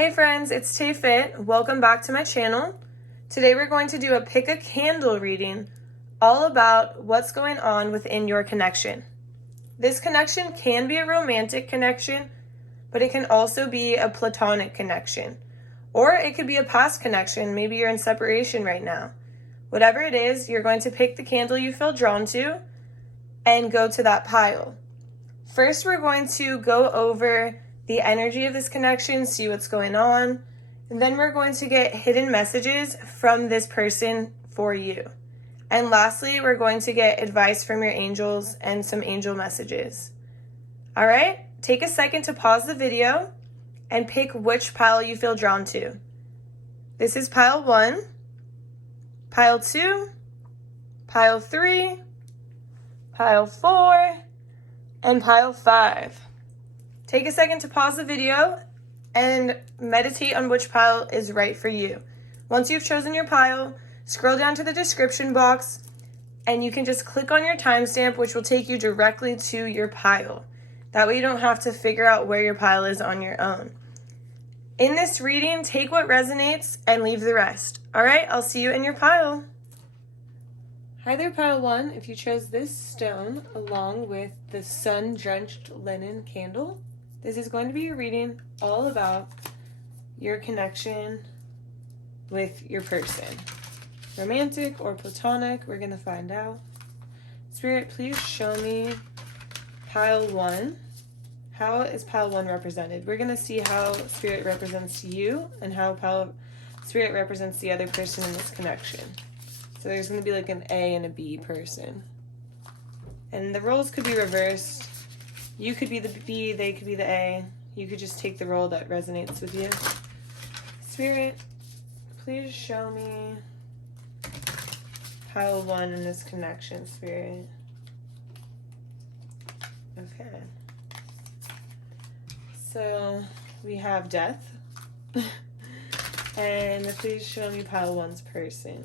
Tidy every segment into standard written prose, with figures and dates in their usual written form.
Hey friends, it's TAYFIT. Welcome back to my channel. Today we're going to do a pick a candle reading all about what's going on within your connection. This connection can be a romantic connection, but it can also be a platonic connection. Or it could be a past connection. Maybe you're in separation right now. Whatever it is, you're going to pick the candle you feel drawn to and go to that pile. First, we're going to go over the energy of this connection, see what's going on, and then we're going to get hidden messages from this person for you. And lastly, we're going to get advice from your angels and some angel messages. All right, take a second to pause the video and pick which pile you feel drawn to. This is pile 1, pile 2, pile 3, pile 4, and pile 5. Take a second to pause the video and meditate on which pile is right for you. Once you've chosen your pile, scroll down to the description box and you can just click on your timestamp, which will take you directly to your pile. That way you don't have to figure out where your pile is on your own. In this reading, take what resonates and leave the rest. All right, I'll see you in your pile. Hi there, pile 1. If you chose this stone along with the sun-drenched linen candle, this is going to be a reading all about your connection with your person. Romantic or platonic, we're going to find out. Spirit, please show me pile 1. How is pile 1 represented? We're going to see how Spirit represents you and how Spirit represents the other person in this connection. So there's going to be like an A and a B person. And the roles could be reversed. You could be the B, they could be the A. You could just take the role that resonates with you. Spirit, please show me pile 1 in this connection, Spirit. Okay. So we have death. And please show me pile 1's person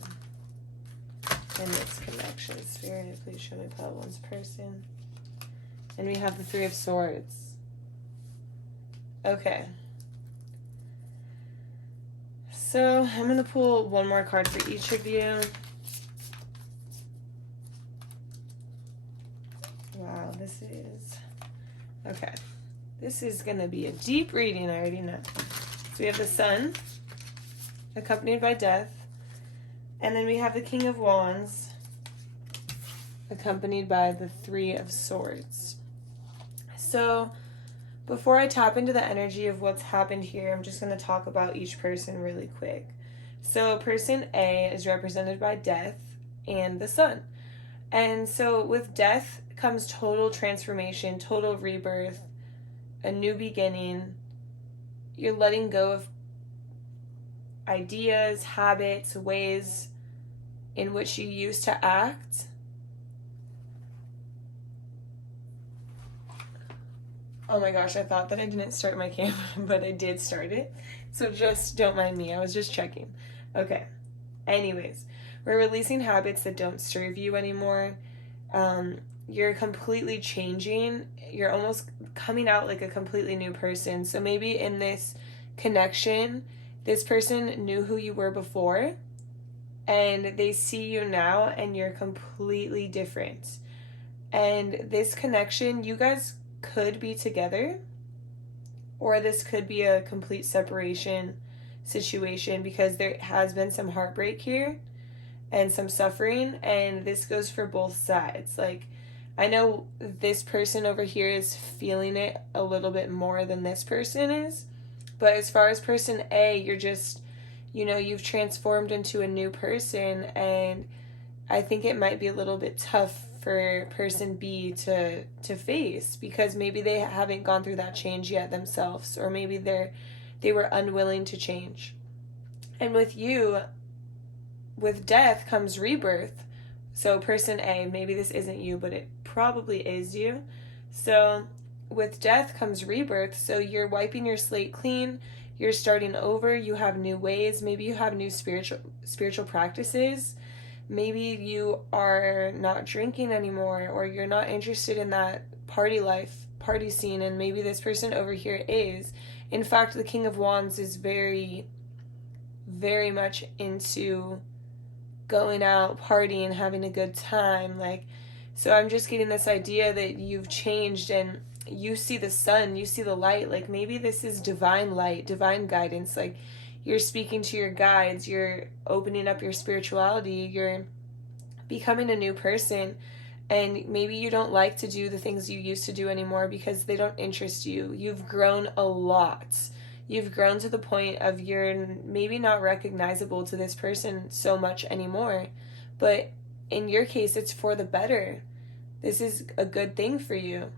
in this connection. Spirit, please show me pile 1's person. And we have the 3 of Swords. Okay. So I'm going to pull one more card for each of you. Wow, this is... Okay. This is going to be a deep reading, I already know. So we have the Sun, accompanied by Death. And then we have the King of Wands, accompanied by the 3 of Swords. So before I tap into the energy of what's happened here, I'm just going to talk about each person really quick. So person A is represented by Death and the Sun. And so with Death comes total transformation, total rebirth, a new beginning. You're letting go of ideas, habits, ways in which you used to act. Oh my gosh, I thought that I didn't start my camera, but I did start it. So just don't mind me. I was just checking. Okay. Anyways, we're releasing habits that don't serve you anymore. You're completely changing. You're almost coming out like a completely new person. So maybe in this connection, this person knew who you were before and they see you now and you're completely different. And this connection, you guys could be together, or this could be a complete separation situation because there has been some heartbreak here and some suffering, and this goes for both sides. Like, I know this person over here is feeling it a little bit more than this person is, but as far as person A, you're just, you've transformed into a new person, and I think it might be a little bit tough for person B to face because maybe they haven't gone through that change yet themselves, or maybe they were unwilling to change. And with you, with death comes rebirth. So person A, maybe this isn't you, but it probably is you. So with death comes rebirth. So you're wiping your slate clean. You're starting over. You have new ways. Maybe you have new spiritual practices. Maybe you are not drinking anymore, or you're not interested in that party life, party scene, and maybe this person over here is, In fact, the King of Wands is very, very much into going out, partying, having a good time. Like, so I'm just getting this idea that you've changed and you see the sun, you see the light. Like, maybe this is divine light, divine guidance. Like, you're speaking to your guides, you're opening up your spirituality, you're becoming a new person. And maybe you don't like to do the things you used to do anymore because they don't interest you. You've grown a lot. You've grown to the point of you're maybe not recognizable to this person so much anymore. But in your case, it's for the better. This is a good thing for you.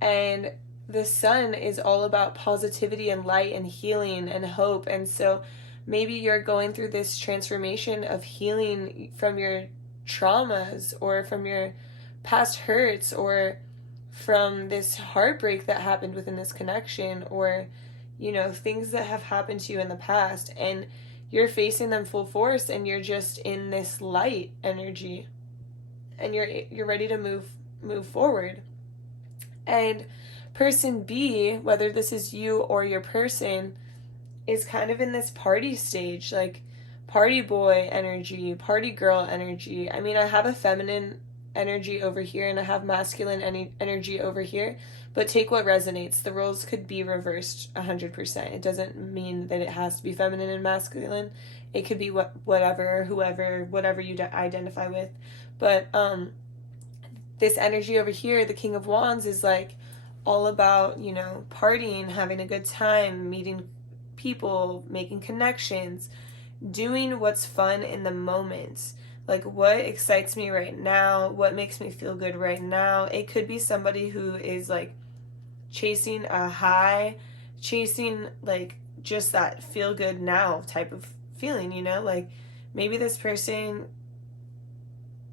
And the sun is all about positivity and light and healing and hope. And so maybe you're going through this transformation of healing from your traumas or from your past hurts or from this heartbreak that happened within this connection, or things that have happened to you in the past, and you're facing them full force, and you're just in this light energy, and you're ready to move forward. And person B, whether this is you or your person, is kind of in this party stage, like party boy energy, party girl energy. I mean, I have a feminine energy over here and I have masculine energy over here, but take what resonates. The roles could be reversed 100%. It doesn't mean that it has to be feminine and masculine. It could be whatever you identify with. But this energy over here, the King of Wands, is like all about partying, having a good time, meeting people, making connections, doing what's fun in the moment. Like, what excites me right now? What makes me feel good right now? It could be somebody who is, like, chasing a high, chasing, like, just that feel good now type of feeling, Like, maybe this person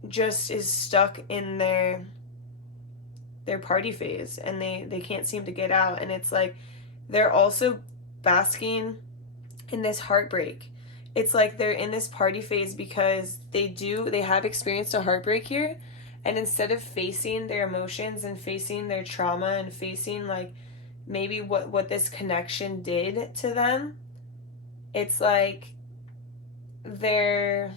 just is stuck in their party phase and they can't seem to get out. And it's like they're also basking in this heartbreak. It's like they're in this party phase because they have experienced a heartbreak here, and instead of facing their emotions and facing their trauma and facing like maybe what this connection did to them, it's like they're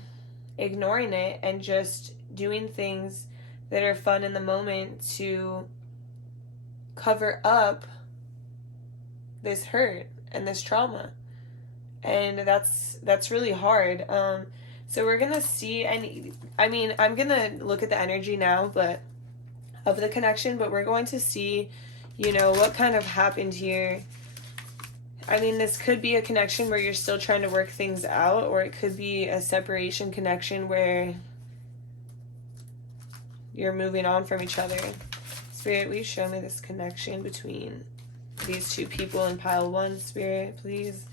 ignoring it and just doing things that are fun in the moment to cover up this hurt and this trauma. And that's really hard. So we're gonna see, and I mean, I'm gonna look at the energy now, but of the connection, but we're going to see, what kind of happened here. I mean, this could be a connection where you're still trying to work things out, or it could be a separation connection where you're moving on from each other. Spirit, will you show me this connection between these two people in pile 1, Spirit, please?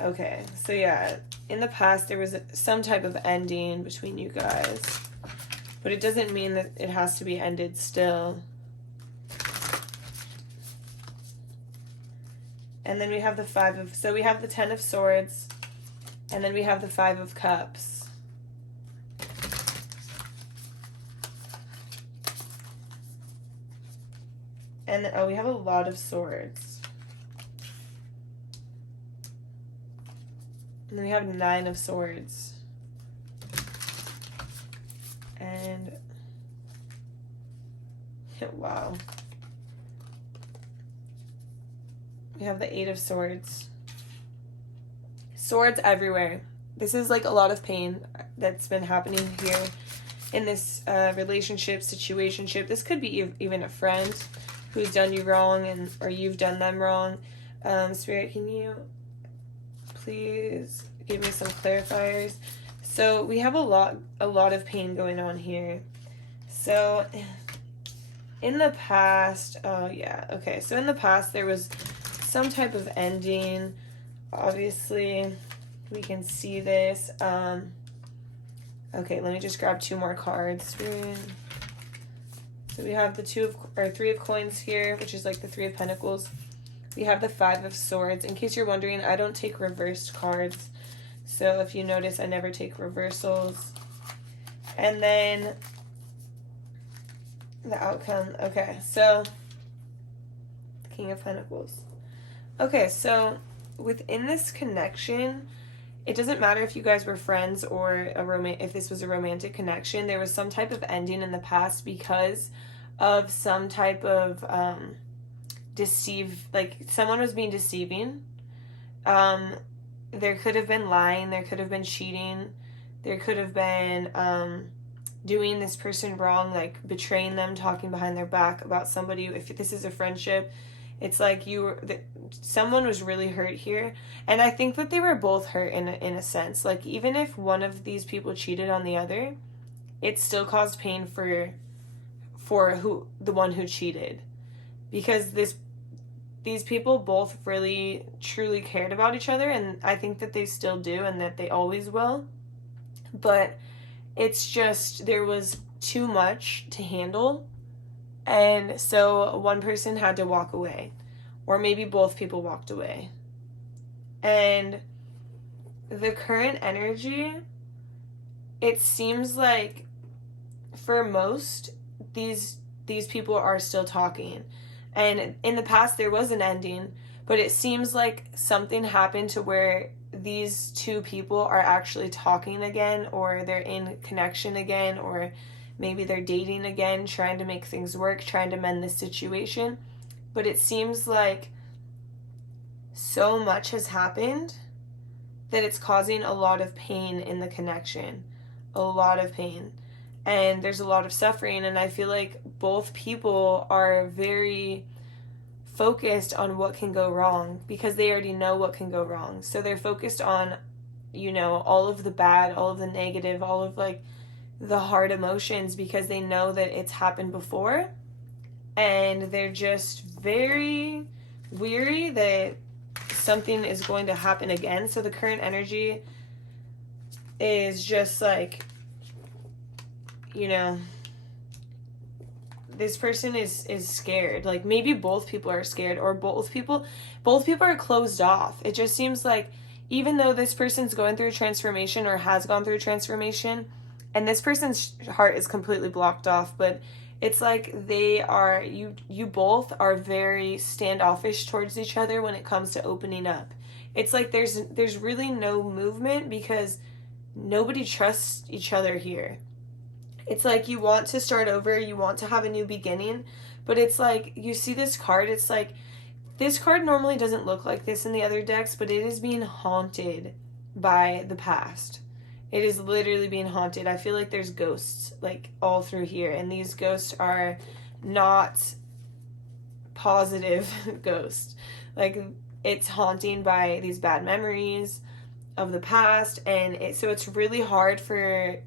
Okay, so yeah, in the past there was some type of ending between you guys, but it doesn't mean that it has to be ended still. And then we have so we have the 10 of Swords, and then we have the 5 of Cups. And we have a lot of Swords. And then we have 9 of Swords. And wow. We have the 8 of Swords. Swords everywhere. This is like a lot of pain that's been happening here in this relationship, situationship. This could be even a friend who's done you wrong or you've done them wrong. Spirit, can you please give me some clarifiers? So we have a lot of pain going on here. So in the past, so in the past there was some type of ending. Obviously we can see this. Okay, let me just grab 2 more cards. So we have the 3 of Coins here, which is like the 3 of Pentacles. We have the 5 of Swords. In case you're wondering, I don't take reversed cards. So if you notice, I never take reversals. And then the outcome. Okay, so the King of Pentacles. Okay, so within this connection, it doesn't matter if you guys were friends or if this was a romantic connection. There was some type of ending in the past because of some type of like someone was being deceiving. There could have been lying, there could have been cheating, there could have been doing this person wrong, like betraying them, talking behind their back about somebody. If this is a friendship, it's like someone was really hurt here. And I think that they were both hurt in a sense. Like, even if one of these people cheated on the other, it still caused pain for the one who cheated, because these people both really truly cared about each other, and I think that they still do and that they always will. But it's just, there was too much to handle, and so one person had to walk away, or maybe both people walked away. And the current energy, it seems like for most, these people are still talking. And in the past there was an ending, but it seems like something happened to where these two people are actually talking again, or they're in connection again, or maybe they're dating again, trying to make things work, trying to mend the situation. But it seems like so much has happened that it's causing a lot of pain in the connection, a lot of pain. And there's a lot of suffering, and I feel like both people are very focused on what can go wrong, because they already know what can go wrong. So they're focused on, all of the bad, all of the negative, all of like the hard emotions, because they know that it's happened before, and they're just very weary that something is going to happen again. So the current energy is just like, this person is scared. Like, maybe both people are scared, or both people are closed off. It just seems like, even though this person's going through transformation or has gone through transformation, and this person's heart is completely blocked off, but it's like you both are very standoffish towards each other when it comes to opening up. It's like there's really no movement, because nobody trusts each other here. It's like you want to start over, you want to have a new beginning, but it's like, you see this card, it's like, this card normally doesn't look like this in the other decks, but it is being haunted by the past. It is literally being haunted. I feel like there's ghosts, like, all through here, and these ghosts are not positive ghosts. Like, it's haunting by these bad memories of the past, and so it's really hard for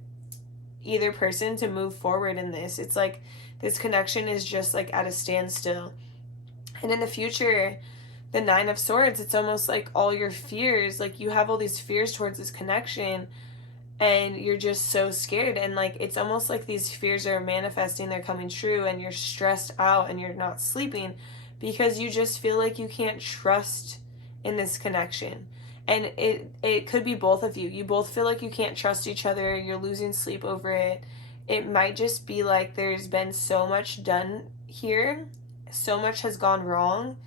either person to move forward in this. It's like this connection is just like at a standstill. And in the future, the 9 of Swords, it's almost like all your fears, like you have all these fears towards this connection, and you're just so scared, and like it's almost like these fears are manifesting, they're coming true, and you're stressed out and you're not sleeping because you just feel like you can't trust in this connection. And it could be both of you. You both feel like you can't trust each other. You're losing sleep over it. It might just be like there's been so much done here. So much has gone wrong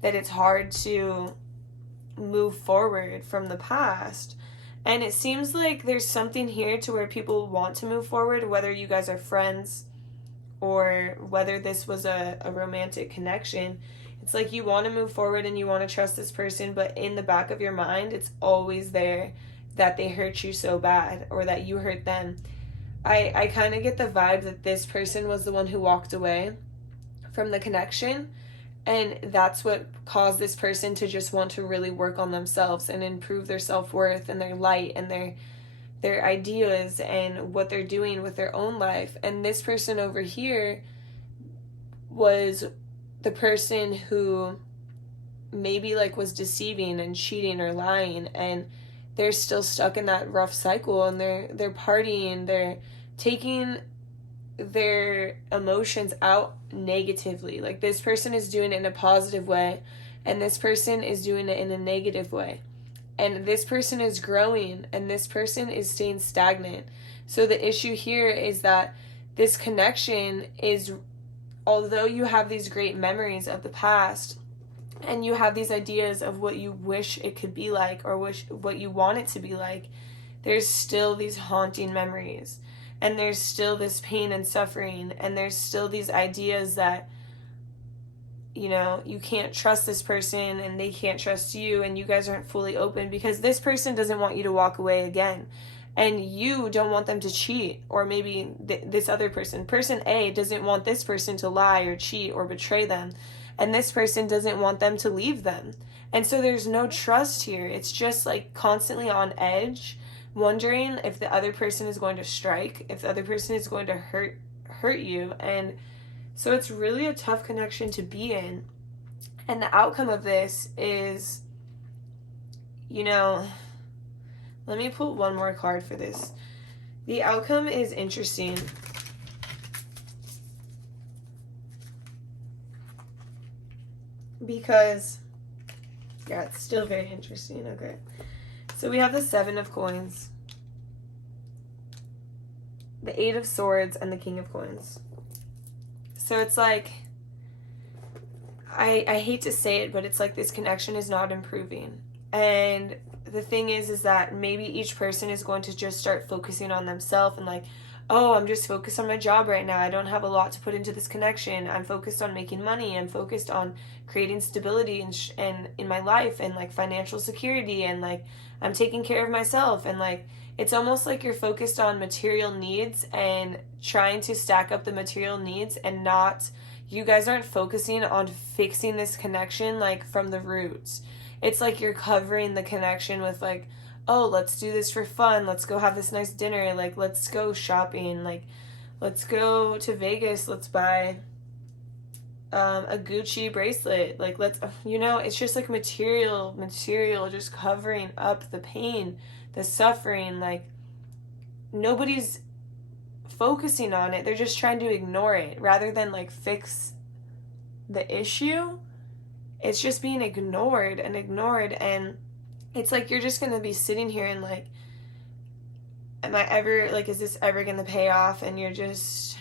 that it's hard to move forward from the past. And it seems like there's something here to where people want to move forward, whether you guys are friends or whether this was a romantic connection. It's like you want to move forward and you want to trust this person, but in the back of your mind, it's always there that they hurt you so bad, or that you hurt them. I kind of get the vibe that this person was the one who walked away from the connection, and that's what caused this person to just want to really work on themselves and improve their self-worth and their light and their ideas and what they're doing with their own life. And this person over here was the person who maybe like was deceiving and cheating or lying, and they're still stuck in that rough cycle, and they're partying, they're taking their emotions out negatively. Like, this person is doing it in a positive way, and this person is doing it in a negative way, and this person is growing and this person is staying stagnant. So the issue here is that this connection is, although you have these great memories of the past, and you have these ideas of what you wish it could be like, or what you want it to be like, there's still these haunting memories, and there's still this pain and suffering, and there's still these ideas that, you know, you can't trust this person and they can't trust you, and you guys aren't fully open because this person doesn't want you to walk away again, and you don't want them to cheat, or maybe this other person A doesn't want this person to lie or cheat or betray them, and this person doesn't want them to leave them. And so there's no trust here. It's just like constantly on edge, wondering if the other person is going to strike, if the other person is going to hurt you. And so it's really a tough connection to be in. And the outcome of this is, you know, let me pull one more card for this. The outcome is interesting. Because, yeah, it's still very interesting. Okay. So we have the 7 of Coins, the 8 of Swords, and the King of Coins. So it's like, I hate to say it, but it's like this connection is not improving. And the thing is that maybe each person is going to just start focusing on themselves and like, oh, I'm just focused on my job right now. I don't have a lot to put into this connection. I'm focused on making money. I'm focused on creating stability and in my life, and like financial security, and like I'm taking care of myself. And like it's almost like you're focused on material needs and trying to stack up the material needs, and not, you guys aren't focusing on fixing this connection like from the roots. It's like you're covering the connection with like, oh, let's do this for fun. Let's go have this nice dinner. Like, let's go shopping. Like, let's go to Vegas. Let's buy a Gucci bracelet. Like, let's, you know, it's just like material, just covering up the pain, the suffering. Like, nobody's focusing on it. They're just trying to ignore it rather than like fix the issue. It's just being ignored. And it's like you're just going to be sitting here and like, am I ever, like, is this ever going to pay off? And you're just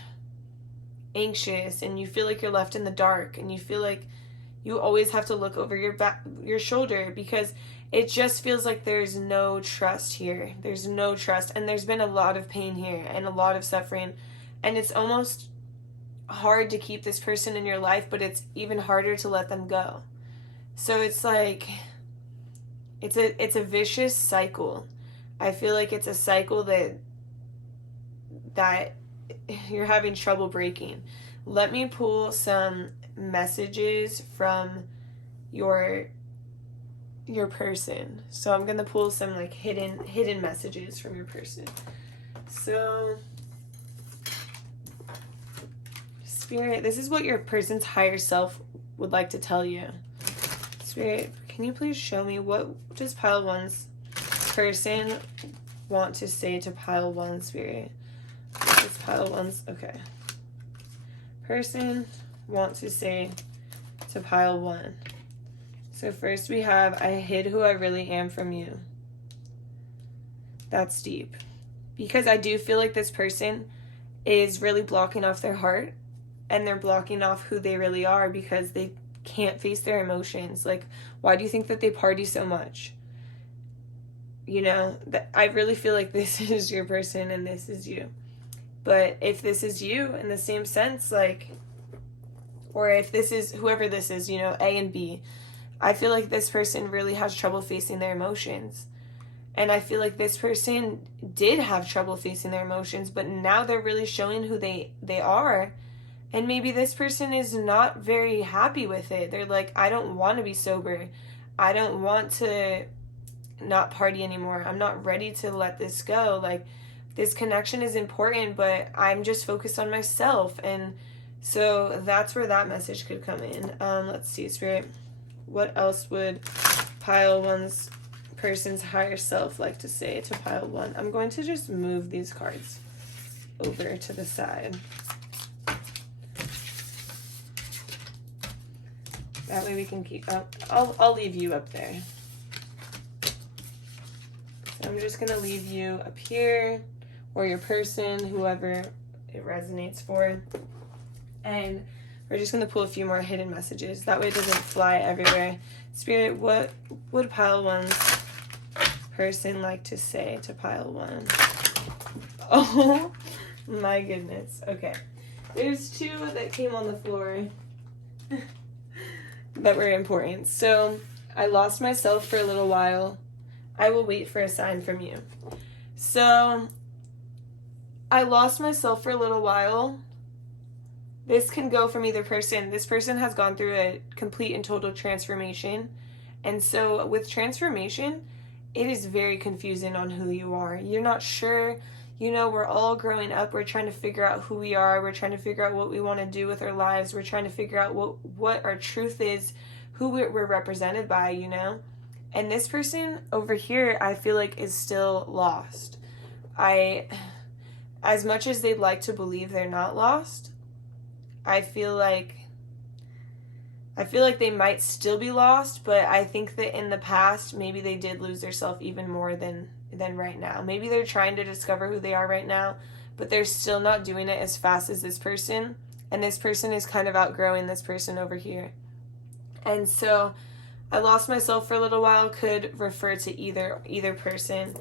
anxious, and you feel like you're left in the dark, and you feel like you always have to look over your shoulder, because it just feels like there's no trust here. There's no trust, and there's been a lot of pain here and a lot of suffering, and it's almost hard to keep this person in your life, but it's even harder to let them go. So it's like, it's a vicious cycle. I feel like it's a cycle that you're having trouble breaking. Let me pull some messages from your person. So I'm gonna pull some like hidden messages from your person. So Spirit, this is what your person's higher self would like to tell you. Spirit, can you please show me, what does pile 1's person want to say to pile 1, Spirit? What does pile 1's, okay. Person want to say to pile 1. So first we have, I hid who I really am from you. That's deep. Because I do feel like this person is really blocking off their heart, and they're blocking off who they really are because they can't face their emotions. Like, why do you think that they party so much? You know, that I really feel like this is your person and this is you. But if this is you in the same sense, like, or if this is whoever this is, you know, A and B, I feel like this person really has trouble facing their emotions. And I feel like this person did have trouble facing their emotions, but now they're really showing who they are. And maybe this person is not very happy with it. They're like, I don't want to be sober. I don't want to not party anymore. I'm not ready to let this go. Like, this connection is important, but I'm just focused on myself. And so that's where that message could come in. Let's see, Spirit. What else would pile 1's person's higher self like to say to pile 1? I'm going to just move these cards over to the side. That way we can keep up. I'll leave you up there. So I'm just gonna leave you up here, or your person, whoever it resonates for. And We're just going to pull a few more hidden messages. That way it doesn't fly everywhere. Spirit, what would pile one's person like to say to pile one? Oh my goodness. Okay. There's two that came on the floor that were important. So, I lost myself for a little while. I will wait for a sign from you. So, I lost myself for a little while. This can go from either person. This person has gone through a complete and total transformation. And so with transformation, it is very confusing on who you are. You're not sure. You know, we're all growing up. We're trying to figure out who we are. We're trying to figure out what we want to do with our lives. We're trying to figure out what our truth is, who we're represented by, you know. And this person over here, I feel like, is still lost. As much as they'd like to believe they're not lost, I feel like they might still be lost, but I think that in the past, maybe they did lose themselves even more than right now. Maybe they're trying to discover who they are right now, but they're still not doing it as fast as this person, and this person is kind of outgrowing this person over here. And so I lost myself for a little while could refer to either person.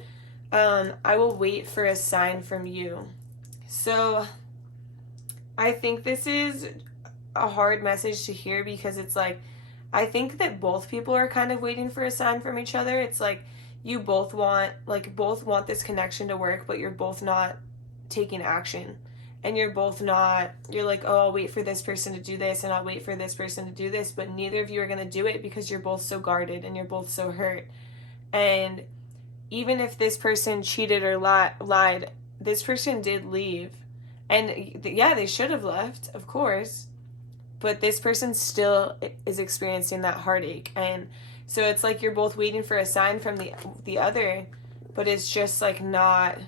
I will wait for a sign from you. So I think this is a hard message to hear, because it's like, I think that both people are kind of waiting for a sign from each other. It's like you both want this connection to work, but you're both not taking action. And you're like, oh, I'll wait for this person to do this, and I'll wait for this person to do this, but neither of you are going to do it because you're both so guarded and you're both so hurt. And even if this person cheated or lied, this person did leave. And yeah, they should have left, of course, but this person still is experiencing that heartache. And so it's like you're both waiting for a sign from the other, but it's just like not,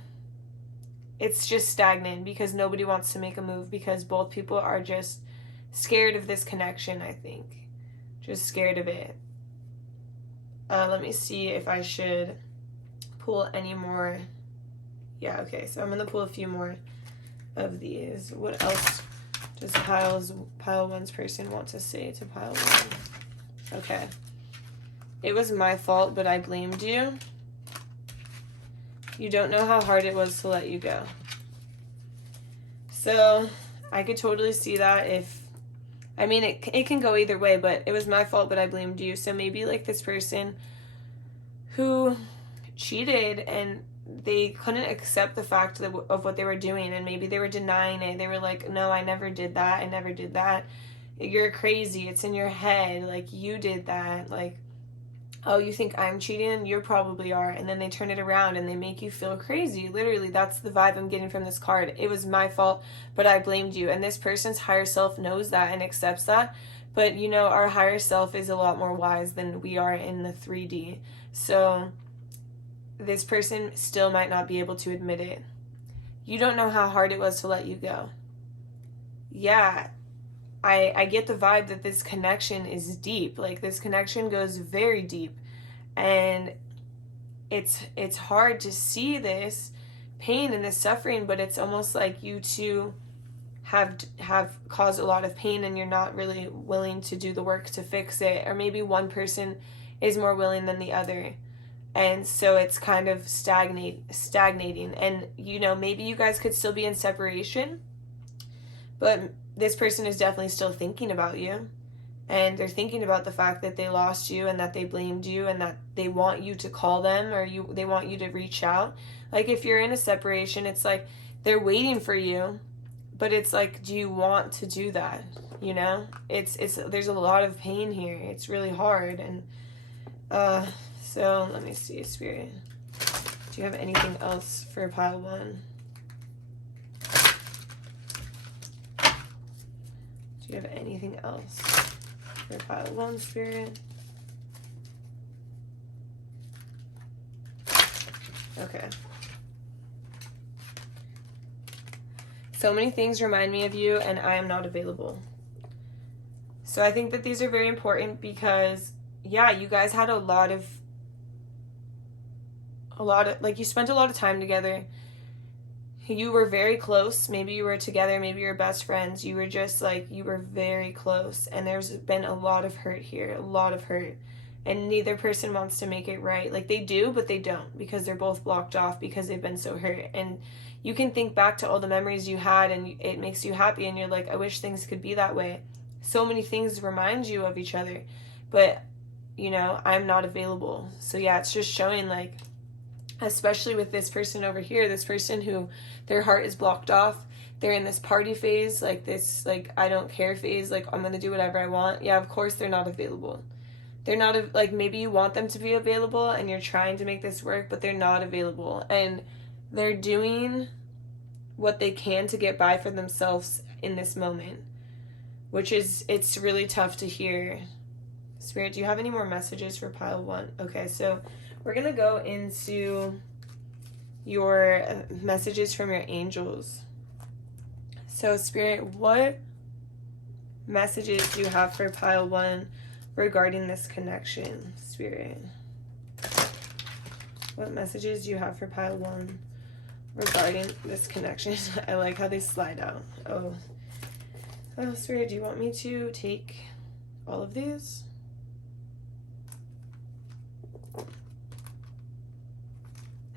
it's just stagnant because nobody wants to make a move, because both people are just scared of this connection, I think. Just scared of it. Let me see if I should pull any more. Yeah, okay, so I'm going to pull a few more of these. What else does pile one's person want to say to pile one? Okay. It was my fault, but I blamed you. You don't know how hard it was to let you go. So I could totally see that. It can go either way, but it was my fault, but I blamed you. So maybe like this person who cheated and they couldn't accept the fact of what they were doing, and maybe they were denying it. They were like, no, I never did that. I never did that. You're crazy. It's in your head. Like, you did that. Like, oh, you think I'm cheating? You probably are. And then they turn it around and they make you feel crazy. Literally, that's the vibe I'm getting from this card. It was my fault, but I blamed you. And this person's higher self knows that and accepts that. But, you know, our higher self is a lot more wise than we are in the 3D. So this person still might not be able to admit it. You don't know how hard it was to let you go. Yeah, I get the vibe that this connection is deep. Like, this connection goes very deep. And it's hard to see this pain and this suffering, but it's almost like you two have caused a lot of pain and you're not really willing to do the work to fix it. Or maybe one person is more willing than the other. And so it's kind of stagnating. And, you know, maybe you guys could still be in separation, but this person is definitely still thinking about you. And they're thinking about the fact that they lost you and that they blamed you and that they want you to call them, or they want you to reach out. Like, if you're in a separation, it's like they're waiting for you, but it's like, do you want to do that? You know, there's a lot of pain here. It's really hard. And, so let me see, Spirit. Do you have anything else for pile one? Do you have anything else for pile one, Spirit? Okay. So many things remind me of you, and I am not available. So I think that these are very important because, yeah, you guys had a lot of, like, you spent a lot of time together. you were very close. Maybe you were together, maybe you were best friends. You were just like, you were very close. And there's been a lot of hurt here, a lot of hurt. And neither person wants to make it right. Like, they do, but they don't, because they're both blocked off because they've been so hurt. And you can think back to all the memories you had, and it makes you happy, and you're like, I wish things could be that way. So many things remind you of each other, but, you know, I'm not available. So yeah, it's just showing, like, especially with this person over here, this person who their heart is blocked off, they're in this party phase, like this, like, I don't care phase, like, I'm gonna do whatever I want. Yeah, of course they're not available. They're not, like, maybe you want them to be available and you're trying to make this work, but they're not available. And they're doing what they can to get by for themselves in this moment, which is, it's really tough to hear. Spirit, do you have any more messages for pile 1? Okay, so we're going to go into your messages from your angels. So, Spirit, what messages do you have for pile 1 regarding this connection, Spirit? What messages do you have for pile 1 regarding this connection? I like how they slide out. Oh, Spirit, do you want me to take all of these?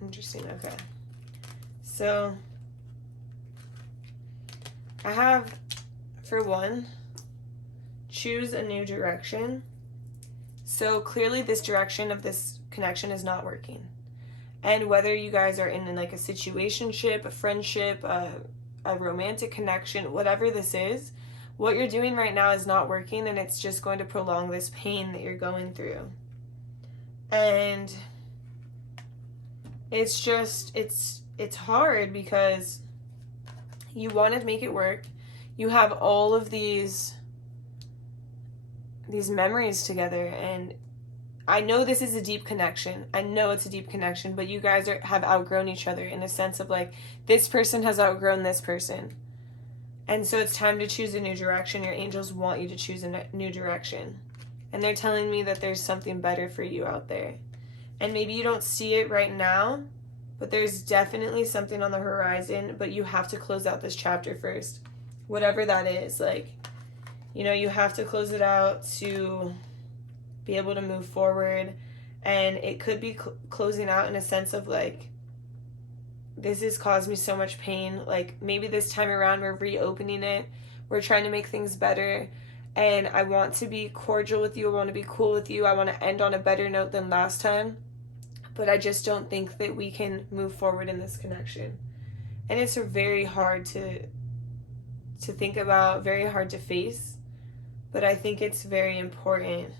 Interesting. Okay. So I have, for 1, choose a new direction. So clearly this direction of this connection is not working. And whether you guys are in like a situationship, a friendship, a romantic connection, whatever this is, what you're doing right now is not working, and it's just going to prolong this pain that you're going through. And it's just, it's hard because you want to make it work. You have all of these memories together, and I know this is a deep connection. I know it's a deep connection, but you guys have outgrown each other in a sense of like, this person has outgrown this person. And so it's time to choose a new direction. Your angels want you to choose a new direction. And they're telling me that there's something better for you out there. And maybe you don't see it right now, but there's definitely something on the horizon, but you have to close out this chapter first. Whatever that is, like, you know, you have to close it out to be able to move forward. And it could be closing out in a sense of like, this has caused me so much pain. Like, maybe this time around we're reopening it. We're trying to make things better. And I want to be cordial with you. I want to be cool with you. I want to end on a better note than last time. But I just don't think that we can move forward in this connection. And it's very hard to think about, very hard to face. But I think it's very important.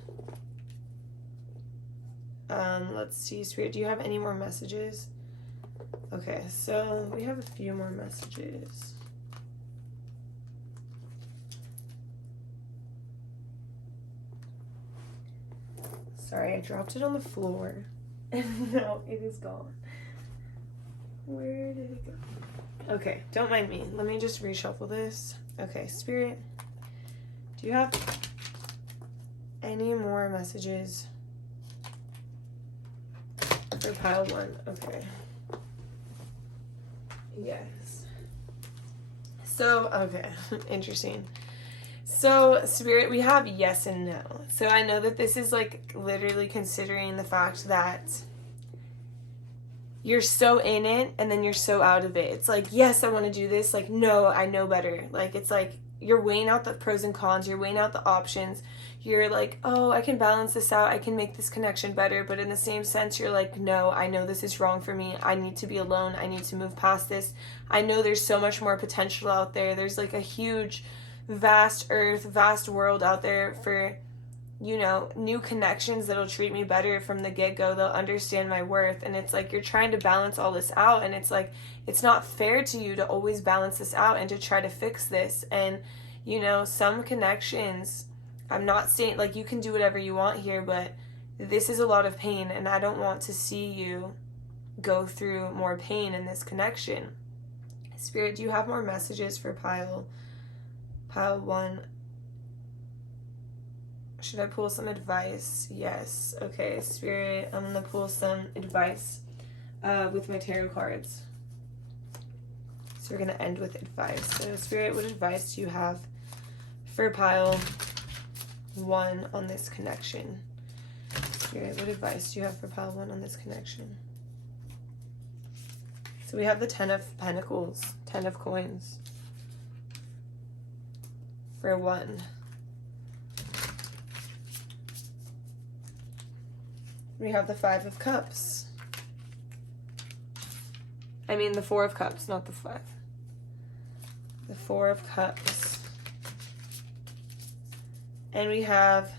Let's see, Spirit, do you have any more messages? Okay, so we have a few more messages. Sorry, I dropped it on the floor. And now it is gone. Where did it go? Okay, don't mind me. Let me just reshuffle this. Okay, Spirit, do you have any more messages for pile 1? Okay. Yes. So, okay, interesting. So, Spirit, we have yes and no. So I know that this is like literally considering the fact that you're so in it and then you're so out of it. It's like, yes, I want to do this. Like, no, I know better. Like, it's like you're weighing out the pros and cons. You're weighing out the options. You're like, oh, I can balance this out. I can make this connection better. But in the same sense, you're like, no, I know this is wrong for me. I need to be alone. I need to move past this. I know there's so much more potential out there. There's like a huge, vast earth, vast world out there for, you know, new connections that'll treat me better from the get-go. They'll understand my worth. And it's like you're trying to balance all this out, and it's like it's not fair to you to always balance this out and to try to fix this. And, you know, some connections, I'm not saying like you can do whatever you want here, but this is a lot of pain, and I don't want to see you go through more pain in this connection. Spirit, do you have more messages for pile 1? Should I pull some advice? Yes. Okay, Spirit, I'm gonna pull some advice with my tarot cards. So we're going to end with advice. So Spirit, what advice do you have for pile 1 on this connection? Spirit, what advice do you have for pile 1 on this connection? So we have the 10 of Pentacles, 10 of Coins for 1. We have the 5 of Cups. I mean the 4 of Cups, not the 5. The 4 of Cups. And we have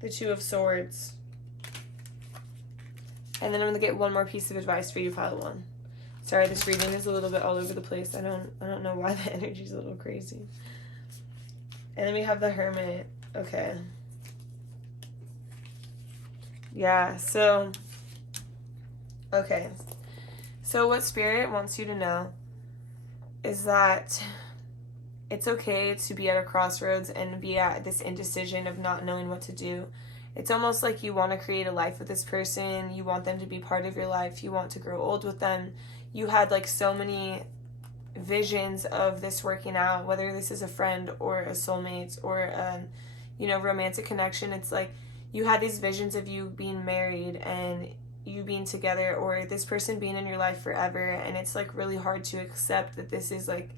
the 2 of Swords. And then I'm going to get one more piece of advice for you, pile 1. Sorry, this reading is a little bit all over the place. I don't know why the energy is a little crazy. And then we have the Hermit. Okay. Yeah, so, okay. So what Spirit wants you to know is that it's okay to be at a crossroads and be at this indecision of not knowing what to do. It's almost like you want to create a life with this person. You want them to be part of your life. You want to grow old with them. You had like so many visions of this working out, whether this is a friend or a soulmate or, romantic connection. It's like you had these visions of you being married and you being together, or this person being in your life forever. And it's like really hard to accept that this is like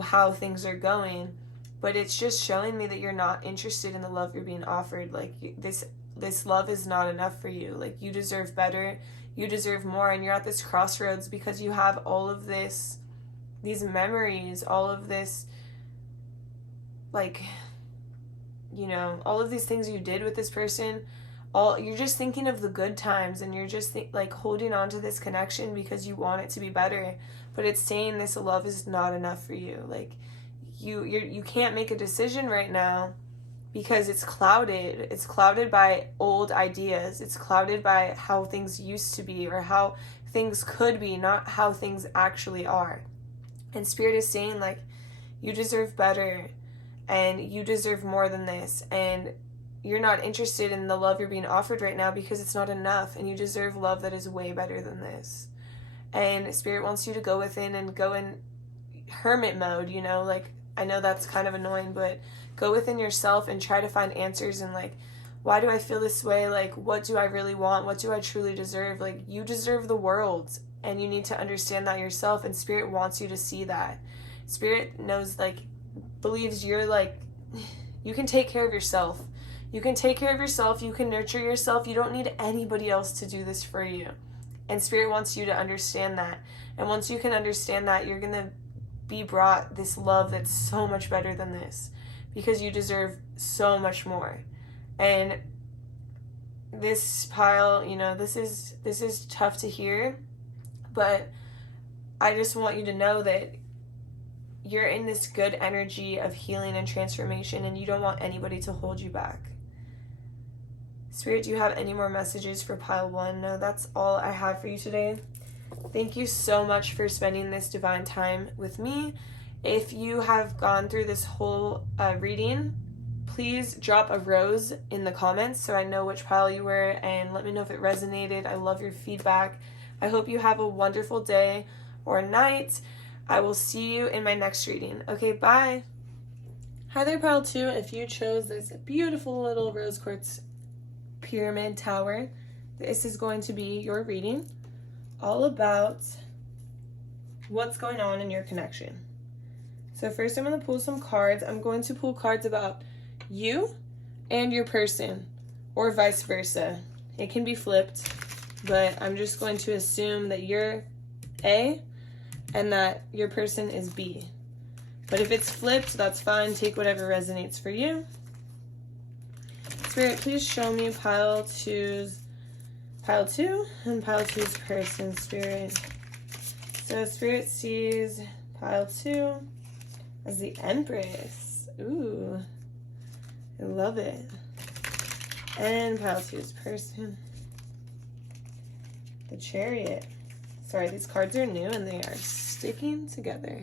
how things are going. But it's just showing me that you're not interested in the love you're being offered. Like this love is not enough for you. Like you deserve better. You deserve more. And you're at this crossroads because you have all of these memories, all of this, like, all of these things you did with this person. You're just thinking of the good times, and you're just like holding on to this connection because you want it to be better. But it's saying this love is not enough for you. Like you can't make a decision right now because it's clouded. It's clouded by old ideas. It's clouded by how things used to be or how things could be, not how things actually are. And Spirit is saying like you deserve better and you deserve more than this, and you're not interested in the love you're being offered right now because it's not enough, and you deserve love that is way better than this. And Spirit wants you to go within and go in hermit mode, like, I know that's kind of annoying, but go within yourself and try to find answers and like, why do I feel this way? Like, what do I really want? What do I truly deserve? Like, you deserve the world, and you need to understand that yourself, and Spirit wants you to see that. Spirit knows, like, believes you're like, you can take care of yourself. You can take care of yourself. You can nurture yourself. You don't need anybody else to do this for you. And Spirit wants you to understand that. And once you can understand that, you're going to be brought this love that's so much better than this, because you deserve so much more. And this pile, this is tough to hear, but I just want you to know that you're in this good energy of healing and transformation, and you don't want anybody to hold you back. Spirit, do you have any more messages for pile 1? No, that's all I have for you today. Thank you so much for spending this divine time with me. If you have gone through this whole reading, please drop a rose in the comments so I know which pile you were, and let me know if it resonated. I love your feedback. I hope you have a wonderful day or night. I will see you in my next reading. Okay, bye. Hi there, pile 2. If you chose this beautiful little rose quartz pyramid tower, this is going to be your reading all about what's going on in your connection. So first I'm going to pull some cards. I'm going to pull cards about you and your person, or vice versa. It can be flipped, but I'm just going to assume that you're A and that your person is B. But if it's flipped, that's fine. Take whatever resonates for you. Spirit, please show me pile 2 and pile 2's person, Spirit. So Spirit sees pile 2 as the Empress. Ooh, I love it. And pile 2's person, the Chariot. Sorry, these cards are new and they are sticking together.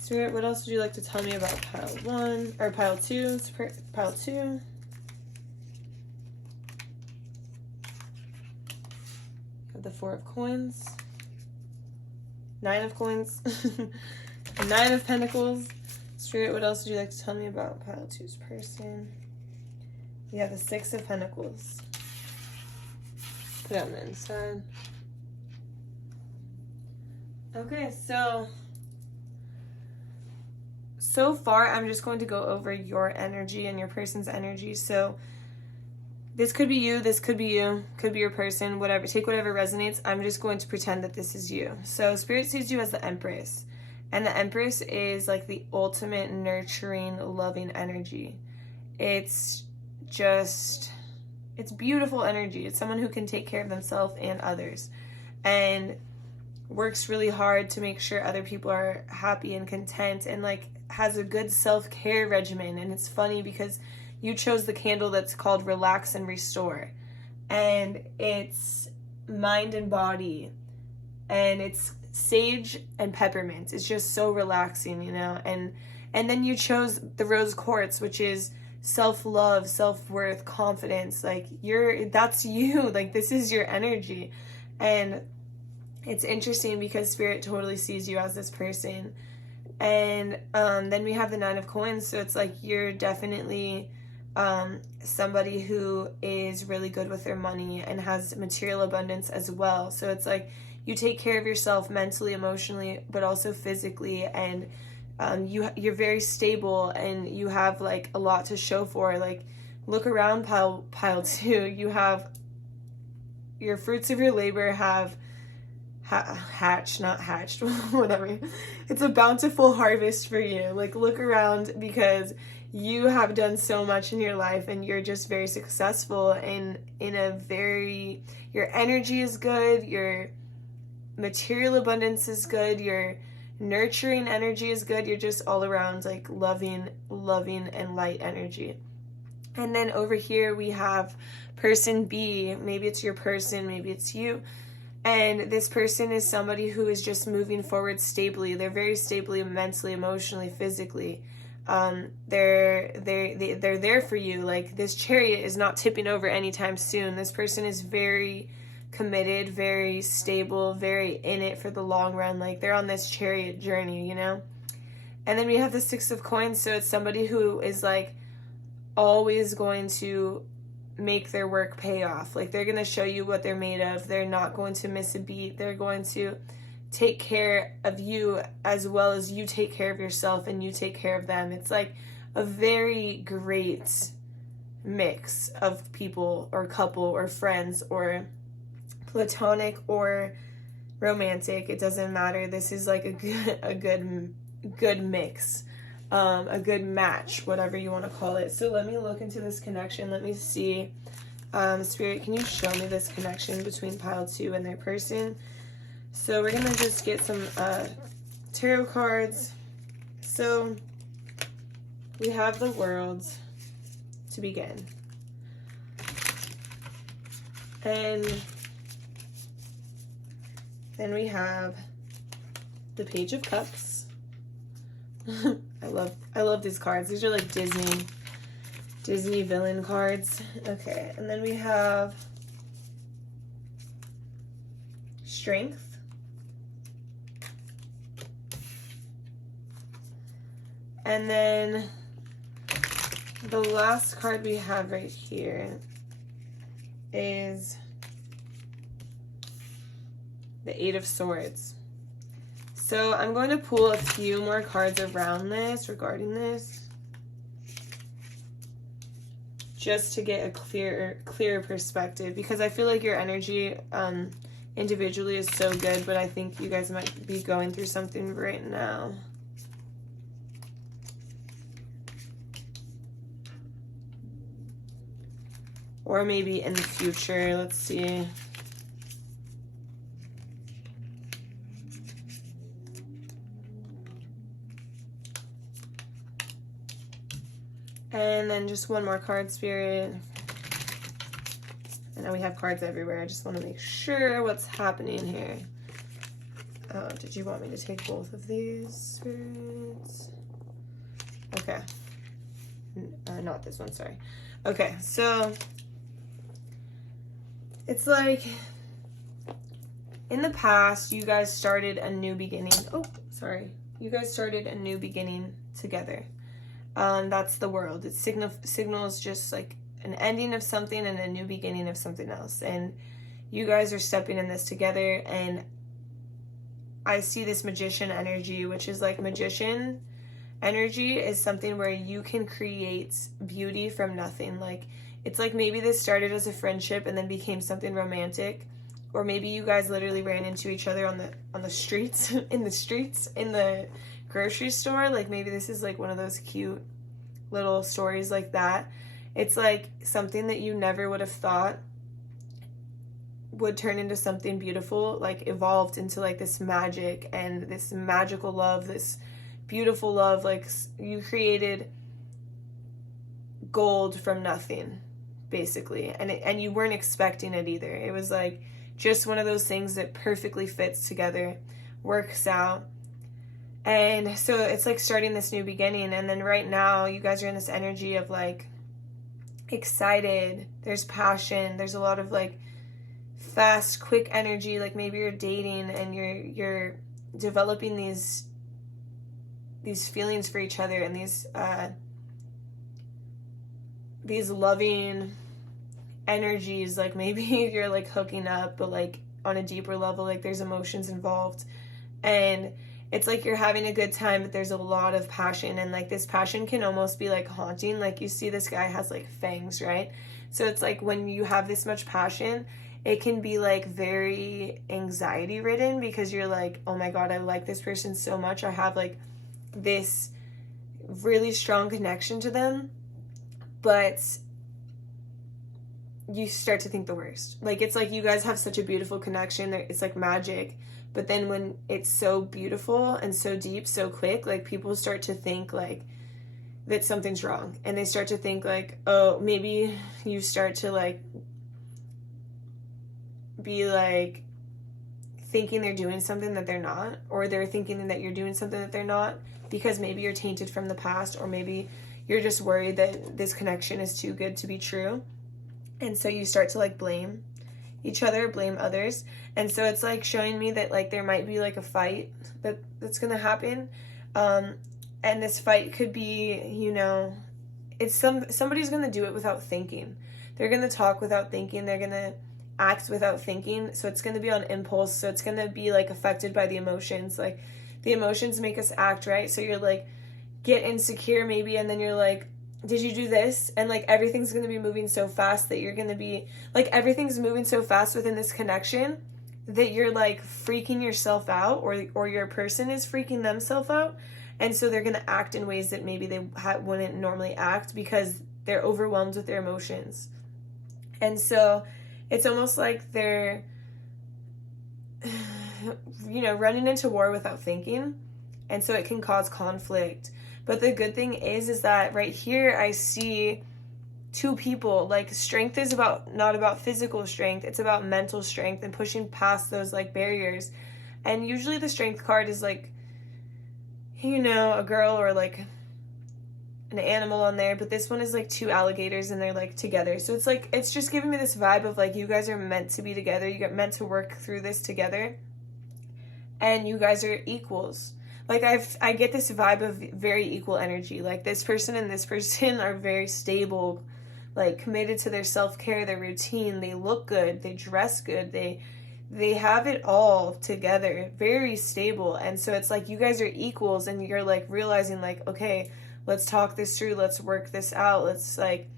Spirit, what else would you like to tell me about pile 1 or pile 2? Pile 2. Have the 4 of Coins. Nine of Coins, Nine of Pentacles. Spirit, what else would you like to tell me about pile 2's person? We have the Six of Pentacles. Put it on the inside. Okay, so far I'm just going to go over your energy and your person's energy. So this could be you, this could be you, could be your person, whatever. Take whatever resonates. I'm just going to pretend that this is you. So Spirit sees you as the Empress. And the Empress is like the ultimate nurturing, loving energy. It's beautiful energy. It's someone who can take care of themselves and others. And works really hard to make sure other people are happy and content, and like has a good self-care regimen. And it's funny because you chose the candle that's called Relax and Restore, and it's mind and body, and it's sage and peppermint. It's just so relaxing, you know. And then you chose the Rose Quartz, which is self-love, self-worth, confidence. Like that's you. Like this is your energy. And it's interesting because Spirit totally sees you as this person. And then we have the Nine of Coins. So it's like you're definitely somebody who is really good with their money and has material abundance as well. So it's like you take care of yourself mentally, emotionally, but also physically. And you're very stable, and you have like a lot to show for. Like look around pile 2. You have your fruits of your labor have hatched, not hatched, whatever. It's a bountiful harvest for you. Like look around, because you have done so much in your life, and you're just very successful in your energy is good, your material abundance is good, your nurturing energy is good. You're just all around like loving and light energy. And then over here we have person B. Maybe it's your person, maybe it's you. And this person is somebody who is just moving forward stably. They're very stably mentally, emotionally, physically. They're there for you. Like this chariot is not tipping over anytime soon. This person is very committed, very stable, very in it for the long run. Like they're on this chariot journey, you know? And then we have the Six of Coins. So it's somebody who is like always going to make their work pay off. Like they're going to show you what they're made of. They're not going to miss a beat. They're going to take care of you as well as you take care of yourself, and you take care of them. It's like a very great mix of people or couple or friends or platonic or romantic. It doesn't matter. This is like a good mix. A good match, whatever you want to call it. So let me look into this connection. Let me see. Spirit, can you show me this connection between pile 2 and their person? So we're going to just get some tarot cards. So we have the World to begin. And then we have the Page of Cups. I love these cards. These are like Disney villain cards. Okay, and then we have Strength. And then the last card we have right here is the Eight of Swords. So I'm going to pull a few more cards around this, regarding this, just to get a clearer perspective, because I feel like your energy individually is so good, but I think you guys might be going through something right now. Or maybe in the future. Let's see. And then just one more card, Spirit. I know we have cards everywhere. I just want to make sure what's happening here. Oh, did you want me to take both of these, Spirits? Okay. Not this one, sorry. Okay, so it's like in the past, you guys started a new beginning. Oh, sorry. You guys started a new beginning together. That's the world. It signals just like an ending of something and a new beginning of something else. And you guys are stepping in this together. And I see this magician energy, which is like magician energy is something where you can create beauty from nothing. Like, it's like maybe this started as a friendship and then became something romantic. Or maybe you guys literally ran into each other on the streets, in the grocery store. Like, maybe this is like one of those cute little stories like that. It's like something that you never would have thought would turn into something beautiful, like evolved into like this magic and this magical love, this beautiful love. Like, you created gold from nothing, basically, and you weren't expecting it either. It was like just one of those things that perfectly fits together, works out. And so it's like starting this new beginning. And then right now you guys are in this energy of like excited, there's passion, there's a lot of like fast, quick energy. Like, maybe you're dating and you're developing these feelings for each other, and these loving energies. Like, maybe you're like hooking up, but like on a deeper level, like there's emotions involved, and it's like you're having a good time, but there's a lot of passion. And like this passion can almost be like haunting. Like, you see this guy has like fangs, right? So it's like when you have this much passion, it can be like very anxiety ridden, because you're like, oh my God, I like this person so much. I have like this really strong connection to them, but you start to think the worst. Like, it's like you guys have such a beautiful connection. It's like magic. But then when it's so beautiful and so deep, so quick, like people start to think like that something's wrong. And they start to think like, oh, maybe you start to like be like thinking they're doing something that they're not, or they're thinking that you're doing something that they're not, because maybe you're tainted from the past, or maybe you're just worried that this connection is too good to be true. And so you start to like blame each other, blame others. And so it's like showing me that like there might be like a fight that's gonna happen. And this fight could be, you know, it's somebody's gonna do it without thinking. They're gonna talk without thinking. They're gonna act without thinking. So it's gonna be on impulse. So it's gonna be like affected by the emotions. Like, the emotions make us act, right? So you're like, get insecure maybe, and then you're like, did you do this? And like everything's going to be moving so fast that you're going to be like, everything's moving so fast within this connection that you're like freaking yourself out, or your person is freaking themselves out. And so they're going to act in ways that maybe they wouldn't normally act, because they're overwhelmed with their emotions. And so it's almost like they're, you know, running into war without thinking. And so it can cause conflict. But the good thing is that right here I see two people. Like, strength is not about physical strength. It's about mental strength and pushing past those like barriers. And usually the strength card is like, you know, a girl or like an animal on there. But this one is like two alligators, and they're like together. So it's like, it's just giving me this vibe of like, you guys are meant to be together. You get meant to work through this together. And you guys are equals. Like, I get this vibe of very equal energy. Like, this person and this person are very stable, like committed to their self-care, their routine. They look good. They dress good. They have it all together, very stable. And so it's like you guys are equals, and you're like realizing like, okay, let's talk this through. Let's work this out. Let's like,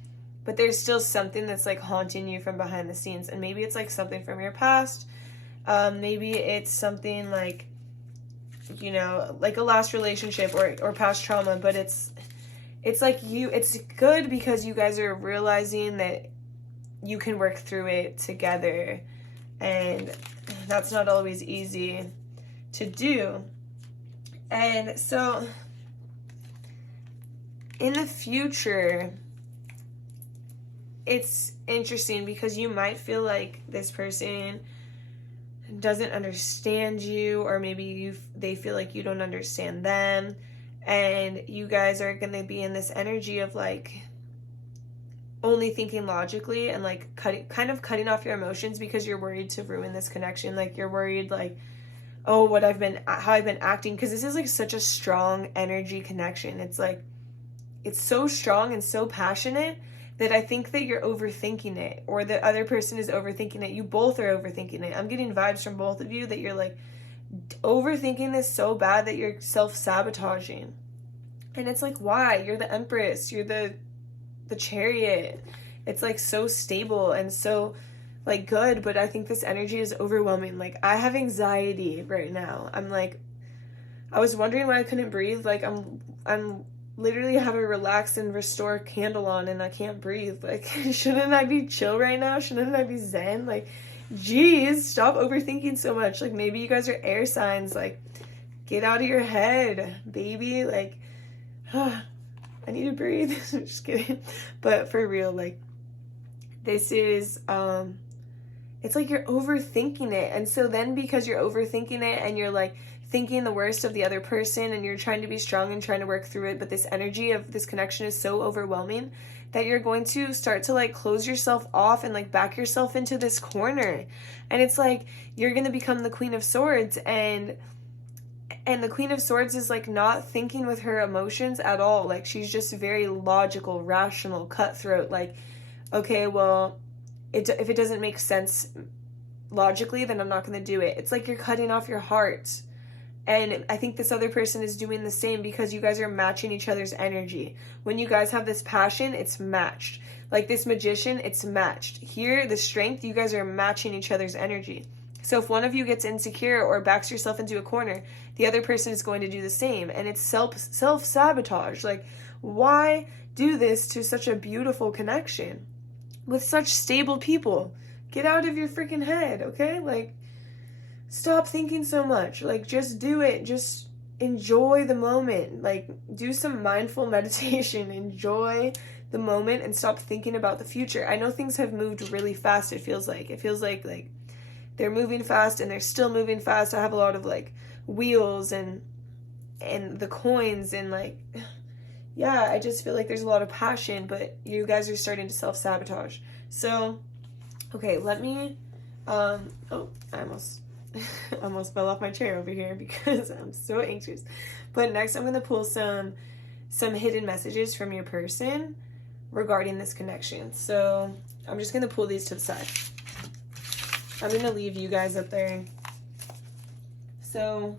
but there's still something that's like haunting you from behind the scenes. And maybe it's like something from your past. Maybe it's something like, you know, like a last relationship or past trauma, but it's like it's good because you guys are realizing that you can work through it together, and that's not always easy to do. And so in the future, it's interesting because you might feel like this person doesn't understand you, or maybe they feel like you don't understand them, and you guys are going to be in this energy of like only thinking logically and like kind of cutting off your emotions because you're worried to ruin this connection. Like you're worried like, oh, how I've been acting, because this is like such a strong energy connection. It's like, it's so strong and so passionate that I think that you're overthinking it, or the other person is overthinking it. You both are overthinking it. I'm getting vibes from both of you that you're like overthinking this so bad that you're self-sabotaging. And it's like, why? You're the Empress, you're the Chariot. It's like so stable and so like good, but I think this energy is overwhelming. Like I have anxiety right now. I'm like, I was wondering why I couldn't breathe. Like I'm literally have a relax and restore candle on and I can't breathe. Like, shouldn't I be chill right now? Shouldn't I be zen? Like, geez, stop overthinking so much. Like, maybe you guys are air signs. Like, get out of your head, baby. Like, I need to breathe. I'm just kidding. But for real, like, this is, it's like you're overthinking it. And so then because you're overthinking it and you're like, thinking the worst of the other person and you're trying to be strong and trying to work through it, but this energy of this connection is so overwhelming that you're going to start to like close yourself off and like back yourself into this corner. And it's like you're going to become the Queen of Swords, and the Queen of Swords is like not thinking with her emotions at all. Like she's just very logical, rational, cutthroat. Like, okay, well, if it doesn't make sense logically, then I'm not going to do it. It's like you're cutting off your heart. And I think this other person is doing the same because you guys are matching each other's energy. When you guys have this passion, it's matched. Like this Magician, it's matched. Here, the Strength, you guys are matching each other's energy. So if one of you gets insecure or backs yourself into a corner, the other person is going to do the same. And it's self-sabotage. Like, why do this to such a beautiful connection with such stable people? Get out of your freaking head, okay? Like, stop thinking so much. Like, just do it. Just enjoy the moment. Like, do some mindful meditation. Enjoy the moment and stop thinking about the future. I know things have moved really fast, it feels like. It feels like they're moving fast and they're still moving fast. I have a lot of, like, wheels and the coins and, like, yeah, I just feel like there's a lot of passion, but you guys are starting to self-sabotage. So, okay, let me, I almost fell off my chair over here because I'm so anxious. But next I'm going to pull some hidden messages from your person regarding this connection. So I'm just going to pull these to the side. I'm going to leave you guys up there. So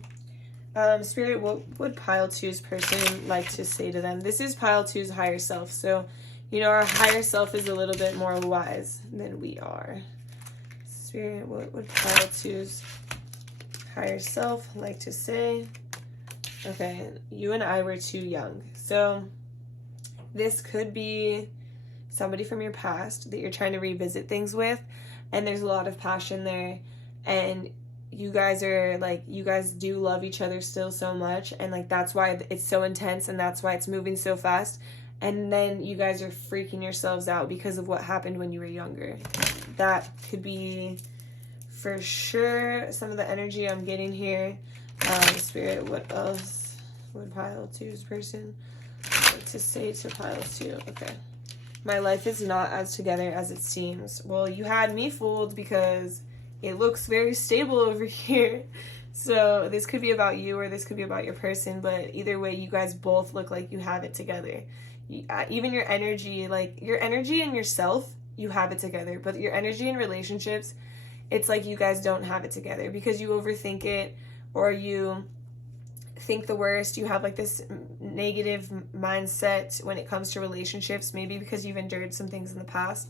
Spirit, what would pile 2's person like to say to them? This is pile 2's higher self. So, you know, our higher self is a little bit more wise than we are. Spirit, what would pile 2's higher self like to say? Okay, you and I were too young. So this could be somebody from your past that you're trying to revisit things with, and there's a lot of passion there, and you guys are like, you guys do love each other still so much, and like that's why it's so intense and that's why it's moving so fast. And then you guys are freaking yourselves out because of what happened when you were younger. That could be for sure some of the energy I'm getting here. Spirit, what else would pile 2's person like to say to pile 2? Okay. My life is not as together as it seems. Well, you had me fooled because it looks very stable over here. So this could be about you or this could be about your person, but either way, you guys both look like you have it together. Even your energy, like your energy and yourself, you have it together, but your energy in relationships, it's like you guys don't have it together because you overthink it or you think the worst. You have like this negative mindset when it comes to relationships, maybe because you've endured some things in the past.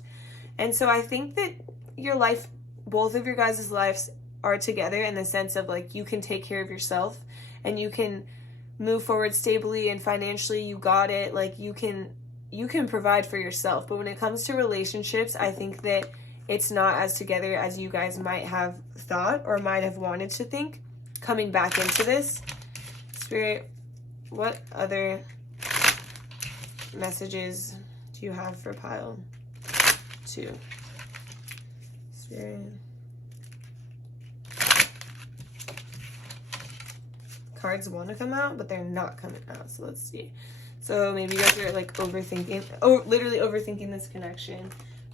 And so I think that your life, both of your guys' lives are together in the sense of like you can take care of yourself and you can move forward stably and financially. You got it. Like you can provide for yourself. But when it comes to relationships, I think that it's not as together as you guys might have thought or might have wanted to think coming back into this. Spirit, what other messages do you have for pile 2? Spirit. Cards want to come out, but they're not coming out. So let's see. So maybe you guys are like overthinking, oh, literally overthinking this connection.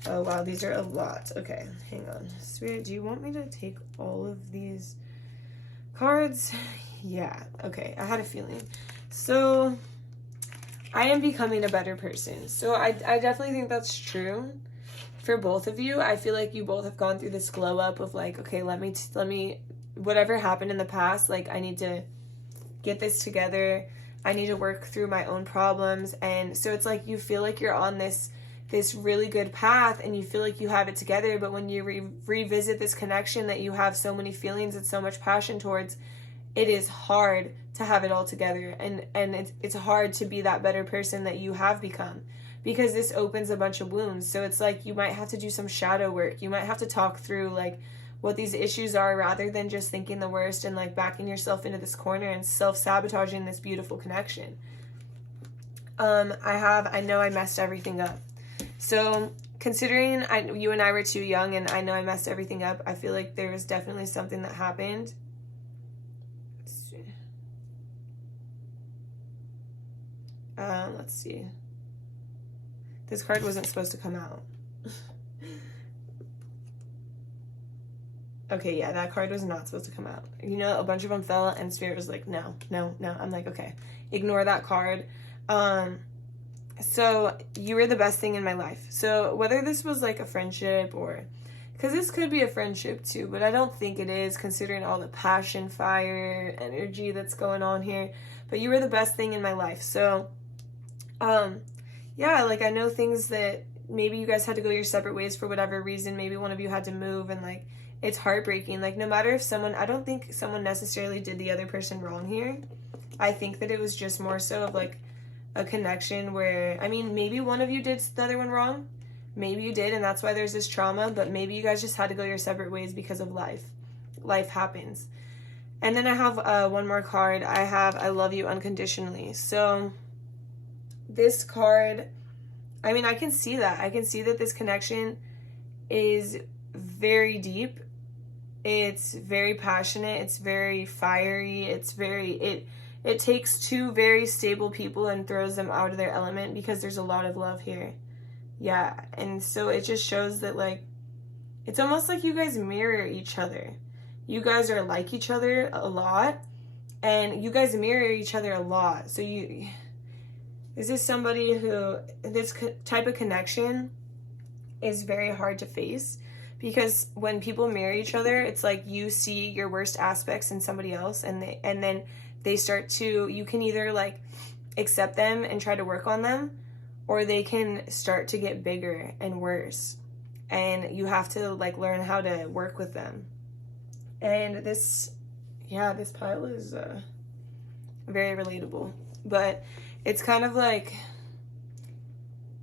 Oh wow, these are a lot. Okay, hang on. Spirit, do you want me to take all of these cards? Yeah, okay, I had a feeling. So I am becoming a better person. So I definitely think that's true for both of you. I feel like you both have gone through this glow up of like, okay, let me, whatever happened in the past, like I need to get this together. I need to work through my own problems. And so it's like you feel like you're on this really good path and you feel like you have it together, but when you revisit this connection that you have so many feelings and so much passion towards, it is hard to have it all together, and it's hard to be that better person that you have become, because this opens a bunch of wounds. So it's like you might have to do some shadow work. You might have to talk through like what these issues are, rather than just thinking the worst and like backing yourself into this corner and self-sabotaging this beautiful connection. I know I messed everything up. So considering you and I were too young and I know I messed everything up, I feel like there was definitely something that happened. Let's see. This card wasn't supposed to come out. Okay, yeah, that card was not supposed to come out. You know, a bunch of them fell and Spirit was like, no. I'm like, okay, ignore that card. So you were the best thing in my life. So whether this was like a friendship or, because this could be a friendship too, but I don't think it is, considering all the passion, fire, energy that's going on here. But you were the best thing in my life. So, yeah, like I know things that maybe you guys had to go your separate ways for whatever reason. Maybe one of you had to move, and like it's heartbreaking. Like no matter if I don't think someone necessarily did the other person wrong here. I think that it was just more so of like a connection where, I mean, maybe one of you did the other one wrong. Maybe you did, and that's why there's this trauma, but maybe you guys just had to go your separate ways because of life. Life happens. And then I have one more card. I have I love you unconditionally. So this card, I mean, I can see that. I can see that this connection is very deep. It's very passionate. It's very fiery. It takes two very stable people and throws them out of their element, because there's a lot of love here. Yeah, and so it just shows that like, it's almost like you guys mirror each other. You guys are like each other a lot, and you guys mirror each other a lot. So this is somebody who, this type of connection is very hard to face, because when people mirror each other, it's like you see your worst aspects in somebody else, and then they start to, you can either like accept them and try to work on them, or they can start to get bigger and worse, and you have to like learn how to work with them. And this pile is very relatable, but it's kind of like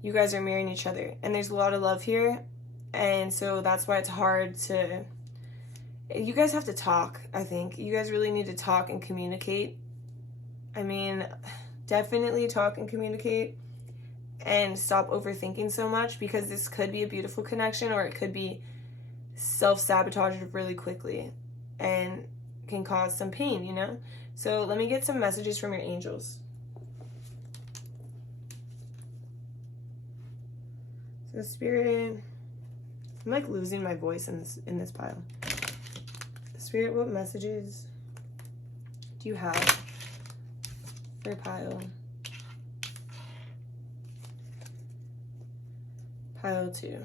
you guys are mirroring each other, and there's a lot of love here, and so that's why it's hard to, you guys have to talk. I think you guys really need to talk and communicate. I mean, definitely talk and communicate, and stop overthinking so much, because this could be a beautiful connection, or it could be self-sabotage really quickly and can cause some pain, you know? So let me get some messages from your angels. So Spirit, I'm like losing my voice in this pile. Spirit, what messages do you have for pile 2?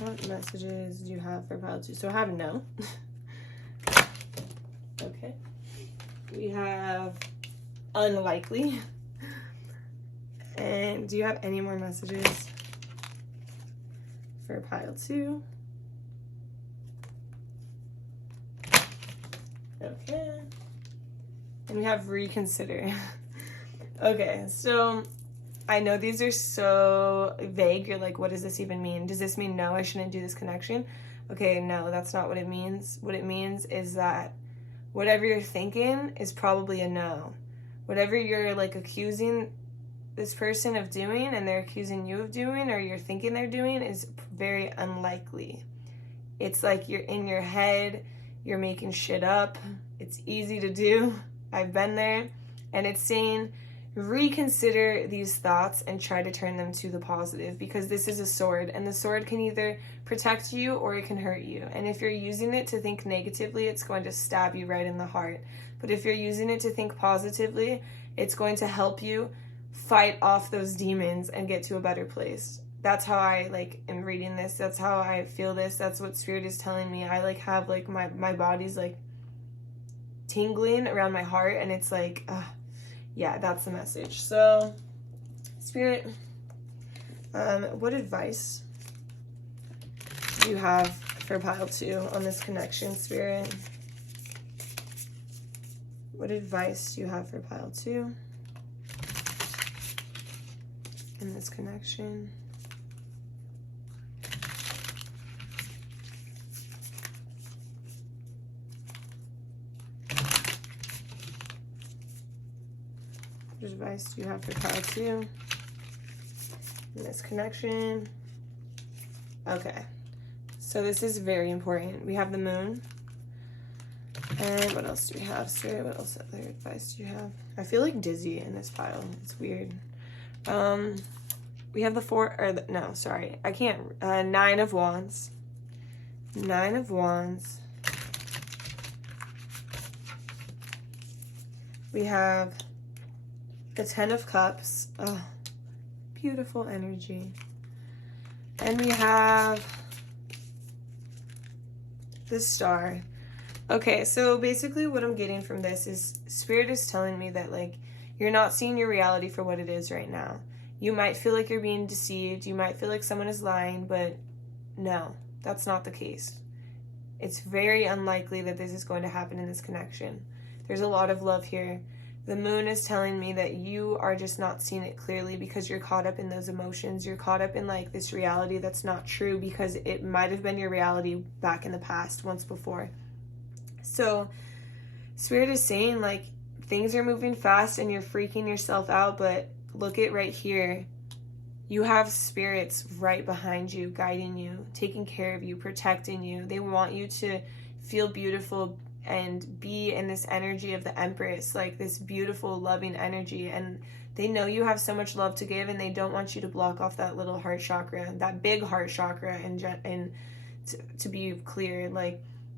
What messages do you have for pile 2? So I have no. Okay. We have unlikely. And do you have any more messages for pile 2? Okay. And we have reconsider. Okay, so I know these are so vague. You're like, what does this even mean? Does this mean no, I shouldn't do this connection? Okay, no, that's not what it means. What it means is that whatever you're thinking is probably a no. Whatever you're like accusing this person of doing, and they're accusing you of doing, or you're thinking they're doing, is very unlikely. It's like you're in your head, you're making shit up. It's easy to do. I've been there. And it's saying reconsider these thoughts and try to turn them to the positive, because this is a sword, and the sword can either protect you or it can hurt you. And if you're using it to think negatively, it's going to stab you right in the heart. But if you're using it to think positively, it's going to help you fight off those demons and get to a better place. That's how I am reading this. That's how I feel this. That's what Spirit is telling me. I have my body's tingling around my heart, and it's yeah, that's the message. So Spirit, what advice do you have for pile 2 on this connection, Spirit? What advice do you have for pile 2 in this connection? What advice do you have for pile 2 in this connection? Okay, so this is very important. We have the moon. And what else do we have, Spirit? What else other advice do you have? I feel dizzy in this pile. It's weird. We have the I can't. 9 of Wands. 9 of Wands. We have the 10 of Cups. Oh, beautiful energy. And we have the Star. Okay, so basically what I'm getting from this is Spirit is telling me that you're not seeing your reality for what it is right now. You might feel like you're being deceived. You might feel like someone is lying, but no, that's not the case. It's very unlikely that this is going to happen in this connection. There's a lot of love here. The moon is telling me that you are just not seeing it clearly because you're caught up in those emotions. You're caught up in this reality that's not true because it might have been your reality back in the past once before. So Spirit is saying things are moving fast and you're freaking yourself out, but look at right here. You have spirits right behind you, guiding you, taking care of you, protecting you. They want you to feel beautiful and be in this energy of the Empress, this beautiful, loving energy. And they know you have so much love to give, and they don't want you to block off that little heart chakra, that big heart chakra. And to be clear,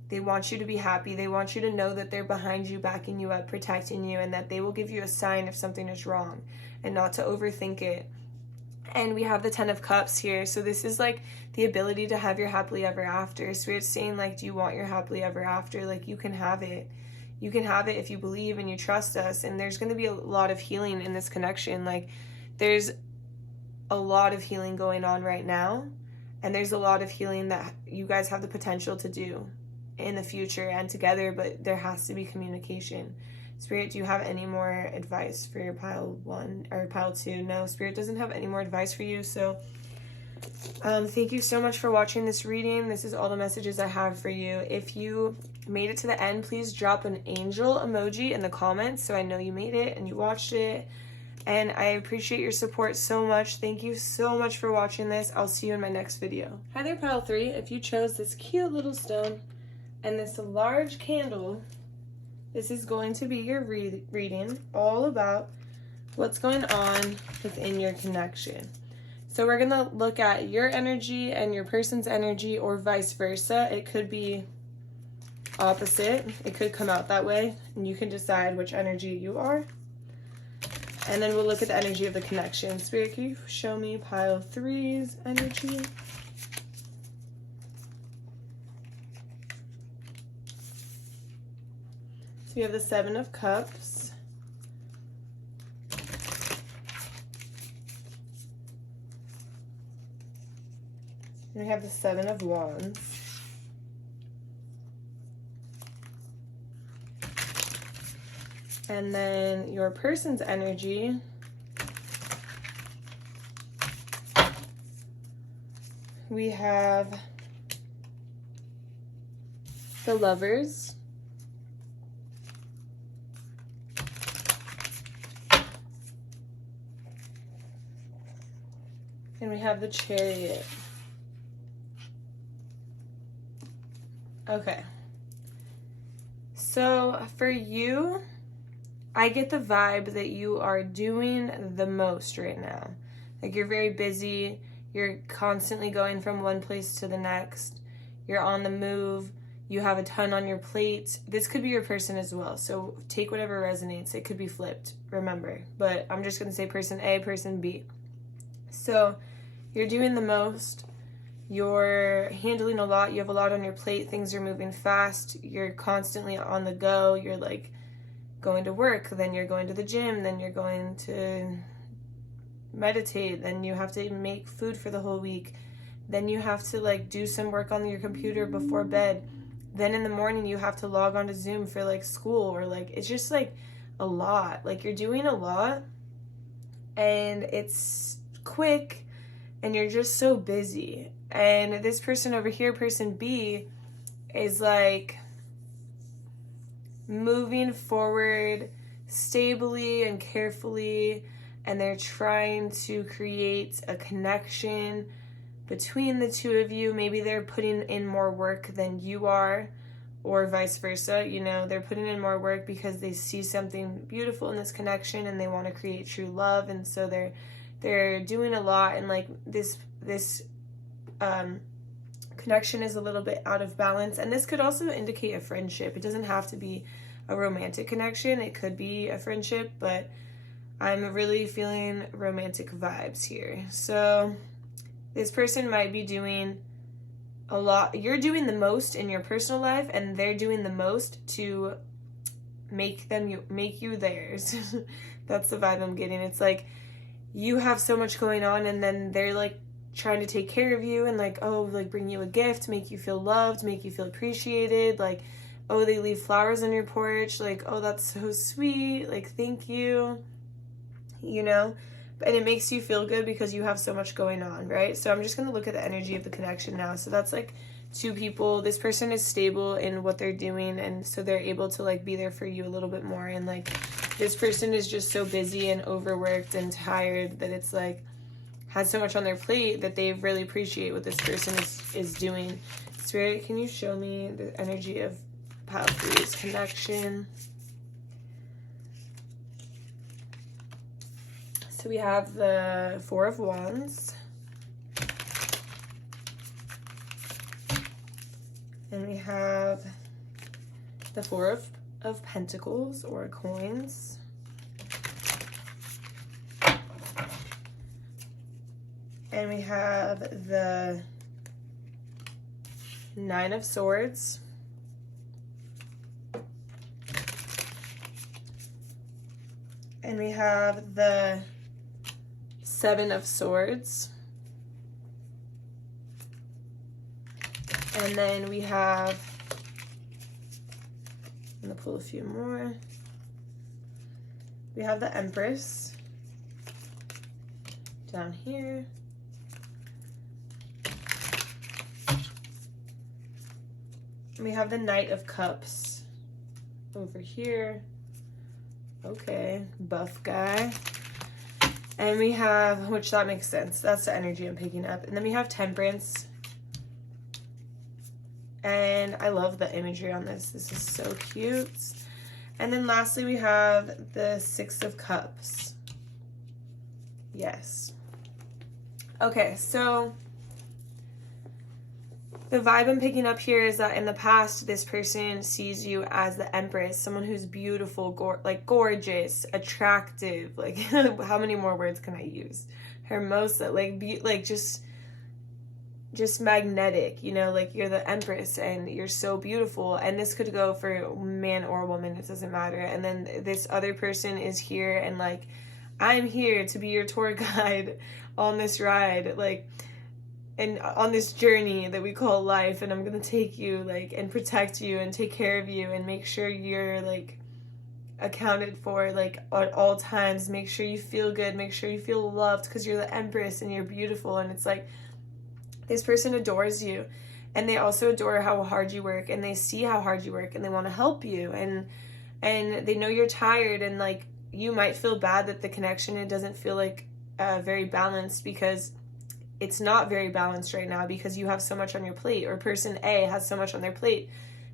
they want you to be happy. They want you to know that they're behind you, backing you up, protecting you, and that they will give you a sign if something is wrong and not to overthink it. And we have the 10 of Cups here. So this is the ability to have your happily ever after. Spirit's saying do you want your happily ever after? You can have it. You can have it if you believe and you trust us. And there's going to be a lot of healing in this connection. There's a lot of healing going on right now. And there's a lot of healing that you guys have the potential to do in the future and together, but there has to be communication. Spirit, do you have any more advice for your pile 1 or pile 2? No, Spirit doesn't have any more advice for you. So thank you so much for watching this reading. This is all the messages I have for you. If you made it to the end, please drop an angel emoji in the comments so I know you made it and you watched it. And I appreciate your support so much. Thank you so much for watching this. I'll see you in my next video. Hi there, pile 3. If you chose this cute little stone and this large candle, this is going to be your reading all about what's going on within your connection. So we're going to look at your energy and your person's energy, or vice versa. It could be opposite. It could come out that way, and you can decide which energy you are. And then we'll look at the energy of the connection. Spirit, can you show me pile 3's energy? So we have the 7 of Cups. And we have the 7 of Wands. And then your person's energy. We have the Lovers. And we have the Chariot. Okay. So for you, I get the vibe that you are doing the most right now. Like, you're very busy. You're constantly going from one place to the next. You're on the move. You have a ton on your plate. This could be your person as well. So take whatever resonates. It could be flipped, remember. But I'm just going to say person A, person B. So you're doing the most. You're handling a lot. You have a lot on your plate. Things are moving fast. You're constantly on the go. You're like going to work. Then you're going to the gym. Then you're going to meditate. Then you have to make food for the whole week. Then you have to like do some work on your computer before bed. Then in the morning you have to log on to Zoom for like school, or like it's just like a lot. Like, you're doing a lot and it's quick and you're just so busy. And this person over here, person B, is like moving forward stably and carefully, and they're trying to create a connection between the two of you. Maybe they're putting in more work than you are, or vice versa. You know, they're putting in more work because they see something beautiful in this connection and they want to create true love, and so they're doing a lot. And like this connection is a little bit out of balance. And this could also indicate a friendship. It doesn't have to be a romantic connection. It could be a friendship, but I'm really feeling romantic vibes here. So this person might be doing a lot. You're doing the most in your personal life, and they're doing the most to make you theirs. That's the vibe I'm getting. It's like you have so much going on, and then they're like trying to take care of you and like, oh, like bring you a gift, make you feel loved, make you feel appreciated. Like, oh, they leave flowers on your porch. Like, oh, that's so sweet. Like, thank you. You know? And it makes you feel good because you have so much going on, right? So I'm just going to look at the energy of the connection now. So that's like two people. This person is stable in what they're doing, and so they're able to like be there for you a little bit more. And like this person is just so busy and overworked and tired that it's like has so much on their plate that they really appreciate what this person is doing. Spirit, can you show me the energy of pile 3's connection? So we have the 4 of Wands. And we have the 4 of Pentacles, or coins. And we have the 9 of Swords. And we have the 7 of Swords. And then we have, I'm going to pull a few more. We have the Empress down here. And we have the Knight of Cups over here. Okay, buff guy. And we have, which that makes sense. That's the energy I'm picking up. And then we have Temperance. And I love the imagery on this. This is so cute. And then lastly, we have the 6 of Cups. Yes. Okay, so the vibe I'm picking up here is that in the past, this person sees you as the Empress, someone who's beautiful, gorgeous, attractive. Like, how many more words can I use? Hermosa, like just magnetic, you know, like you're the Empress and you're so beautiful. And this could go for man or woman, it doesn't matter. And then this other person is here and like, I'm here to be your tour guide on this ride, like, and on this journey that we call life, and I'm gonna take you like and protect you and take care of you and make sure you're like accounted for like at all times. Make sure you feel good, make sure you feel loved because you're the Empress and you're beautiful. And it's like this person adores you, and they also adore how hard you work, and they see how hard you work, and they want to help you, and they know you're tired, and like you might feel bad that the connection, it doesn't feel like very balanced, because it's not very balanced right now because you have so much on your plate, or person A has so much on their plate.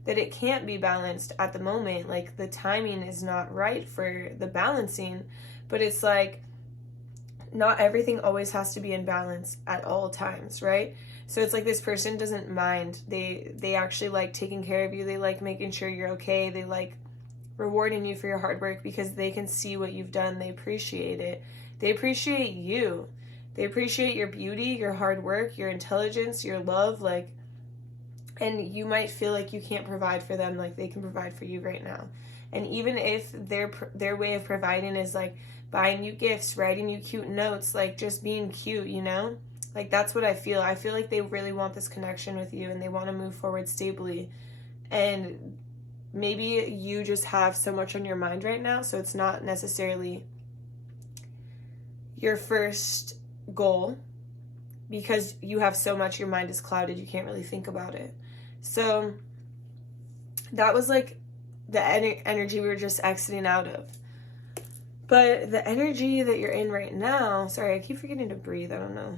that it can't be balanced at the moment. Like, the timing is not right for the balancing, but it's like, not everything always has to be in balance at all times, right? So it's like this person doesn't mind. They actually like taking care of you. They like making sure you're okay. They like rewarding you for your hard work because they can see what you've done. They appreciate it. They appreciate you. They appreciate your beauty, your hard work, your intelligence, your love, like, and you might feel like you can't provide for them like they can provide for you right now. And even if their way of providing is like buying you gifts, writing you cute notes, like just being cute, you know? Like, that's what I feel. I feel like they really want this connection with you and they want to move forward stably. And maybe you just have so much on your mind right now, so it's not necessarily your first goal because you have so much, your mind is clouded, you can't really think about it. So that was like the energy we were just exiting out of. But the energy that you're in right now, sorry, I keep forgetting to breathe. I don't know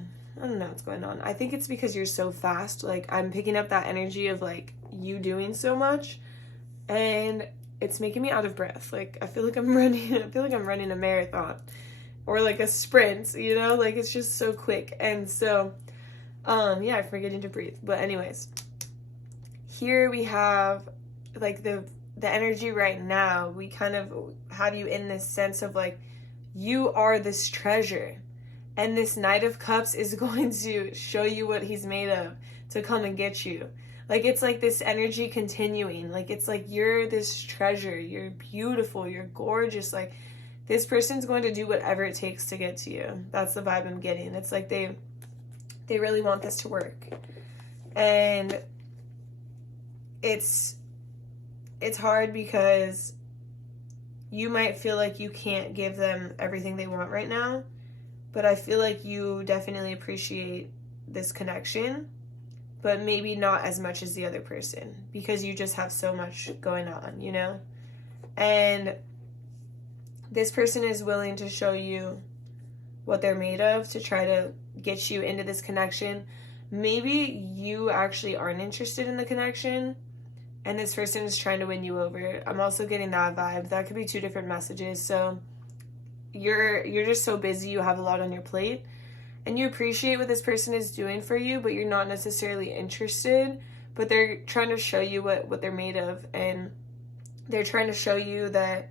what's going on. I think it's because you're so fast. Like, I'm picking up that energy of like you doing so much, and it's making me out of breath. Like, I feel like I'm running a marathon or like a sprint, you know? Like, it's just so quick. And so yeah, I'm forgetting to breathe. But anyways, here we have like the energy right now. We kind of have you in this sense of like, you are this treasure, and this Knight of Cups is going to show you what he's made of to come and get you. Like, it's like this energy continuing. Like, it's like, you're this treasure, you're beautiful, you're gorgeous. Like, this person's going to do whatever it takes to get to you. That's the vibe I'm getting. It's like they really want this to work. And it's hard because you might feel like you can't give them everything they want right now, but I feel like you definitely appreciate this connection, but maybe not as much as the other person because you just have so much going on, you know? And this person is willing to show you what they're made of to try to get you into this connection. Maybe you actually aren't interested in the connection, and this person is trying to win you over. I'm also getting that vibe. That could be two different messages. So you're just so busy, you have a lot on your plate, and you appreciate what this person is doing for you, but you're not necessarily interested. But they're trying to show you what they're made of, and they're trying to show you that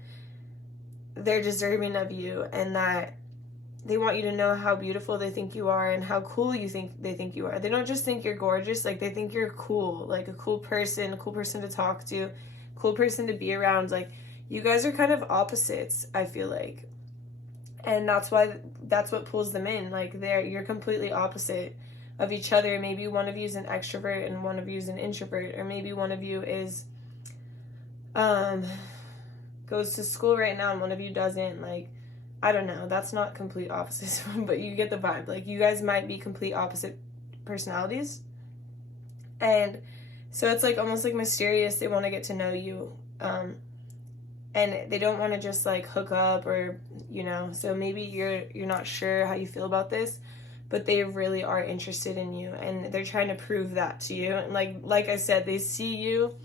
they're deserving of you, and that they want you to know how beautiful they think you are and how cool they think you are. They don't just think you're gorgeous, like, they think you're cool, like a cool person to talk to, cool person to be around. Like, you guys are kind of opposites, I feel like. And that's what pulls them in. Like, you're completely opposite of each other. Maybe one of you is an extrovert and one of you is an introvert, or maybe one of you is goes to school right now and one of you doesn't. Like, I don't know, that's not complete opposites, but you get the vibe. Like, you guys might be complete opposite personalities. And so it's like almost like mysterious. They want to get to know you. And they don't want to just like hook up, or, you know, so maybe you're not sure how you feel about this, but they really are interested in you, and they're trying to prove that to you. And like I said, they see you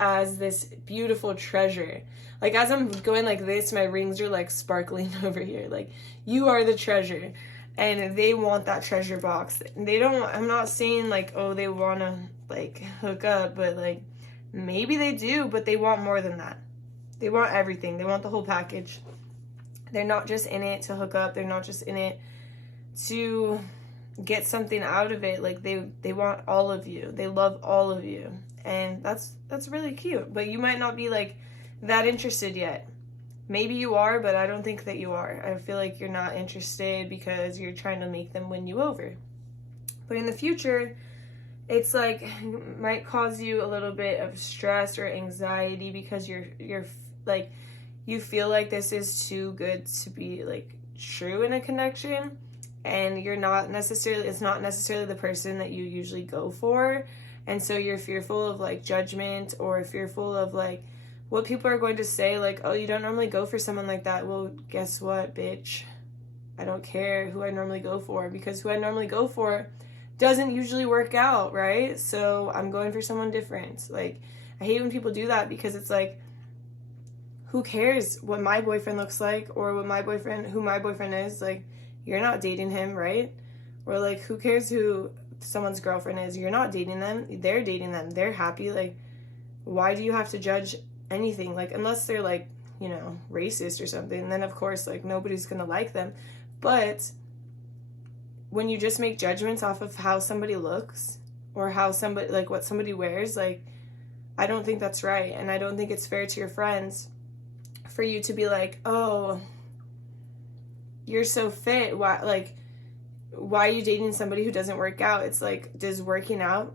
as this beautiful treasure. Like, as I'm going like this, my rings are like sparkling over here. Like, you are the treasure, and they want that treasure box. I'm not saying like, oh, they want to like hook up, but like maybe they do, but they want more than that. They want everything. They want the whole package. They're not just in it to hook up. They're not just in it to get something out of it. Like, they want all of you. They love all of you. And that's really cute. But you might not be like that interested yet. Maybe you are, but I don't think that you are. I feel like you're not interested because you're trying to make them win you over. But in the future, it's like, it might cause you a little bit of stress or anxiety because you're like, you feel like this is too good to be like true in a connection, and it's not necessarily the person that you usually go for. And so you're fearful of like judgment, or fearful of like what people are going to say, like, oh, you don't normally go for someone like that. Well, guess what, bitch? I don't care who I normally go for, because who I normally go for doesn't usually work out, right? So I'm going for someone different. Like, I hate when people do that, because it's like, who cares what my boyfriend looks like, or who my boyfriend is? Like, you're not dating him, right? Or like, who cares who someone's girlfriend is? You're not dating them. They're dating them. They're happy. Like, why do you have to judge anything? Like, unless they're like, you know, racist or something, then of course, like, nobody's gonna like them. But when you just make judgments off of how somebody looks, or how somebody, like, what somebody wears, like, I don't think that's right. And I don't think it's fair to your friends for you to be like, oh, you're so fit, why are you dating somebody who doesn't work out? It's like, does working out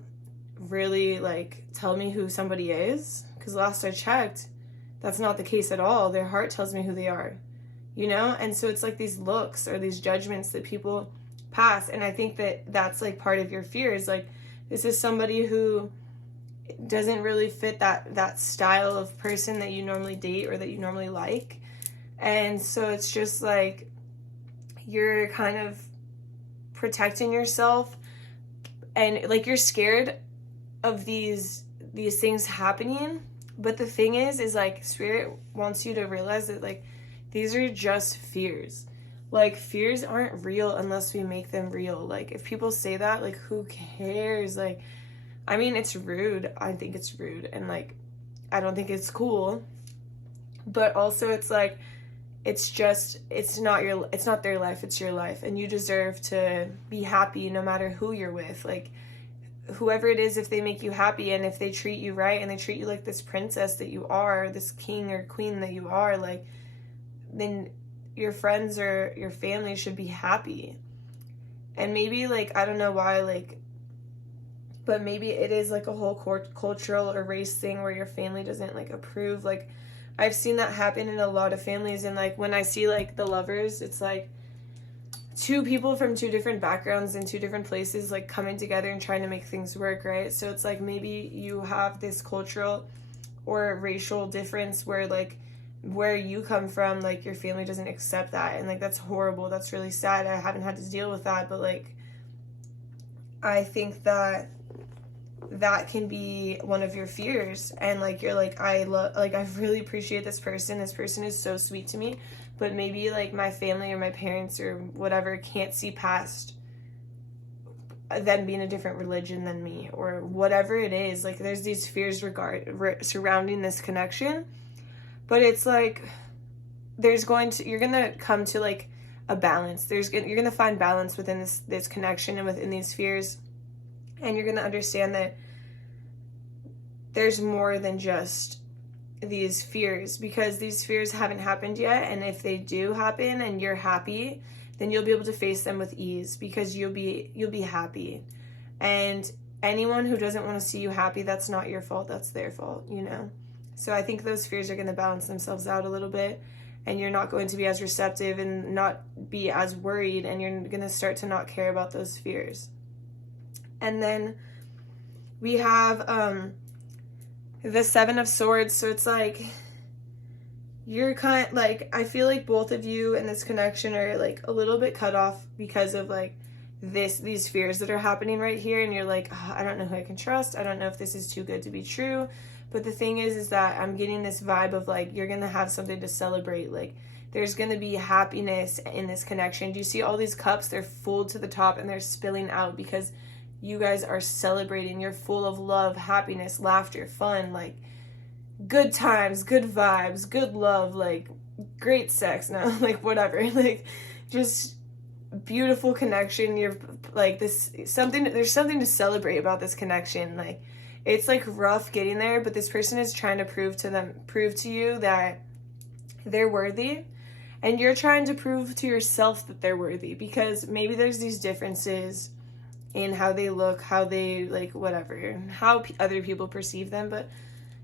really, like, tell me who somebody is? Because last I checked, that's not the case at all. Their heart tells me who they are, you know? And so it's like these looks or these judgments that people pass. And I think that that's like part of your fears. Like, this is somebody who doesn't really fit that style of person that you normally date or that you normally like. And so it's just like, you're kind of protecting yourself, and like, you're scared of these things happening. But the thing is like, Spirit wants you to realize that, like, these are just fears. Like, fears aren't real unless we make them real. Like, if people say that, like, who cares? Like, I mean, it's rude. I think it's rude, and like, I don't think it's cool. But also, it's like, it's not their life, it's your life, and you deserve to be happy no matter who you're with. Like, whoever it is, if they make you happy and if they treat you right and they treat you like this princess that you are, this king or queen that you are, like, then your friends or your family should be happy. And maybe, like, I don't know why, like, but maybe it is like a whole cultural or race thing where your family doesn't, like, approve. Like, I've seen that happen in a lot of families. And like, when I see like the lovers, it's like two people from two different backgrounds in two different places, like, coming together and trying to make things work, right? So it's like, maybe you have this cultural or racial difference where, like, where you come from, like, your family doesn't accept that, and like, that's horrible. That's really sad. I haven't had to deal with that, but like, I think that can be one of your fears. And like, you're like, I really appreciate this person is so sweet to me, but maybe like my family or my parents or whatever can't see past them being a different religion than me, or whatever it is. Like, there's these fears surrounding this connection. But it's like, you're gonna come to like a balance. You're gonna find balance within this connection and within these fears. And you're gonna understand that there's more than just these fears, because these fears haven't happened yet. And if they do happen and you're happy, then you'll be able to face them with ease, because you'll be happy. And anyone who doesn't want to see you happy, that's not your fault, that's their fault, you know? So I think those fears are going to balance themselves out a little bit, and you're not going to be as receptive and not be as worried, and you're going to start to not care about those fears. And then we have the Seven of Swords. So it's like, you're kind of like, I feel like both of you in this connection are like a little bit cut off because of like these fears that are happening right here. And you're like, oh, I don't know who I can trust. I don't know if this is too good to be true. But the thing is that I'm getting this vibe of like, you're going to have something to celebrate. Like, there's going to be happiness in this connection. Do you see all these cups? They're full to the top and they're spilling out because you guys are celebrating. You're full of love, happiness, laughter, fun, like good times, good vibes, good love, like great sex, no, like whatever, like just beautiful connection. You're like there's something to celebrate about this connection. Like, it's like rough getting there, but this person is trying to prove to you that they're worthy, and you're trying to prove to yourself that they're worthy, because maybe there's these differences in how they look, how they, like, whatever, how other people perceive them. But,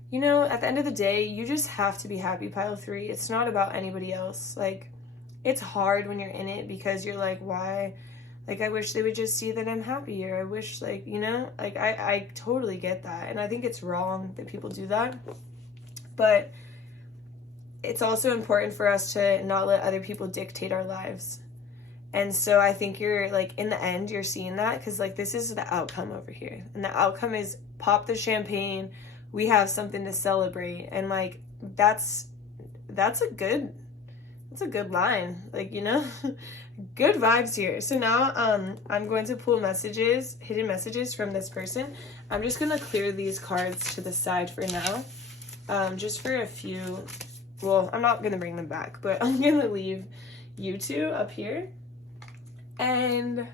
you know, at the end of the day, you just have to be happy, pile 3. It's not about anybody else. Like, it's hard when you're in it, because you're like, why? Like, I wish they would just see that I'm happy, or I wish, like, you know, like, I totally get that. And I think it's wrong that people do that. But it's also important for us to not let other people dictate our lives. And so I think you're like, in the end, you're seeing that because like this is the outcome over here. And the outcome is pop the champagne. We have something to celebrate. And like, that's a good line. Like, you know, good vibes here. So now I'm going to pull messages, hidden messages from this person. I'm just going to clear these cards to the side for now. Just for a few, well, I'm not going to bring them back, but I'm going to leave you two up here. And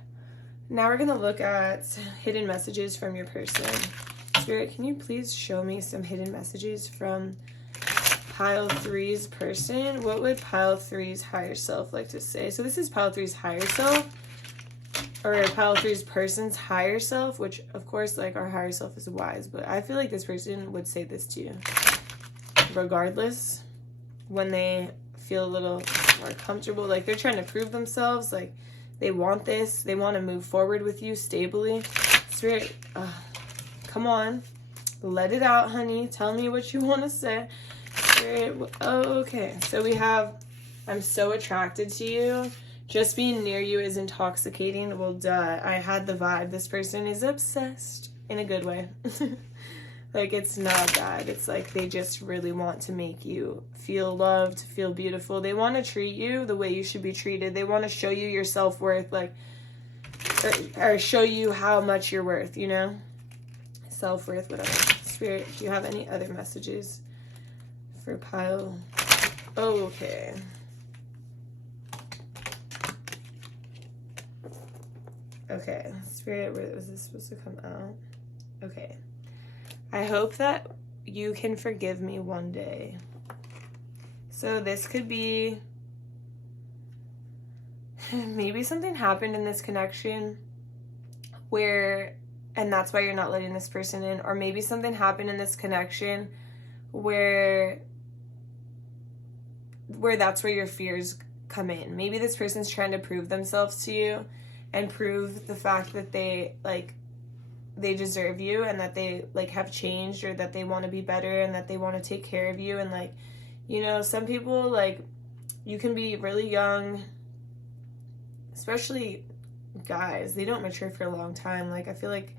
now we're going to look at hidden messages from your person. Spirit, can you please show me some hidden messages from Pile 3's person? What would Pile 3's higher self like to say? So this is Pile 3's higher self, or Pile 3's person's higher self, which of course, like, our higher self is wise, but I feel like this person would say this to you regardless when they feel a little more comfortable, like they're trying to prove themselves, like they want this, they want to move forward with you stably. Spirit, come on, let it out, honey. Tell me what you want to say. Spirit, okay, so we have, I'm so attracted to you. Just being near you is intoxicating. Well, duh, I had the vibe. This person is obsessed in a good way. Like, it's not bad. It's like they just really want to make you feel loved, feel beautiful. They want to treat you the way you should be treated. They want to show you your self-worth, like, or show you how much you're worth, you know? Self-worth, whatever. Spirit, do you have any other messages for Pile? Okay. Okay. Spirit, where was this supposed to come out? Okay. I hope that you can forgive me one day. So this could be, maybe something happened in this connection where, and that's why you're not letting this person in, or maybe something happened in this connection where that's where your fears come in. Maybe this person's trying to prove themselves to you and prove the fact that they deserve you, and that they like have changed, or that they want to be better, and that they want to take care of you. And like, you know, some people, like, you can be really young, especially guys, they don't mature for a long time. Like, I feel like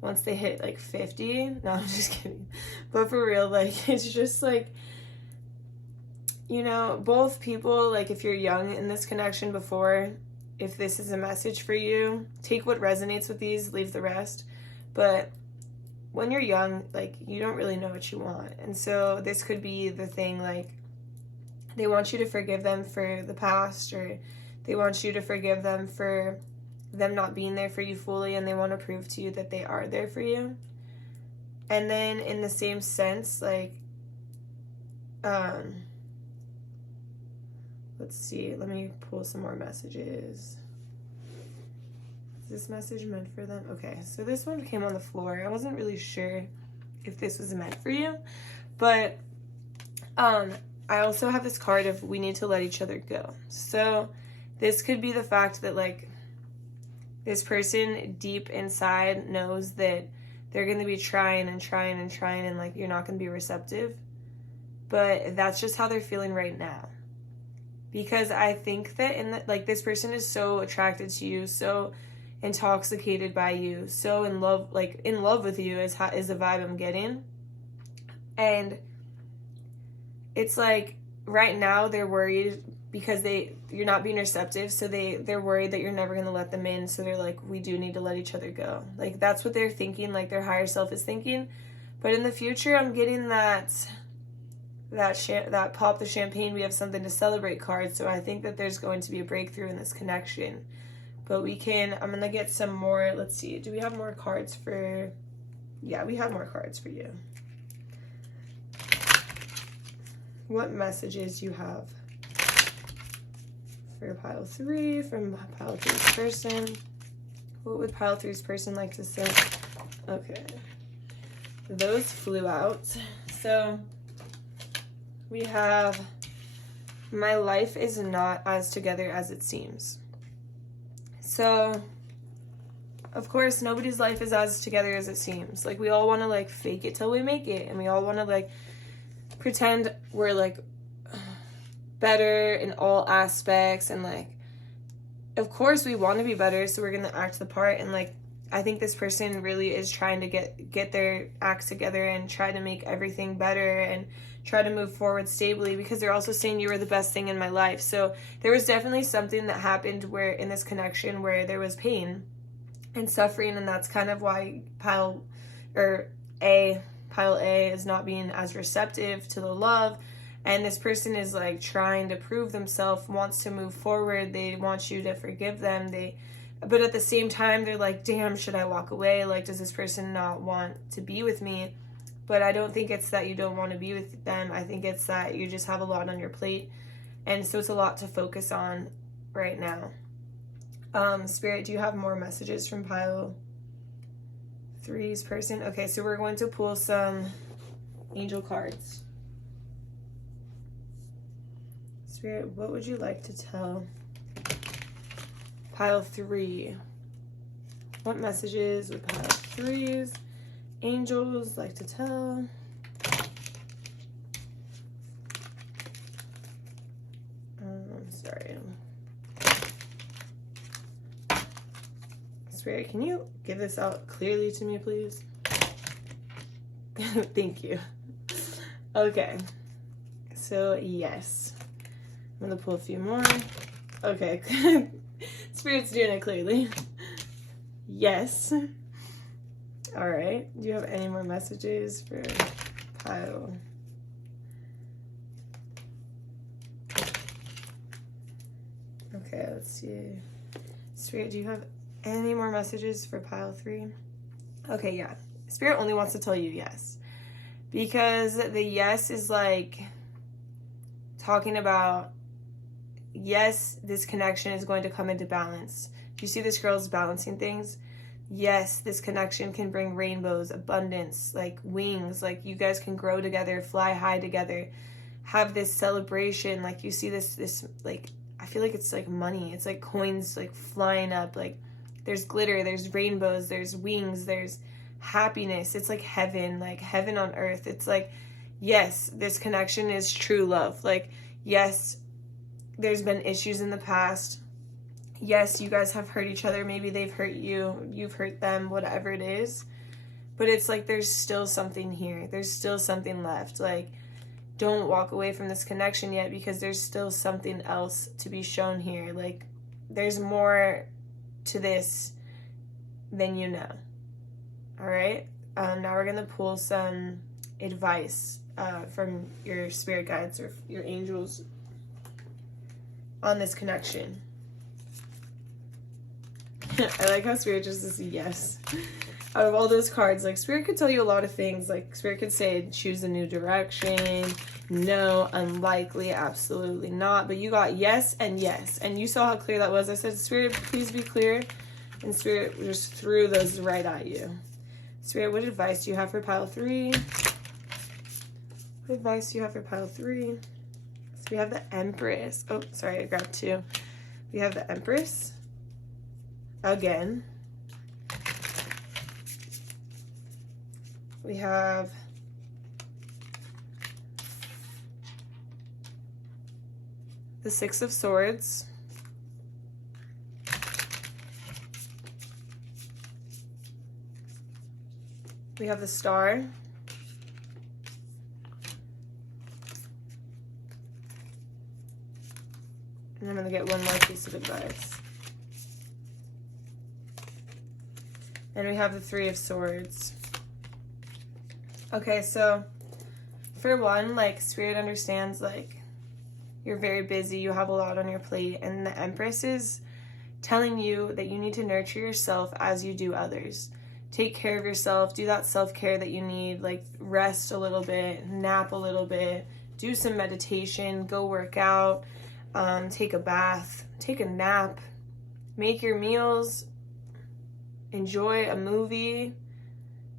once they hit like 50, no, I'm just kidding, but for real, like, it's just like, you know, both people, like, if you're young in this connection before, if this is a message for you, take what resonates with these, leave the rest. But when you're young, like, you don't really know what you want. And so this could be the thing, like, they want you to forgive them for the past, or they want you to forgive them for them not being there for you fully, and they want to prove to you that they are there for you. And then in the same sense, like, let's see, let me pull some more messages. This message meant for them? Okay, so this one came on the floor. I wasn't really sure if this was meant for you, but I also have this card of we need to let each other go. So this could be the fact that, like, this person deep inside knows that they're going to be trying and trying and trying, and like, you're not going to be receptive, but that's just how they're feeling right now. Because I think that like, this person is so attracted to you, so intoxicated by you, so in love with you is the vibe I'm getting. And it's like right now they're worried because you're not being receptive, so they're worried that you're never going to let them in, so they're like, we do need to let each other go. Like, that's what they're thinking, like their higher self is thinking. But in the future, I'm getting that pop the champagne, we have something to celebrate card. So I think that there's going to be a breakthrough in this connection. But I'm going to get some more. Let's see. Do we have more cards for... Yeah, we have more cards for you. What messages you have for Pile 3 from Pile 3's person? What would Pile 3's person like to say? Okay. Those flew out. So we have, my life is not as together as it seems. So, of course, nobody's life is as together as it seems. Like, we all want to, like, fake it till we make it. And we all want to, like, pretend we're, like, better in all aspects. And, like, of course we want to be better, so we're going to act the part. And like, I think this person really is trying to get their act together and try to make everything better and try to move forward stably, because they're also saying you were the best thing in my life. So there was definitely something that happened where in this connection where there was pain and suffering, and that's kind of why pile A is not being as receptive to the love. And this person is like trying to prove themselves, wants to move forward. They want you to forgive them. But at the same time, they're like, damn, should I walk away? Like, does this person not want to be with me? But I don't think it's that you don't want to be with them. I think it's that you just have a lot on your plate. And so it's a lot to focus on right now. Spirit, do you have more messages from pile 3's person? Okay, so we're going to pull some angel cards. Spirit, what would you like to tell pile 3? What messages would pile 3's angels like to tell? Sorry. Spirit, can you give this out clearly to me, please? Thank you. Okay. So, yes. I'm going to pull a few more. Okay. Spirit's doing it clearly. Yes. All right. Do you have any more messages for pile? Okay, let's see. Spirit, do you have any more messages for pile 3? Okay, yeah. Spirit only wants to tell you yes. Because the yes is like talking about, yes, this connection is going to come into balance. Do you see this girl's balancing things? Yes, this connection can bring rainbows, abundance, like wings, like you guys can grow together, fly high together, have this celebration. Like you see this like, I feel like it's like money. It's like coins like flying up, like there's glitter, there's rainbows, there's wings, there's happiness. It's like heaven on earth. It's like, yes, this connection is true love. Like, yes, there's been issues in the past. Yes, you guys have hurt each other. Maybe they've hurt you. You've hurt them, whatever it is. But it's like there's still something here. There's still something left. Like, don't walk away from this connection yet, because there's still something else to be shown here. Like, there's more to this than you know. All right? Now we're going to pull some advice from your spirit guides or your angels on this connection. I like how Spirit just says yes. Out of all those cards, like Spirit could tell you a lot of things. Like Spirit could say, choose a new direction. No, unlikely, absolutely not. But you got yes and yes. And you saw how clear that was. I said, Spirit, please be clear. And Spirit just threw those right at you. Spirit, what advice do you have for pile 3? What advice do you have for pile 3? So we have the Empress. Oh, sorry, I grabbed 2. We have the Empress. Again. We have the 6 of Swords. We have the Star. And I'm going to get one more piece of advice. And we have the 3 of Swords. Okay, so for one, like Spirit understands like you're very busy, you have a lot on your plate, and the Empress is telling you that you need to nurture yourself as you do others. Take care of yourself, do that self-care that you need, like rest a little bit, nap a little bit, do some meditation, go work out, take a bath, take a nap, make your meals, enjoy a movie,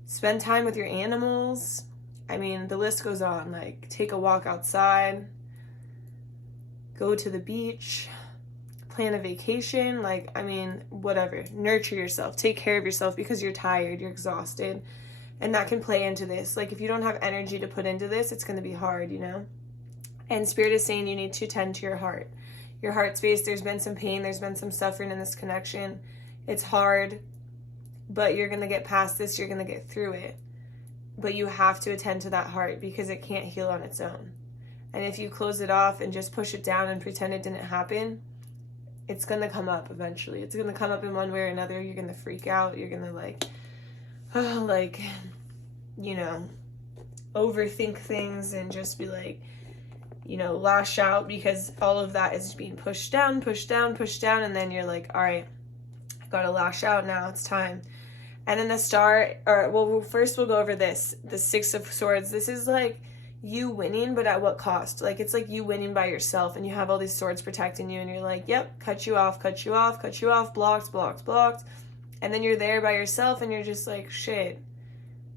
spend time with your animals. I mean, the list goes on. Like, take a walk outside, go to the beach, plan a vacation. Like, I mean, whatever. Nurture yourself. Take care of yourself because you're tired, you're exhausted. And that can play into this. Like, if you don't have energy to put into this, it's going to be hard, you know? And Spirit is saying you need to tend to your heart. your heart space. There's been some pain, there's been some suffering in this connection. It's hard, but you're going to get past this, you're going to get through it. But you have to attend to that heart because it can't heal on its own. And if you close it off and just push it down and pretend it didn't happen, it's going to come up eventually. It's going to come up in one way or another. You're going to freak out. You're going to overthink things and just be lash out because all of that is being pushed down. And then you're like, all right, I got to lash out now. It's time. And then the star, first we'll go over this, the Six of Swords. This is like you winning, but at what cost? Like, it's like you winning by yourself and you have all these swords protecting you and you're like, yep, cut you off, blocked. And then you're there by yourself and you're just like, shit,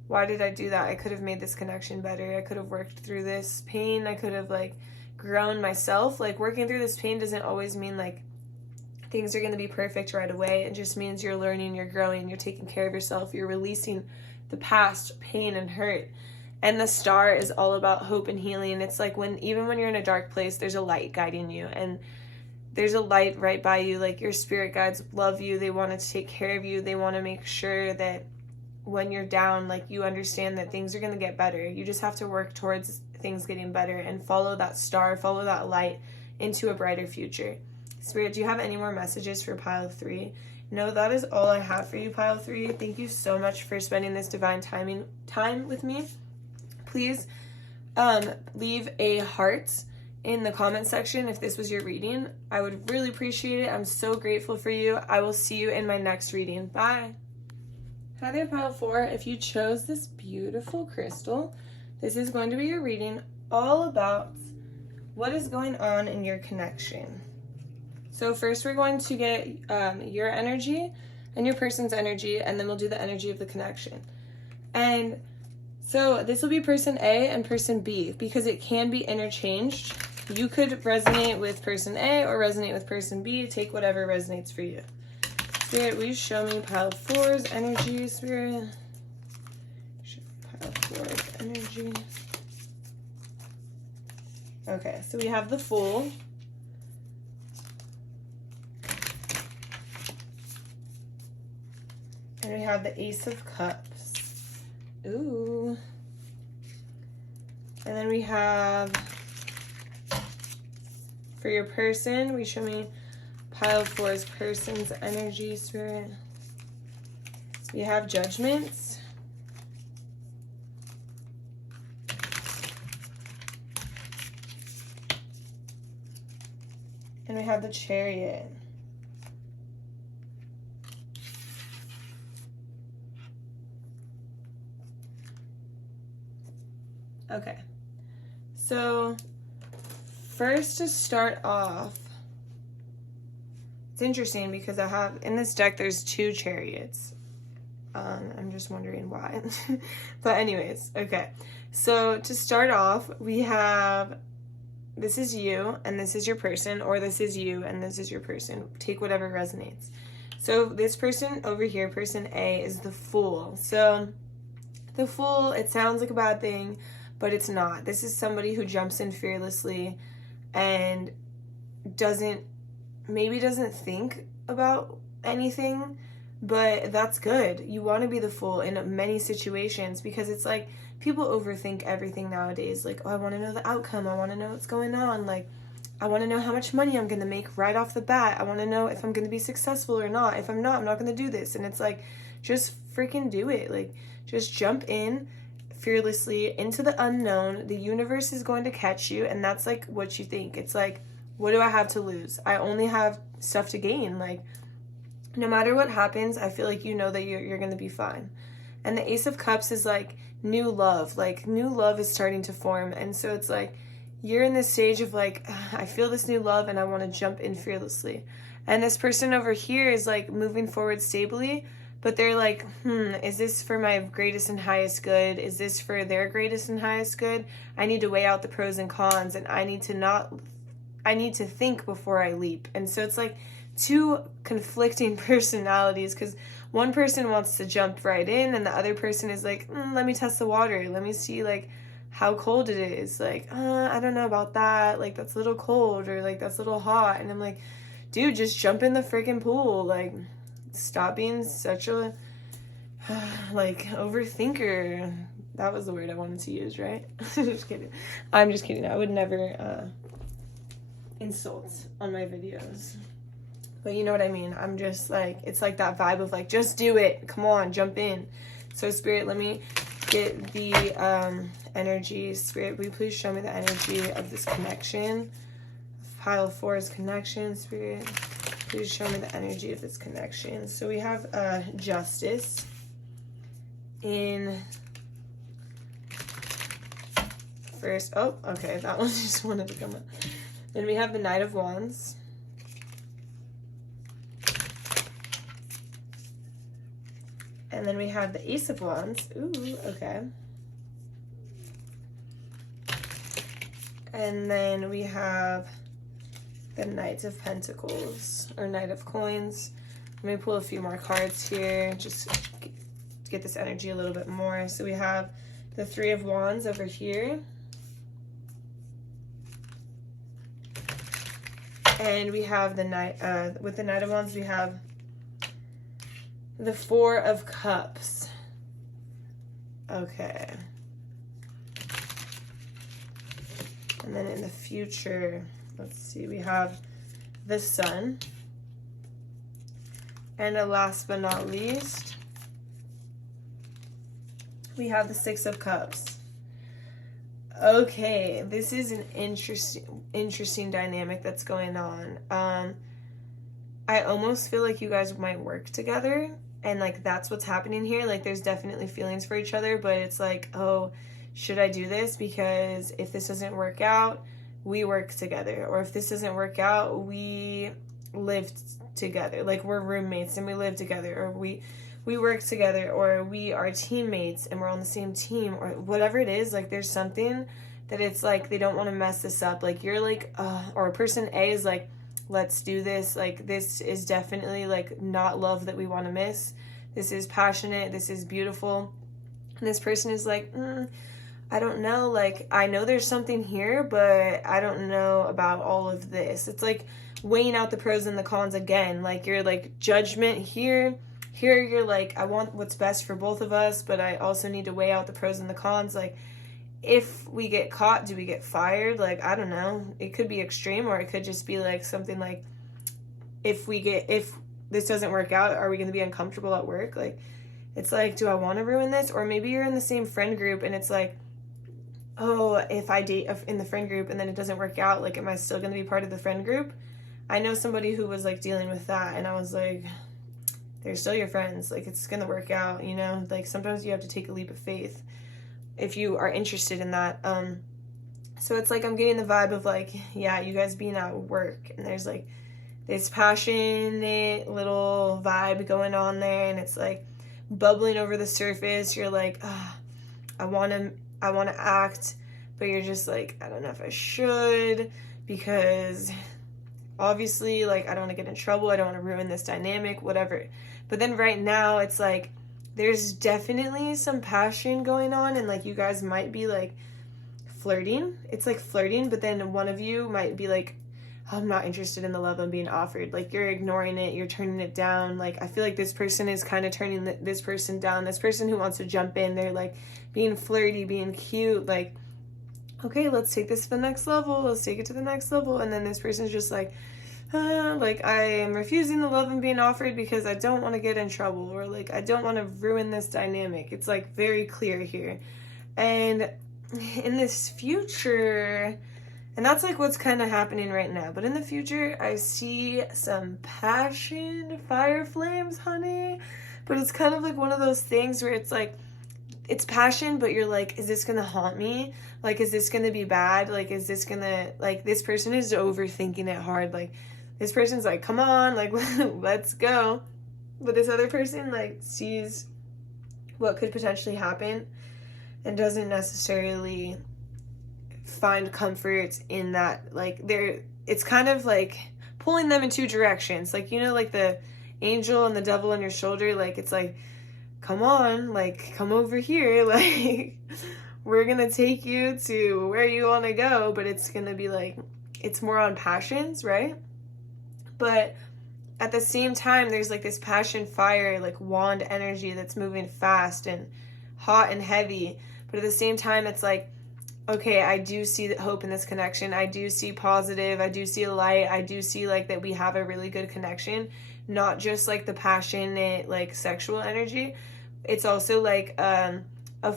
why did I do that? I could have made this connection better. I could have worked through this pain. I could have grown myself. Working through this pain doesn't always mean things are going to be perfect right away. It just means you're learning, you're growing, you're taking care of yourself, you're releasing the past pain and hurt. And the star is all about hope and healing. It's even when you're in a dark place, there's a light guiding you, and there's a light right by you. Your spirit guides love you. They want to take care of you. They want to make sure that when you're down, you understand that things are going to get better. You just have to work towards things getting better and follow that star, follow that light into a brighter future. Spirit, do you have any more messages for pile 3? No, that is all I have for you, pile 3. Thank you so much for spending this divine time with me. Please leave a heart in the comment section if this was your reading. I would really appreciate it. I'm so grateful for you. I will see you in my next reading. Bye. Hi there, pile 4. If you chose this beautiful crystal, this is going to be your reading all about what is going on in your connection. So first we're going to get your energy and your person's energy, and then we'll do the energy of the connection. And so this will be person A and person B because it can be interchanged. You could resonate with person A or resonate with person B. Take whatever resonates for you. Spirit, will you show me pile 4's energy, Spirit? Show me pile 4's energy. Okay, so we have the Fool. And we have the Ace of Cups. Ooh. And then we have, for your person, will you show me pile 4's person's energy, Spirit? We have Judgments. And we have the Chariot. Okay, so first to start off, it's interesting because I have, in this deck, there's 2 chariots. I'm just wondering why. But anyways, okay. So to start off, we have, this is you and this is your person, or this is you and this is your person. Take whatever resonates. So this person over here, person A, is the Fool. So the Fool, it sounds like a bad thing, but it's not. This is somebody who jumps in fearlessly and doesn't think about anything, but that's good. You want to be the Fool in many situations because it's people overthink everything nowadays. Oh, I want to know the outcome. I want to know what's going on. I want to know how much money I'm going to make right off the bat. I want to know if I'm going to be successful or not. If I'm not, I'm not going to do this. And it's just freaking do it. Just jump in fearlessly into the unknown. The universe is going to catch you, and that's what you think. It's what do I have to lose? I only have stuff to gain. No matter what happens, I feel you know that you're going to be fine. And the Ace of Cups is new love. New love is starting to form, and so it's you're in this stage of I feel this new love and I want to jump in fearlessly. And this person over here is moving forward stably, but they're is this for my greatest and highest good? Is this for their greatest and highest good? I need to weigh out the pros and cons, and I need to think before I leap. And so it's 2 conflicting personalities, because one person wants to jump right in and the other person is let me test the water. Let me see how cold it is. Like, I don't know about that. Like, that's a little cold, or like, that's a little hot. And I'm like, dude, just jump in the freaking pool. Like, stop being such a, like, overthinker. That was the word I wanted to use, right? Just kidding. I'm just kidding. I would never insult on my videos. But you know what I mean? I'm just like, it's like that vibe of like, just do it. Come on, jump in. So Spirit, let me get the energy. Spirit, will you please show me the energy of this connection? Pile 4 is connection. Spirit, please show me the energy of this connection. So we have Justice in first. Oh, okay, that one just wanted to come up. Then we have the Knight of Wands. And then we have the Ace of Wands. Ooh, okay. And then we have the Knight of Pentacles, or Knight of Coins. Let me pull a few more cards here, just to get this energy a little bit more. So we have the Three of Wands over here. And we have the Knight, with the Knight of Wands, we have the Four of Cups. Okay. And then in the future, let's see, we have the Sun. And last but not least, we have the Six of Cups. Okay, this is an interesting dynamic that's going on. I almost feel like you guys might work together, and like that's what's happening here. Like there's definitely feelings for each other, but it's like, oh, should I do this? Because if this doesn't work out, we work together. Or if this doesn't work out, we live together. Like we're roommates and we live together, or we work together, or we are teammates and we're on the same team, or whatever it is. Like there's something that it's like they don't want to mess this up. Like you're like, or person A is like, let's do this. Like this is definitely like not love that we want to miss. This is passionate. This is beautiful. And this person is like, I don't know. Like I know there's something here, but I don't know about all of this. It's like weighing out the pros and the cons again. Like you're like judgment here. Here you're like, I want what's best for both of us, but I also need to weigh out the pros and the cons. Like if we get caught, do we get fired? Like, I don't know. It could be extreme, or it could just be like something like, if this doesn't work out, are we going to be uncomfortable at work? Like, it's like, do I want to ruin this? Or maybe you're in the same friend group and it's like, oh, if I date in the friend group and then it doesn't work out, like, am I still going to be part of the friend group? I know somebody who was like dealing with that, and I was like, they're still your friends. Like, it's going to work out, you know? Like, sometimes you have to take a leap of faith if you are interested in that. So it's like I'm getting the vibe of like, yeah, you guys being at work, and there's like this passionate little vibe going on there, and it's like bubbling over the surface. You're like, I want to act, but you're just like, I don't know if I should, because obviously, like, I don't want to get in trouble. I don't want to ruin this dynamic, whatever. But then right now it's like, there's definitely some passion going on, and like you guys might be like flirting. It's like flirting, but then one of you might be like, I'm not interested in the love I'm being offered. Like you're ignoring it, you're turning it down. Like I feel like this person is kind of turning this person down. This person who wants to jump in, they're like being flirty, being cute, like, okay, let's take this to the next level. Let's take it to the next level. And then this person's just like I am refusing the love I'm being offered because I don't want to get in trouble, or like I don't want to ruin this dynamic. It's like very clear here. And in this future, and that's like what's kind of happening right now, but in the future I see some passion, fire flames, honey. But it's kind of like one of those things where it's like, it's passion, but you're like, is this gonna haunt me? Like, is this gonna be bad? Like, is this gonna, like, this person is overthinking it hard. Like, this person's like, come on, like, let's go. But this other person, like, sees what could potentially happen and doesn't necessarily find comfort in that. Like, it's kind of like pulling them in two directions. Like, you know, like the angel and the devil on your shoulder. Like, it's like, come on, like, come over here. Like, we're gonna take you to where you want to go, but it's gonna be like, it's more on passions, right? But at the same time, there's like this passion fire, like wand energy that's moving fast and hot and heavy. But at the same time, it's like, okay, I do see the hope in this connection. I do see positive. I do see a light. I do see like that we have a really good connection, not just like the passionate, like sexual energy. It's also like a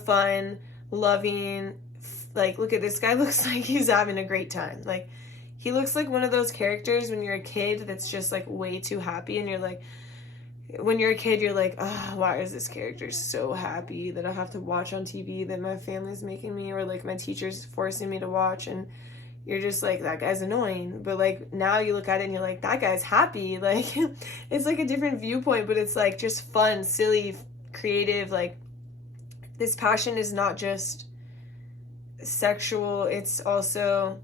fun, loving, like, look at this guy, looks like he's having a great time. Like, he looks like one of those characters when you're a kid that's just like way too happy, and you're like, when you're a kid, you're like, oh, why is this character so happy that I have to watch on TV that my family's making me, or like my teacher's forcing me to watch, and you're just like, that guy's annoying. But like now you look at it and you're like, that guy's happy. Like, it's like a different viewpoint, but it's like just fun, silly, creative. Like, this passion is not just sexual, it's also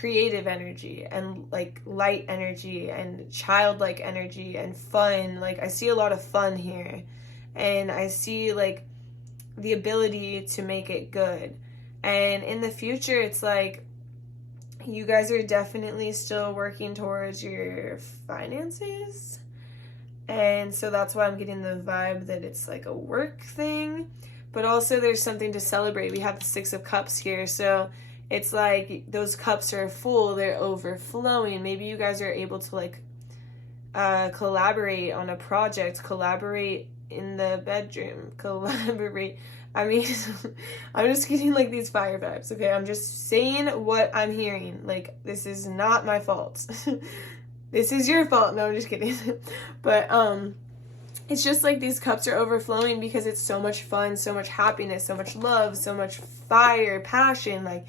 creative energy and like light energy and childlike energy and fun. Like, I see a lot of fun here, and I see like the ability to make it good. And in the future, it's like you guys are definitely still working towards your finances, and so that's why I'm getting the vibe that it's like a work thing, but also there's something to celebrate. We have the Six of Cups here, so it's like those cups are full, they're overflowing. Maybe you guys are able to like collaborate on a project, collaborate in the bedroom, collaborate. I mean, I'm just getting like these fire vibes, okay? I'm just saying what I'm hearing. Like, this is not my fault. This is your fault. No, I'm just kidding. But it's just like these cups are overflowing because it's so much fun, so much happiness, so much love, so much fire, passion. Like,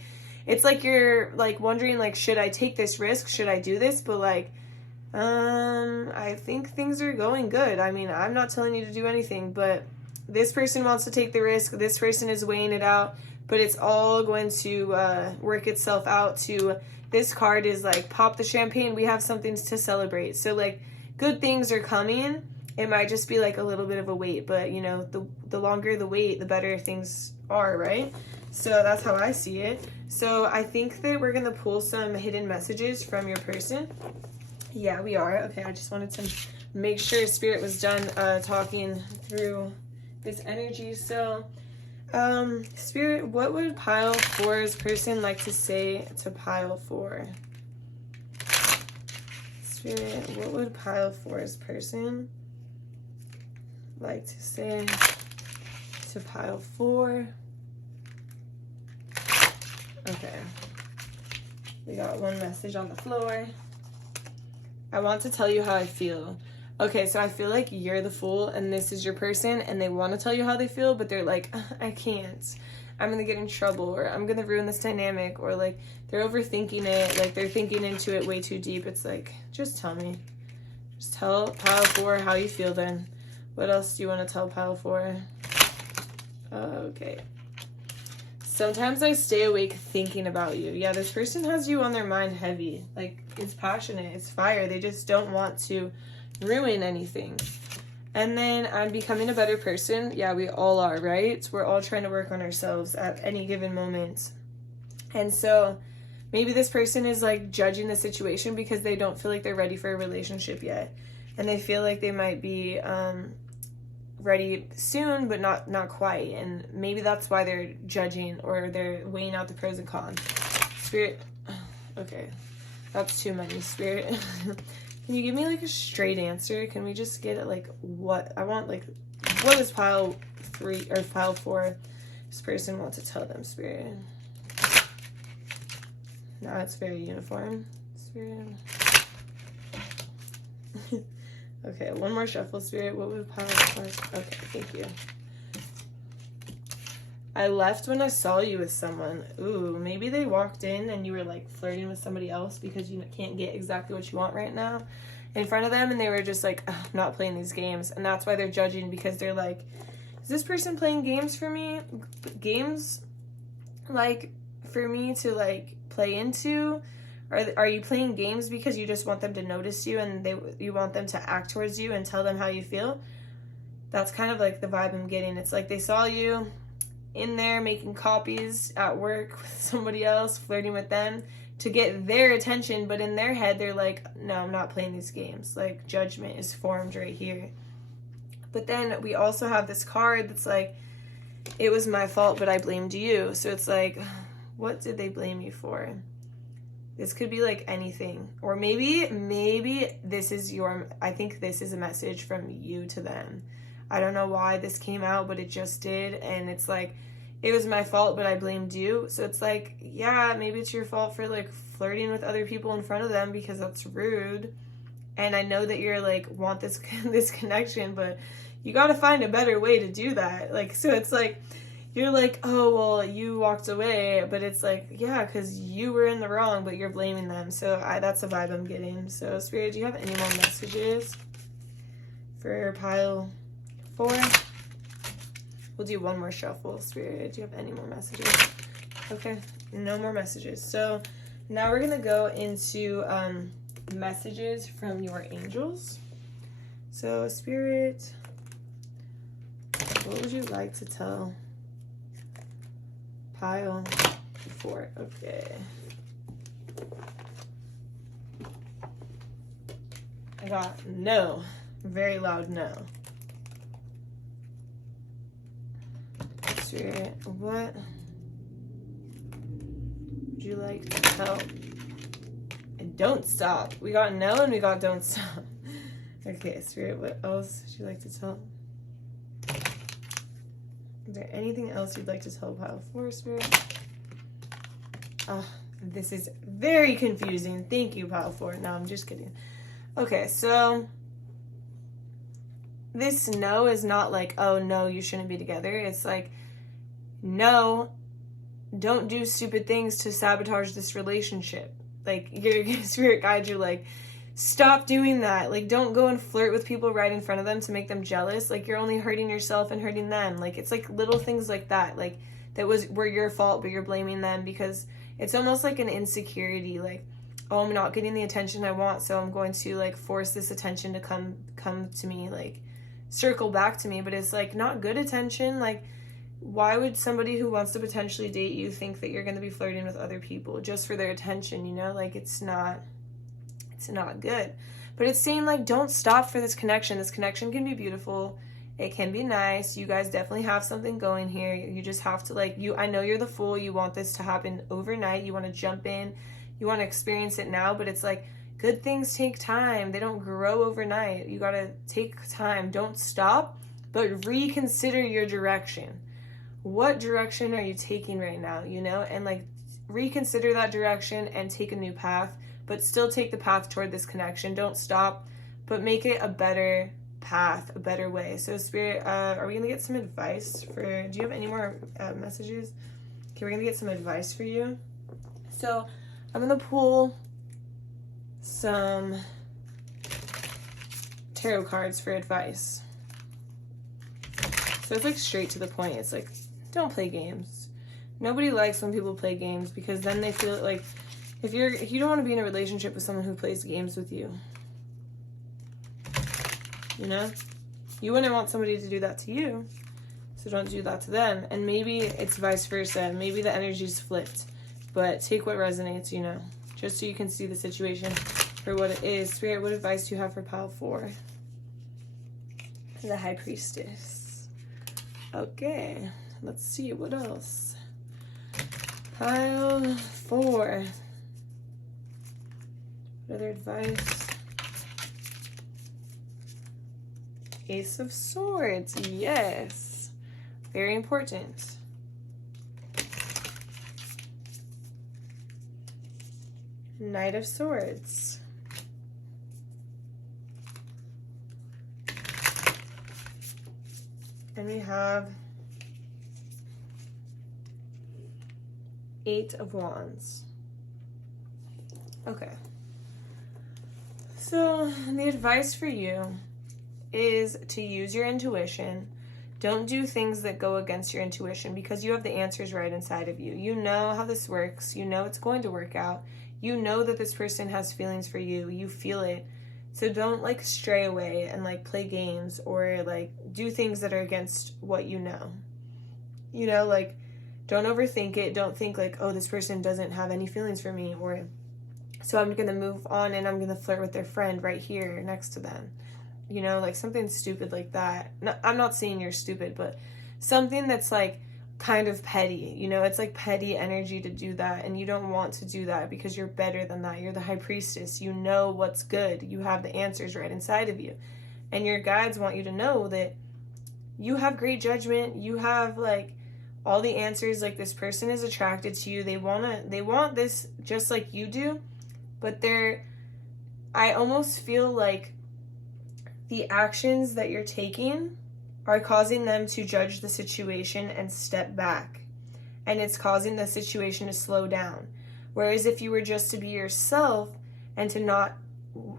it's like you're like wondering, like, should I take this risk? Should I do this? But like, I think things are going good. I mean, I'm not telling you to do anything, but this person wants to take the risk. This person is weighing it out, but it's all going to work itself out to, this card is like, pop the champagne. We have something to celebrate. So like, good things are coming. It might just be like a little bit of a wait, but you know, the longer the wait, the better things are, right? So that's how I see it. So I think that we're going to pull some hidden messages from your person. Yeah, we are. Okay, I just wanted to make sure Spirit was done talking through this energy. So, Spirit, what would pile 4's person like to say to pile 4? Spirit, what would pile 4's person like to say to pile 4? Okay. We got one message on the floor. I want to tell you how I feel. Okay, so I feel like you're the fool and this is your person and they want to tell you how they feel, but they're like, I can't. I'm going to get in trouble, or I'm going to ruin this dynamic, or like they're overthinking it, like they're thinking into it way too deep. It's like, just tell me. Just tell pile 4 how you feel then. What else do you want to tell pile 4? Okay. Sometimes I stay awake thinking about you. Yeah, this person has you on their mind heavy. Like, it's passionate, it's fire. They just don't want to ruin anything. And then I'm becoming a better person. Yeah, we all are, right? We're all trying to work on ourselves at any given moment. And so maybe this person is like judging the situation because they don't feel like they're ready for a relationship yet. And they feel like they might be ready soon, but not quite. And maybe that's why they're judging, or they're weighing out the pros and cons. Spirit, okay, that's too many. Spirit, can you give me like a straight answer? Can we just get it, like, what I want, like, what does pile 3 or pile 4 this person want to tell them, Spirit? Now it's very uniform, Spirit. Okay, one more shuffle, Spirit. What would pile 4? Okay, thank you. I left when I saw you with someone. Ooh, maybe they walked in and you were like flirting with somebody else because you can't get exactly what you want right now in front of them, and they were just like, I'm not playing these games. And that's why they're judging, because they're like, is this person playing games for me? Games like for me to like play into? Are you playing games because you just want them to notice you and you want them to act towards you and tell them how you feel? That's kind of like the vibe I'm getting. It's like they saw you, in there making copies at work with somebody else, flirting with them to get their attention, but in their head they're like, no, I'm not playing these games. Like, judgment is formed right here. But then we also have this card that's like, it was my fault, but I blamed you. So it's like, what did they blame you for? This could be like anything. Or maybe this is I think this is a message from you to them. I don't know why this came out, but it just did. And it's like, it was my fault, but I blamed you. So it's like, yeah, maybe it's your fault for like flirting with other people in front of them because that's rude. And I know that you're like, want this connection, but you got to find a better way to do that. Like, so it's like, you're like, oh, well, you walked away, but it's like, yeah, because you were in the wrong, but you're blaming them. So that's the vibe I'm getting. So Spirit, do you have any more messages for pile 4? We'll do one more shuffle. Spirit, do you have any more messages? Okay, no more messages. So now we're going to go into messages from your angels. So Spirit, what would you like to tell pile 4? Okay. I got no. Very loud no. Spirit, what would you like to tell? And don't stop. We got no and we got don't stop. Okay, Spirit, what else would you like to tell? Is there anything else you'd like to tell pile 4, Spirit? This is very confusing. Thank you, pile 4. No, I'm just kidding. Okay, so this no is not like, oh, no, you shouldn't be together. It's like, no, don't do stupid things to sabotage this relationship. Like, your spirit guides you, like, stop doing that. Like, don't go and flirt with people right in front of them to make them jealous. Like, you're only hurting yourself and hurting them. Like, it's like little things like that. Like, were your fault, but you're blaming them because it's almost like an insecurity. Like, oh, I'm not getting the attention I want, so I'm going to like force this attention to come to me, like circle back to me. But it's like not good attention. Like, why would somebody who wants to potentially date you think that you're going to be flirting with other people just for their attention? You know, like it's not good. But it's saying like, don't stop for this connection. This connection can be beautiful. It can be nice. You guys definitely have something going here. You just have to like, I know you're the fool. You want this to happen overnight. You want to jump in. You want to experience it now, but it's like, good things take time. They don't grow overnight. You got to take time. Don't stop, but reconsider your direction. What direction are you taking right now, you know? And like, reconsider that direction and take a new path, but still take the path toward this connection. Don't stop, but make it a better path, a better way. So Spirit, are we going to get some advice do you have any more messages? Okay, we're going to get some advice for you. So I'm going to pull some tarot cards for advice. So it's like straight to the point. It's like, don't play games. Nobody likes when people play games because then they feel like if you don't want to be in a relationship with someone who plays games with you. You know? You wouldn't want somebody to do that to you. So don't do that to them. And maybe it's vice versa. Maybe the energy's flipped. But take what resonates, you know, just so you can see the situation for what it is. Spirit, what advice do you have for pile 4? The High Priestess. Okay, let's see, what else? Pile 4. What other advice? Ace of Swords, yes. Very important. Knight of Swords. And we have 8 of Wands. Okay. So the advice for you is to use your intuition. Don't do things that go against your intuition because you have the answers right inside of you. You know how this works. You know it's going to work out. You know that this person has feelings for you. You feel it. So don't like stray away and like play games or like do things that are against what you know. You know, like, don't overthink it. Don't think like, oh, this person doesn't have any feelings for me, or so I'm going to move on and I'm going to flirt with their friend right here next to them. You know, like something stupid like that. No, I'm not saying you're stupid, but something that's like kind of petty. You know, it's like petty energy to do that, and you don't want to do that because you're better than that. You're the high priestess. You know what's good. You have the answers right inside of you. And your guides want you to know that you have great judgment. You have like all the answers. Like, this person is attracted to you. They want this just like you do, but I almost feel like the actions that you're taking are causing them to judge the situation and step back. And it's causing the situation to slow down. Whereas if you were just to be yourself and to not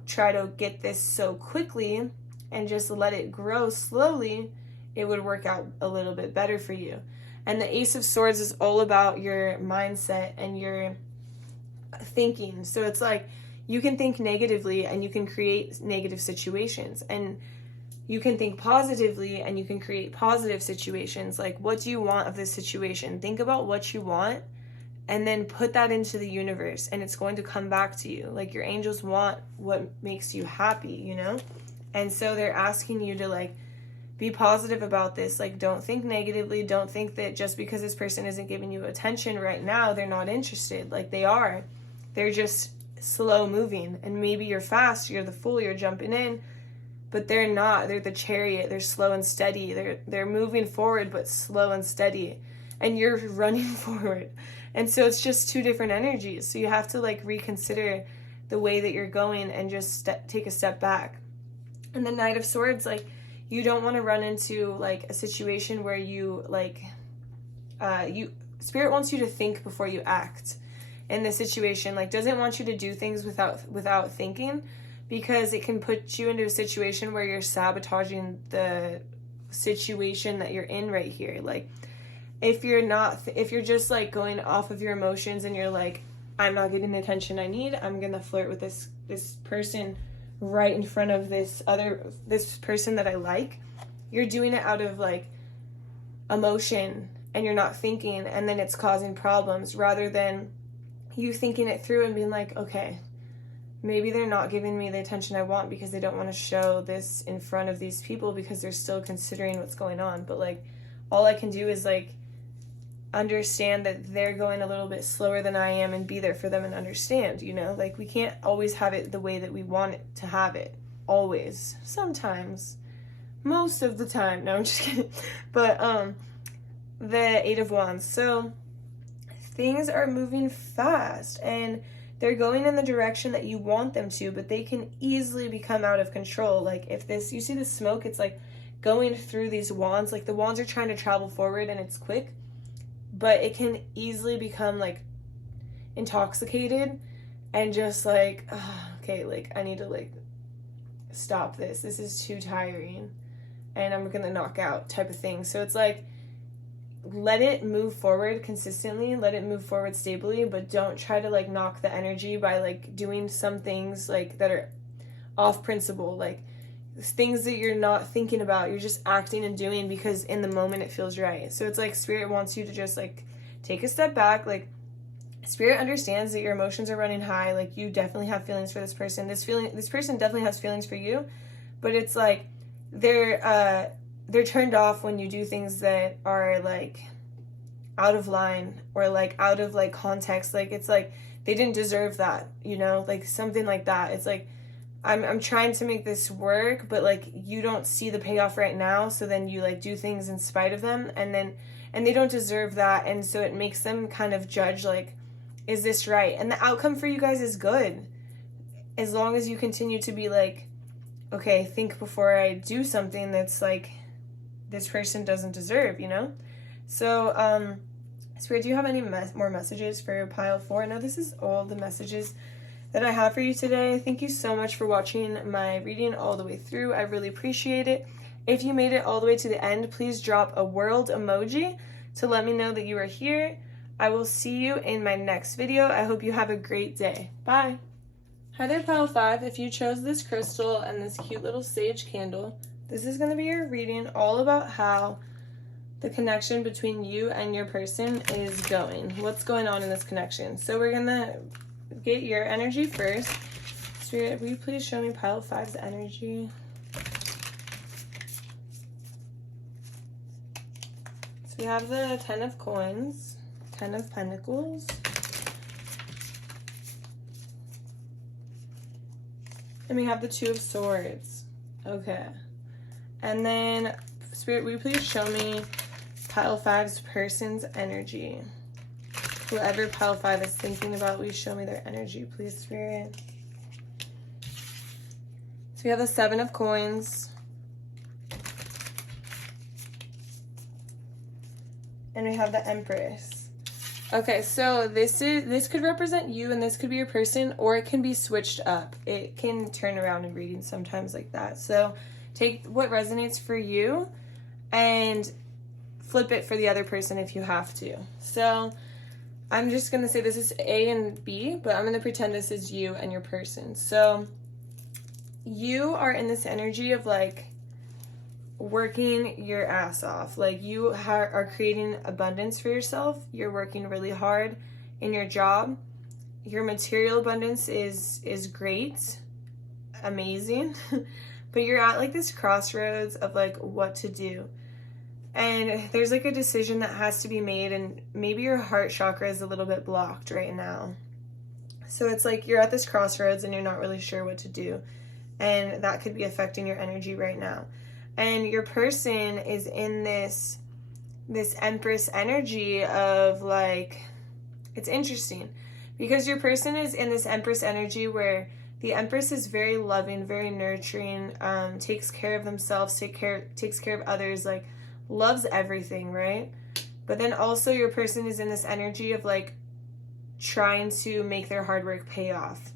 try to get this so quickly and just let it grow slowly, it would work out a little bit better for you. And the Ace of Swords is all about your mindset and your thinking. So it's like, you can think negatively and you can create negative situations, and you can think positively and you can create positive situations. Like, what do you want of this situation? Think about what you want and then put that into the universe, and it's going to come back to you. Like, your angels want what makes you happy, you know? And so they're asking you to like be positive about this. Like, don't think negatively. Don't think that just because this person isn't giving you attention right now, they're not interested. Like, they are. They're just slow moving, and maybe you're fast, you're the fool, you're jumping in, but they're not. They're the chariot. They're slow and steady. They're moving forward but slow and steady, and you're running forward. And so it's just two different energies. So you have to like reconsider the way that you're going and just take a step back. And the Knight of Swords, like, you don't want to run into like a situation where you like Spirit wants you to think before you act in the situation. Like, doesn't want you to do things without thinking, because it can put you into a situation where you're sabotaging the situation that you're in right here. Like, if you're just like going off of your emotions and you're like, I'm not getting the attention I need, I'm gonna flirt with this person right in front of this person that I like, you're doing it out of like emotion and you're not thinking, and then it's causing problems, rather than you thinking it through and being like, okay, maybe they're not giving me the attention I want because they don't want to show this in front of these people because they're still considering what's going on. But like, all I can do is like understand that they're going a little bit slower than I am and be there for them and understand, you know? Like, we can't always have it the way that we want it to have it. Always. Sometimes. Most of the time. No, I'm just kidding. But the Eight of Wands. So things are moving fast and they're going in the direction that you want them to, but they can easily become out of control. Like, if you see the smoke, it's like going through these wands. Like, the wands are trying to travel forward and it's quick, but it can easily become like intoxicated and just like, okay, like, I need to like stop this. This is too tiring and I'm gonna knock out type of thing. So it's like, let it move forward consistently, let it move forward stably, but don't try to like knock the energy by like doing some things like that are off principle, like things that you're not thinking about, you're just acting and doing because in the moment it feels right. So it's like Spirit wants you to just like take a step back. Like, Spirit understands that your emotions are running high. Like, you definitely have feelings for this person. This person definitely has feelings for you, but it's like they're turned off when you do things that are like out of line or like out of like context. Like, it's like they didn't deserve that, you know, like something like that. It's like, I'm trying to make this work, but like you don't see the payoff right now, so then you like do things in spite of them, and they don't deserve that, and so it makes them kind of judge like, is this right? And the outcome for you guys is good as long as you continue to be like, okay, think before I do something that's like this person doesn't deserve, you know? So Spirit, do you have any more messages for pile 4? I know this is all the messages that I have for you today. Thank you so much for watching my reading all the way through. I really appreciate it. If you made it all the way to the end, please drop a world emoji to let me know that you are here. I will see you in my next video. I hope you have a great day. Bye. Hi there, pile 5. If you chose this crystal and this cute little sage candle, this is going to be your reading all about how the connection between you and your person is going. What's going on in this connection? So we're gonna get your energy first. Spirit, will you please show me pile 5's energy? So we have the 10 of coins, 10 of pentacles, and we have the 2 of swords. Okay. And then, Spirit, will you please show me pile 5's person's energy? Whoever pile 5 is thinking about, will you show me their energy, please, Spirit? So we have the 7 of coins. And we have the Empress. Okay, so this could represent you, and this could be your person, or it can be switched up. It can turn around in readings sometimes like that. So take what resonates for you and flip it for the other person if you have to. So I'm just going to say this is A and B, but I'm going to pretend this is you and your person. So you are in this energy of like working your ass off. Like you are creating abundance for yourself. You're working really hard in your job. Your material abundance is great, amazing. But you're at like this crossroads of like what to do. And there's like a decision that has to be made, and maybe your heart chakra is a little bit blocked right now. So it's like you're at this crossroads and you're not really sure what to do. And that could be affecting your energy right now. And your person is in this Empress energy of like, it's interesting because your person is in this Empress energy where the Empress is very loving, very nurturing, takes care of themselves, takes care of others, like loves everything, right? But then also your person is in this energy of like trying to make their hard work pay off.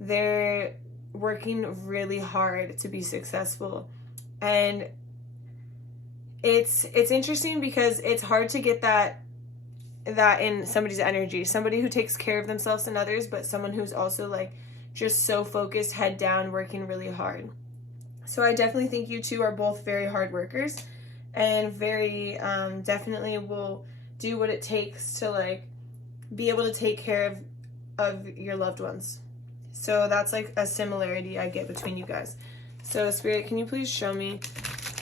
They're working really hard to be successful. And it's interesting because it's hard to get that in somebody's energy. Somebody who takes care of themselves and others, but someone who's also like just so focused, head down, working really hard. So I definitely think you two are both very hard workers and very definitely will do what it takes to like be able to take care of your loved ones. So that's like a similarity I get between you guys. So Spirit, can you please show me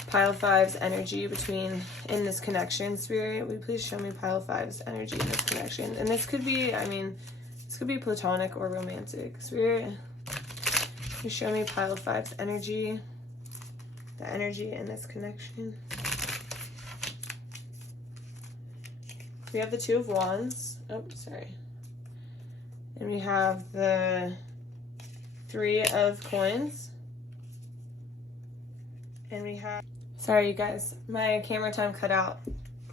pile 5's energy in this connection? Spirit, will you please show me pile 5's energy in this connection? And this could be, this could be platonic or romantic. Spirit, can you show me pile 5's energy, the energy in this connection? We have the 2 of Wands. Oh, sorry. And we have the 3 of Coins. And we have, sorry you guys, my camera time cut out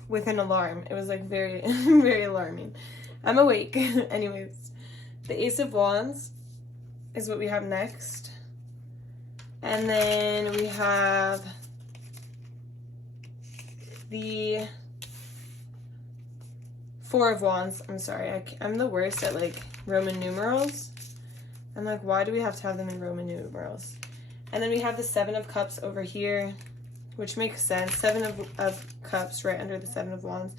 with an alarm. It was like very, very alarming. I'm awake. Anyways, the Ace of Wands is what we have next. And then we have the 4 of Wands. I'm sorry, I'm the worst at like Roman numerals. I'm like, why do we have to have them in Roman numerals? And then we have the 7 of Cups over here, which makes sense. 7 of Cups right under the 7 of Wands.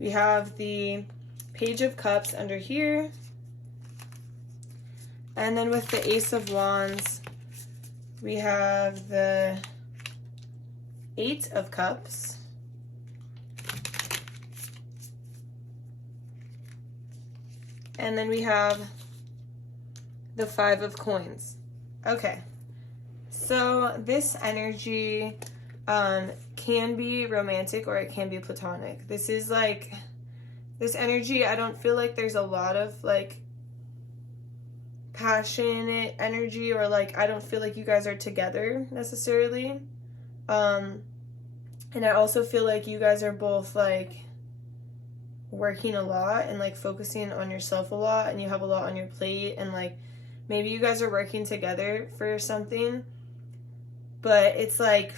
We have the Page of Cups under here. And then with the Ace of Wands, we have the 8 of Cups. And then we have the 5 of Coins. Okay. So this energy can be romantic or it can be platonic. This is like, this energy, I don't feel like there's a lot of like passionate energy, or like I don't feel like you guys are together necessarily. And I also feel like you guys are both like working a lot and like focusing on yourself a lot, and you have a lot on your plate, and like maybe you guys are working together for something, but it's like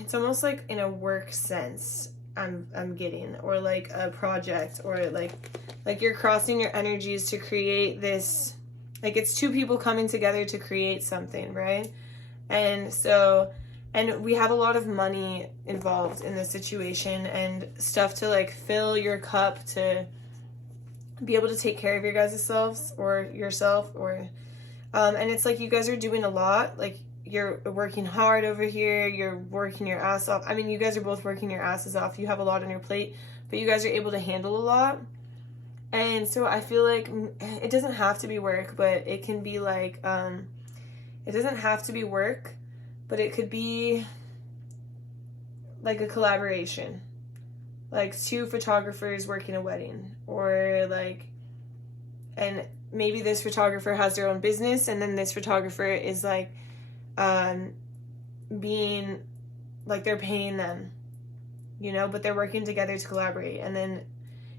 it's almost like in a work sense I'm getting, or like a project, or like you're crossing your energies to create this, like it's 2 people coming together to create something, right? And so And we have a lot of money involved in this situation and stuff to like fill your cup to be able to take care of your guys' selves or yourself, or and it's like you guys are doing a lot. Like you're working hard over here, you're working your ass off. I mean, you guys are both working your asses off. You have a lot on your plate, but you guys are able to handle a lot. And so I feel like it doesn't have to be work, but it can be like it doesn't have to be work, but it could be like a collaboration, like 2 photographers working a wedding, or like, and maybe this photographer has their own business, and then this photographer is like being like, they're paying them, you know, but they're working together to collaborate, and then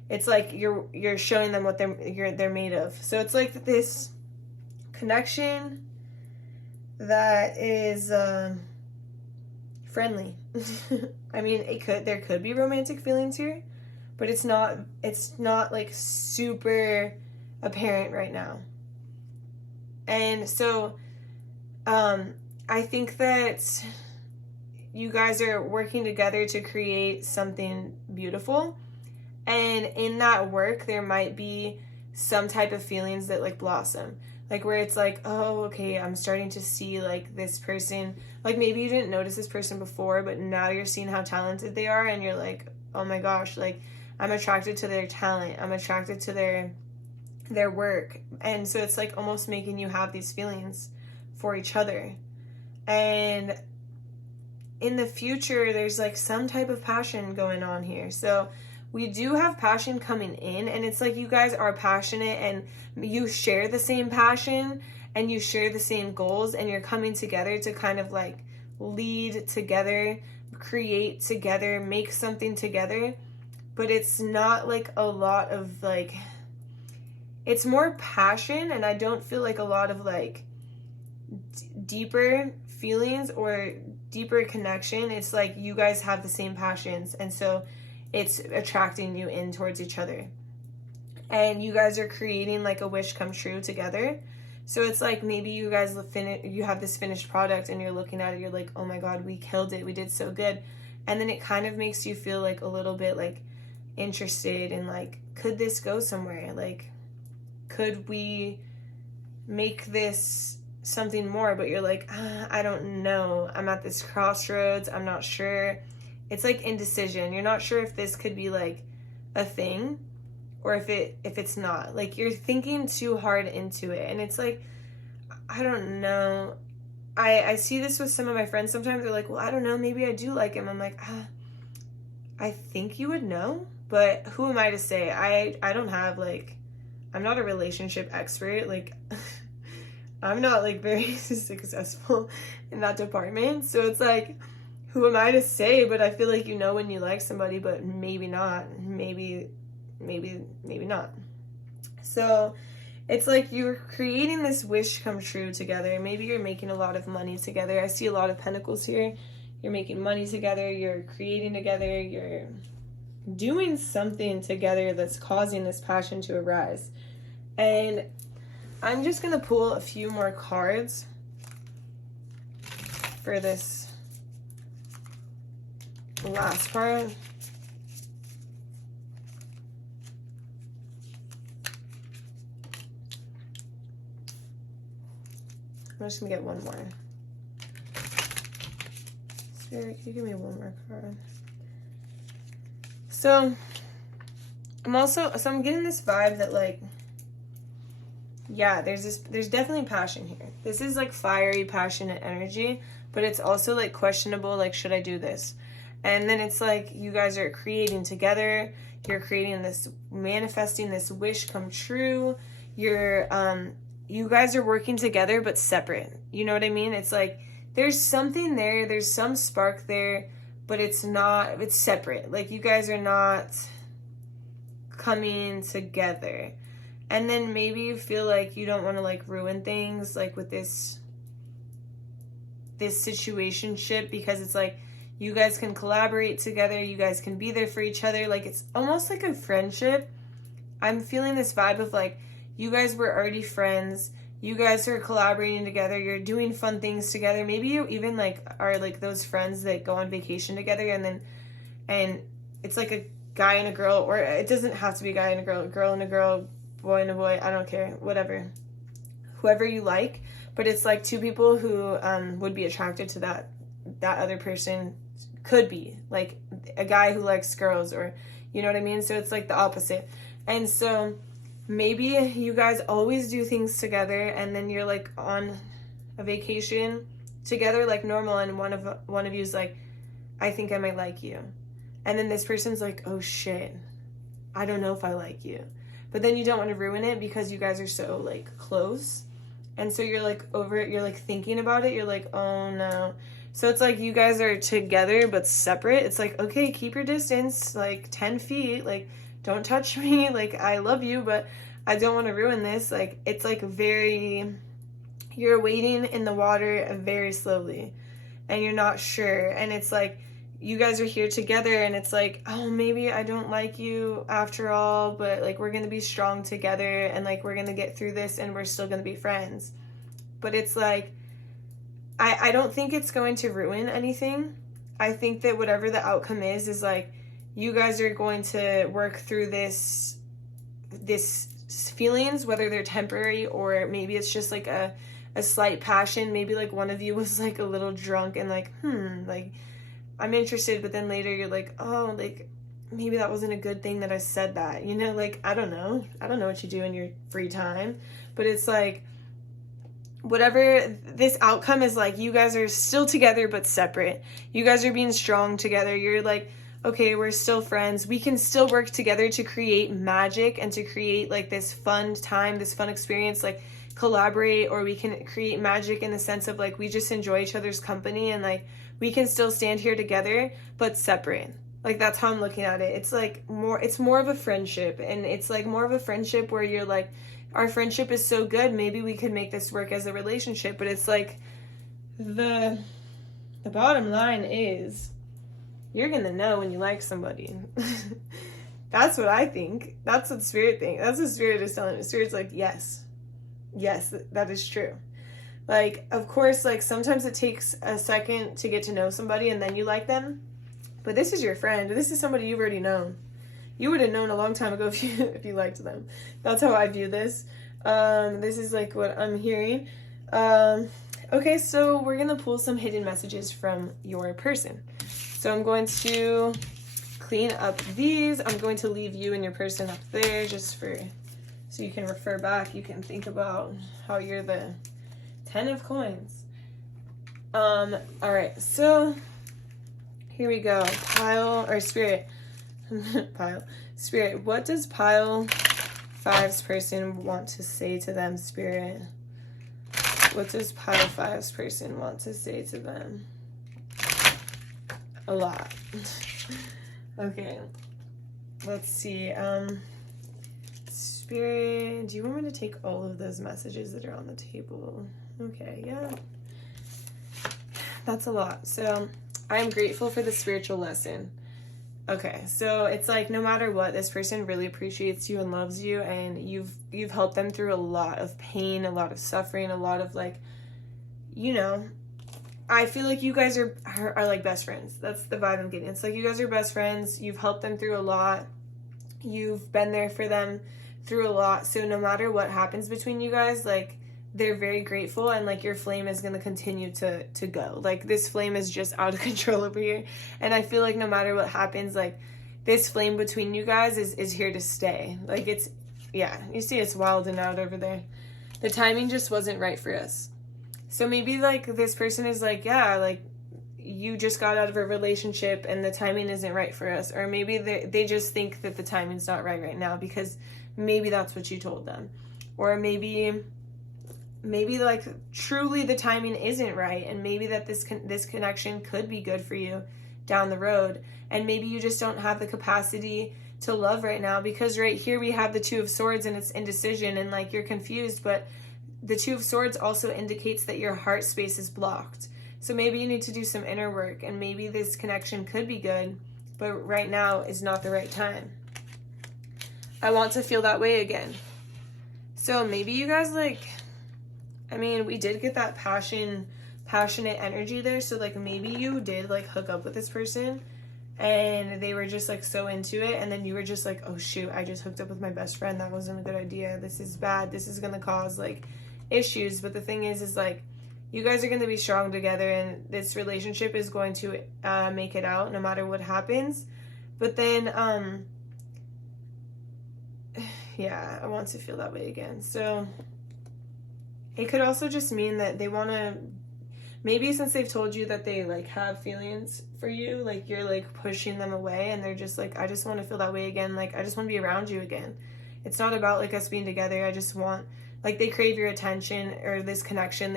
it's like you're showing them what they're made of. So it's like this connection that is friendly. I mean, there could be romantic feelings here, but it's not like super apparent right now. And so I think that you guys are working together to create something beautiful, and in that work there might be some type of feelings that like blossom, like where it's like, oh, okay, I'm starting to see like this person, like maybe you didn't notice this person before, but now you're seeing how talented they are, and you're like, oh my gosh, like I'm attracted to their talent, I'm attracted to their work. And so it's like almost making you have these feelings for each other. And in the future there's like some type of passion going on here. So we do have passion coming in, and it's like you guys are passionate and you share the same passion and you share the same goals, and you're coming together to kind of like lead together, create together, make something together. But it's not like a lot of like, it's more passion, and I don't feel like a lot of like deeper feelings or deeper connection. It's like you guys have the same passions, and so it's attracting you in towards each other, and you guys are creating like a wish come true together. So it's like maybe you guys you have this finished product and you're looking at it, you're like, oh my god, we killed it, we did so good. And then it kind of makes you feel like a little bit like interested in like, could this go somewhere? Like, could we make this something more? But you're like, I don't know, I'm at this crossroads, I'm not sure. It's like indecision. You're not sure if this could be like a thing or if it's not. Like you're thinking too hard into it, and it's like, I don't know. I see this with some of my friends sometimes. They're like, well, I don't know, maybe I do like him. I'm like, I think you would know, but who am I to say? I don't have like, I'm not a relationship expert. Like I'm not like very successful in that department. So it's like, who am I to say? But I feel like you know when you like somebody, but maybe not. Maybe not. So it's like you're creating this wish come true together. Maybe you're making a lot of money together. I see a lot of pentacles here. You're making money together. You're creating together. You're doing something together that's causing this passion to arise. And I'm just going to pull a few more cards for this last part. I'm just gonna get one more. Spirit, can you give me one more card? So I'm getting this vibe that like, yeah, there's definitely passion here. This is like fiery, passionate energy, but it's also like questionable, like, should I do this? And then it's like you guys are creating together. You're creating this, manifesting this wish come true. You guys are working together but separate. You know what I mean? It's like there's something there. There's some spark there, but it's separate. Like you guys are not coming together. And then maybe you feel like you don't want to like ruin things like with this situationship, because it's like you guys can collaborate together, you guys can be there for each other, like it's almost like a friendship. I'm feeling this vibe of like you guys were already friends, you guys are collaborating together, you're doing fun things together. Maybe you even like are like those friends that go on vacation together, and it's like a guy and a girl, or it doesn't have to be a guy and a girl and a girl, boy and a boy, I don't care, whatever, whoever you like, but it's like two people who would be attracted to that other person. Could be like a guy who likes girls, or you know what I mean? So it's like the opposite. And so maybe you guys always do things together, and then you're like on a vacation together like normal, and one of you's like, I think I might like you. And then this person's like, oh shit, I don't know if I like you. But then you don't want to ruin it because you guys are so like close. And so you're like over it, you're like thinking about it, you're like, oh no. So it's like you guys are together but separate. It's like, okay, keep your distance, like 10 feet, like don't touch me, like I love you, but I don't want to ruin this. Like it's like you're wading in the water very slowly and you're not sure. And it's like, you guys are here together and it's like, oh, maybe I don't like you after all, but like we're going to be strong together and like we're going to get through this and we're still going to be friends. But it's like, I don't think it's going to ruin anything. I think that whatever the outcome is like you guys are going to work through this feelings, whether they're temporary or maybe it's just like a slight passion. Maybe like one of you was like a little drunk and like, like I'm interested, but then later you're like, oh, like maybe that wasn't a good thing that I said that, you know, like I don't know what you do in your free time, but it's like whatever this outcome is, like you guys are still together but separate. You guys are being strong together. You're like, okay, we're still friends. We can still work together to create magic and to create like this fun time, this fun experience, like collaborate, or we can create magic in the sense of like we just enjoy each other's company and like we can still stand here together but separate. Like that's how I'm looking at it. It's like it's more of a friendship, and it's like more of a friendship where you're like, our friendship is so good, maybe we could make this work as a relationship. But it's like the bottom line is you're gonna know when you like somebody. That's what I think. That's what Spirit thinks. That's what Spirit is telling me. Spirit's like, yes, that is true. Like, of course, like sometimes it takes a second to get to know somebody and then you like them. But this is your friend. This is somebody you've already known. You would have known a long time ago if you liked them. That's how I view this. This is like what I'm hearing. Okay, so we're going to pull some hidden messages from your person. So I'm going to clean up these. I'm going to leave you and your person up there just so you can refer back. You can think about how you're the 10 of coins. All right, so here we go. Pile or Spirit. Spirit, what does pile 5's person want to say to them, Spirit? What does pile 5's person want to say to them? A lot. Okay. Let's see. Spirit, do you want me to take all of those messages that are on the table? Okay, yeah. That's a lot. So I am grateful for the spiritual lesson. Okay, so it's like no matter what, this person really appreciates you and loves you, and you've helped them through a lot of pain, a lot of suffering, a lot of like, you know, I feel like you guys are like best friends. That's the vibe I'm getting. It's like you guys are best friends. You've helped them through a lot. You've been there for them through a lot. So no matter what happens between you guys, like they're very grateful, and like your flame is going to continue to go. Like this flame is just out of control over here. And I feel like no matter what happens, like this flame between you guys is here to stay. Like it's, yeah, you see it's wilding out over there. The timing just wasn't right for us. So maybe like this person is like, yeah, like you just got out of a relationship and the timing isn't right for us. Or maybe they just think that the timing's not right now because maybe that's what you told them. Or maybe like truly the timing isn't right, and maybe that this connection could be good for you down the road, and maybe you just don't have the capacity to love right now, because right here we have the Two of Swords and it's indecision and like you're confused, but the Two of Swords also indicates that your heart space is blocked. So maybe you need to do some inner work, and maybe this connection could be good, but right now is not the right time. I want to feel that way again. So maybe you guys like I mean, we did get that passionate energy there. So like maybe you did like hook up with this person and they were just like so into it, and then you were just like, oh shoot, I just hooked up with my best friend. That wasn't a good idea. This is bad. This is gonna cause like issues. But the thing is like you guys are gonna be strong together, and this relationship is going to make it out no matter what happens. But then yeah, I want to feel that way again. So it could also just mean that they want to, maybe since they've told you that they like have feelings for you, like you're like pushing them away, and they're just like, I just want to feel that way again. Like I just want to be around you again. It's not about like us being together. I just want, like, they crave your attention or this connection.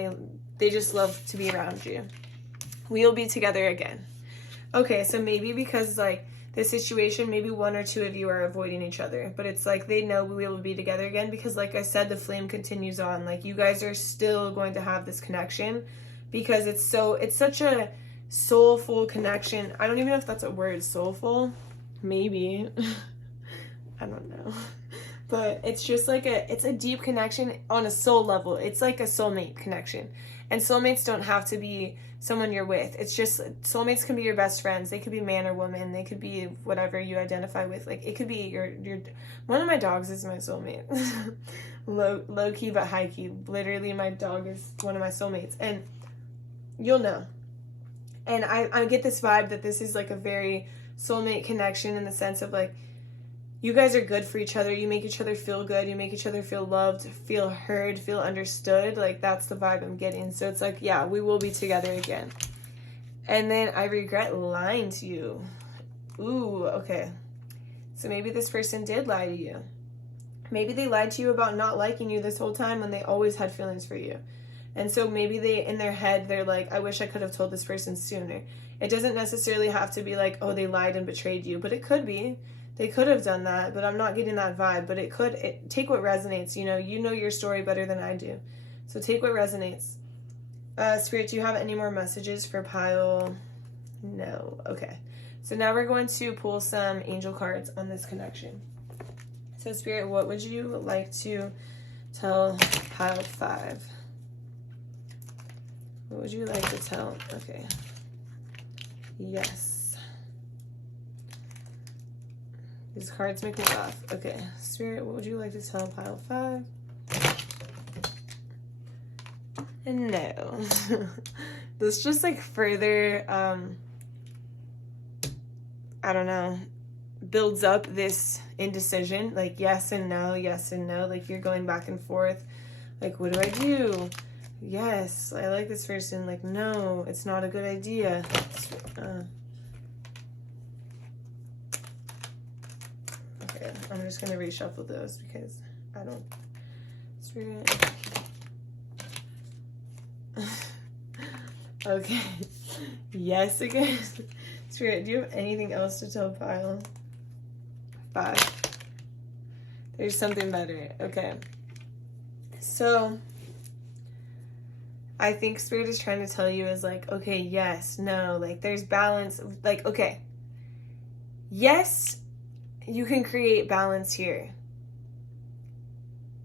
They just love to be around you. We'll be together again. Okay, so maybe because like this situation, maybe one or two of you are avoiding each other, but it's like they know we will be together again because, like I said, the flame continues on. Like you guys are still going to have this connection because it's such a soulful connection. I don't even know if that's a word, soulful. Maybe. I don't know. But it's just like it's a deep connection on a soul level. It's like a soulmate connection. And soulmates don't have to be someone you're with. It's just, soulmates can be your best friends. They could be man or woman. They could be whatever you identify with. Like it could be your one of my dogs is my soulmate. low key but high key. Literally my dog is one of my soulmates. And you'll know. And I get this vibe that this is like a very soulmate connection in the sense of like, you guys are good for each other. You make each other feel good. You make each other feel loved, feel heard, feel understood. Like that's the vibe I'm getting. So it's like, yeah, we will be together again. And then I regret lying to you. Ooh, okay. So maybe this person did lie to you. Maybe they lied to you about not liking you this whole time when they always had feelings for you. And so maybe they, in their head, they're like, I wish I could have told this person sooner. It doesn't necessarily have to be like, oh, they lied and betrayed you, but it could be. They could have done that, but I'm not getting that vibe. But it could, take what resonates. You know your story better than I do. So take what resonates. Spirit, do you have any more messages for pile? No. Okay. So now we're going to pull some angel cards on this connection. So Spirit, what would you like to tell pile 5? What would you like to tell? Okay. Yes. These cards make me laugh. Okay. Spirit, what would you like to tell pile 5? And no. This just like further, I don't know, builds up this indecision. Like yes and no, yes and no. Like you're going back and forth. Like, what do I do? Yes, I like this person. Like, no, it's not a good idea. Okay, I'm just going to reshuffle those because I don't... Spirit. Okay. Yes, again. Spirit, do you have anything else to tell pile 5? There's something better. Okay. So... I think Spirit is trying to tell you is like, okay, yes, no, like there's balance. Like, okay, yes, you can create balance here.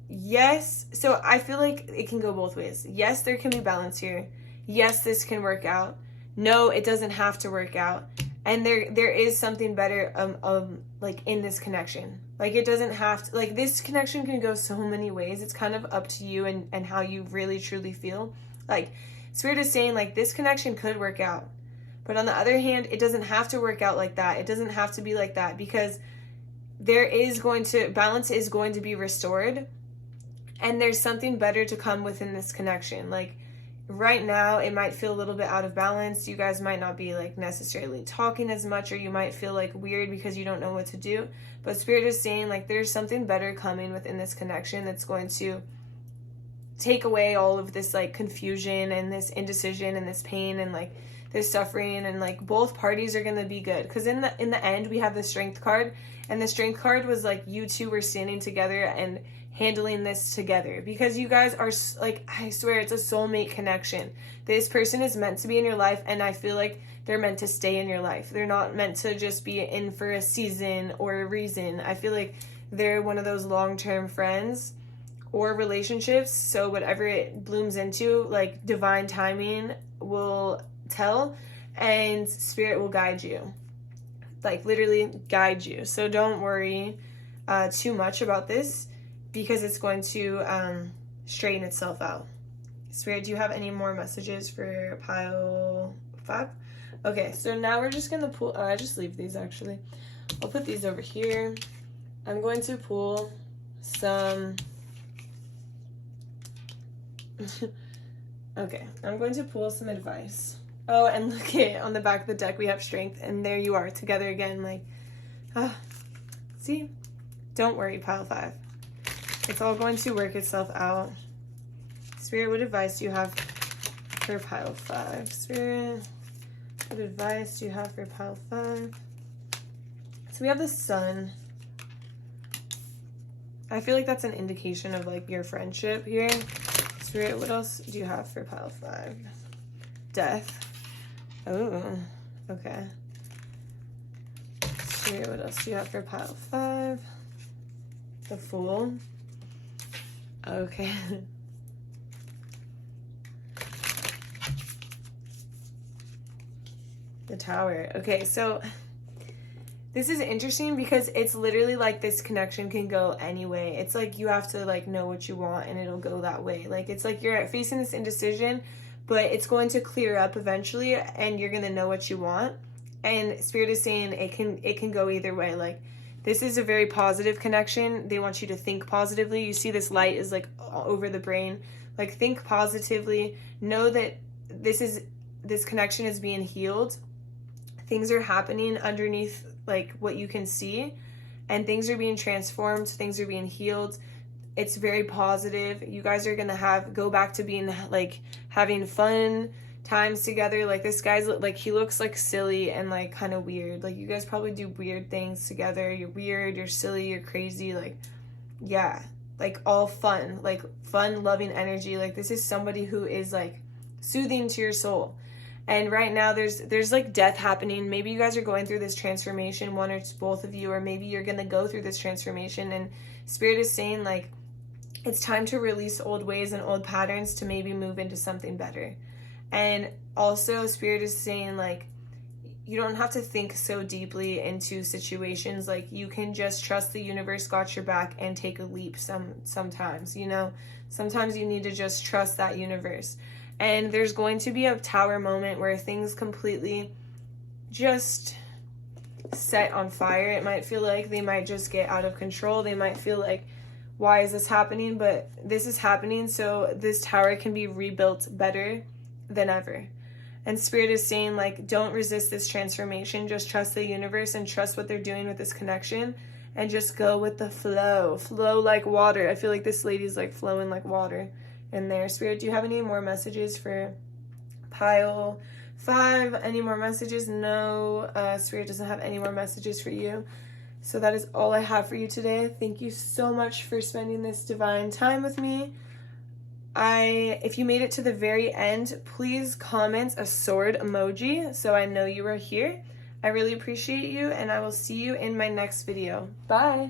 Yes, so I feel like it can go both ways. Yes, there can be balance here. Yes, this can work out. No, it doesn't have to work out. And there is something better like in this connection. Like it doesn't have to, like this connection can go so many ways. It's kind of up to you and how you really truly feel. Like Spirit is saying like this connection could work out, but on the other hand, it doesn't have to work out like that. It doesn't have to be like that because balance is going to be restored, and there's something better to come within this connection. Like right now it might feel a little bit out of balance. You guys might not be like necessarily talking as much, or you might feel like weird because you don't know what to do, but Spirit is saying like there's something better coming within this connection that's going to take away all of this like confusion and this indecision and this pain and like this suffering, and like both parties are going to be good because in the end we have the Strength card, and the Strength card was like you two were standing together and handling this together because you guys are like, I swear it's a soulmate connection. This person is meant to be in your life, and I feel like they're meant to stay in your life. They're not meant to just be in for a season or a reason. I feel like they're one of those long-term friends, or relationships. So whatever it blooms into, like divine timing will tell, and Spirit will guide you, like literally guide you. So don't worry too much about this, because it's going to straighten itself out. Spirit, do you have any more messages for pile 5? Okay, so now we're just gonna pull, I just leave these actually. I'll put these over here. I'm going to pull some, okay, I'm going to pull some advice. Oh, and look at, on the back of the deck, we have strength, and there you are, together again, like, see? Don't worry, pile 5. It's all going to work itself out. Spirit, what advice do you have for pile 5? Spirit, what advice do you have for pile 5? So we have the Sun. I feel like that's an indication of like your friendship here. Spirit, what else do you have for pile 5? Death. Oh, okay. Spirit, what else do you have for pile 5? The Fool. Okay. The Tower. Okay, so this is interesting because it's literally like this connection can go any way. It's like you have to like know what you want and it'll go that way. Like it's like you're facing this indecision, but it's going to clear up eventually and you're going to know what you want. And Spirit is saying it can go either way. Like this is a very positive connection. They want you to think positively. You see this light is like over the brain. Like think positively. Know that this connection is being healed. Things are happening underneath like what you can see, and things are being transformed, things are being healed. It's very positive. You guys are gonna go back to being like having fun times together. Like this guy's like, he looks like silly and like kind of weird. Like you guys probably do weird things together. You're weird, you're silly, you're crazy. Like yeah, like all fun, like fun loving energy. Like this is somebody who is like soothing to your soul. And right now there's like death happening. Maybe you guys are going through this transformation, one or both of you, or maybe you're going to go through this transformation, and Spirit is saying like it's time to release old ways and old patterns to maybe move into something better. And also Spirit is saying like you don't have to think so deeply into situations. Like you can just trust the universe got your back and take a leap sometimes, you know? Sometimes you need to just trust that universe. And there's going to be a tower moment where things completely just set on fire. It might feel like they might just get out of control. They might feel like, why is this happening? But this is happening so this tower can be rebuilt better than ever. And Spirit is saying like, don't resist this transformation. Just trust the universe and trust what they're doing with this connection. And just go with the flow. Flow like water. I feel like this lady's like flowing like water in there. Spirit, do you have any more messages for pile 5? Any more messages? No. Spirit doesn't have any more messages for you. So that is all I have for you today. Thank you so much for spending this divine time with me. If you made it to the very end, please comment a sword emoji so I know you are here. I really appreciate you, and I will see you in my next video. Bye.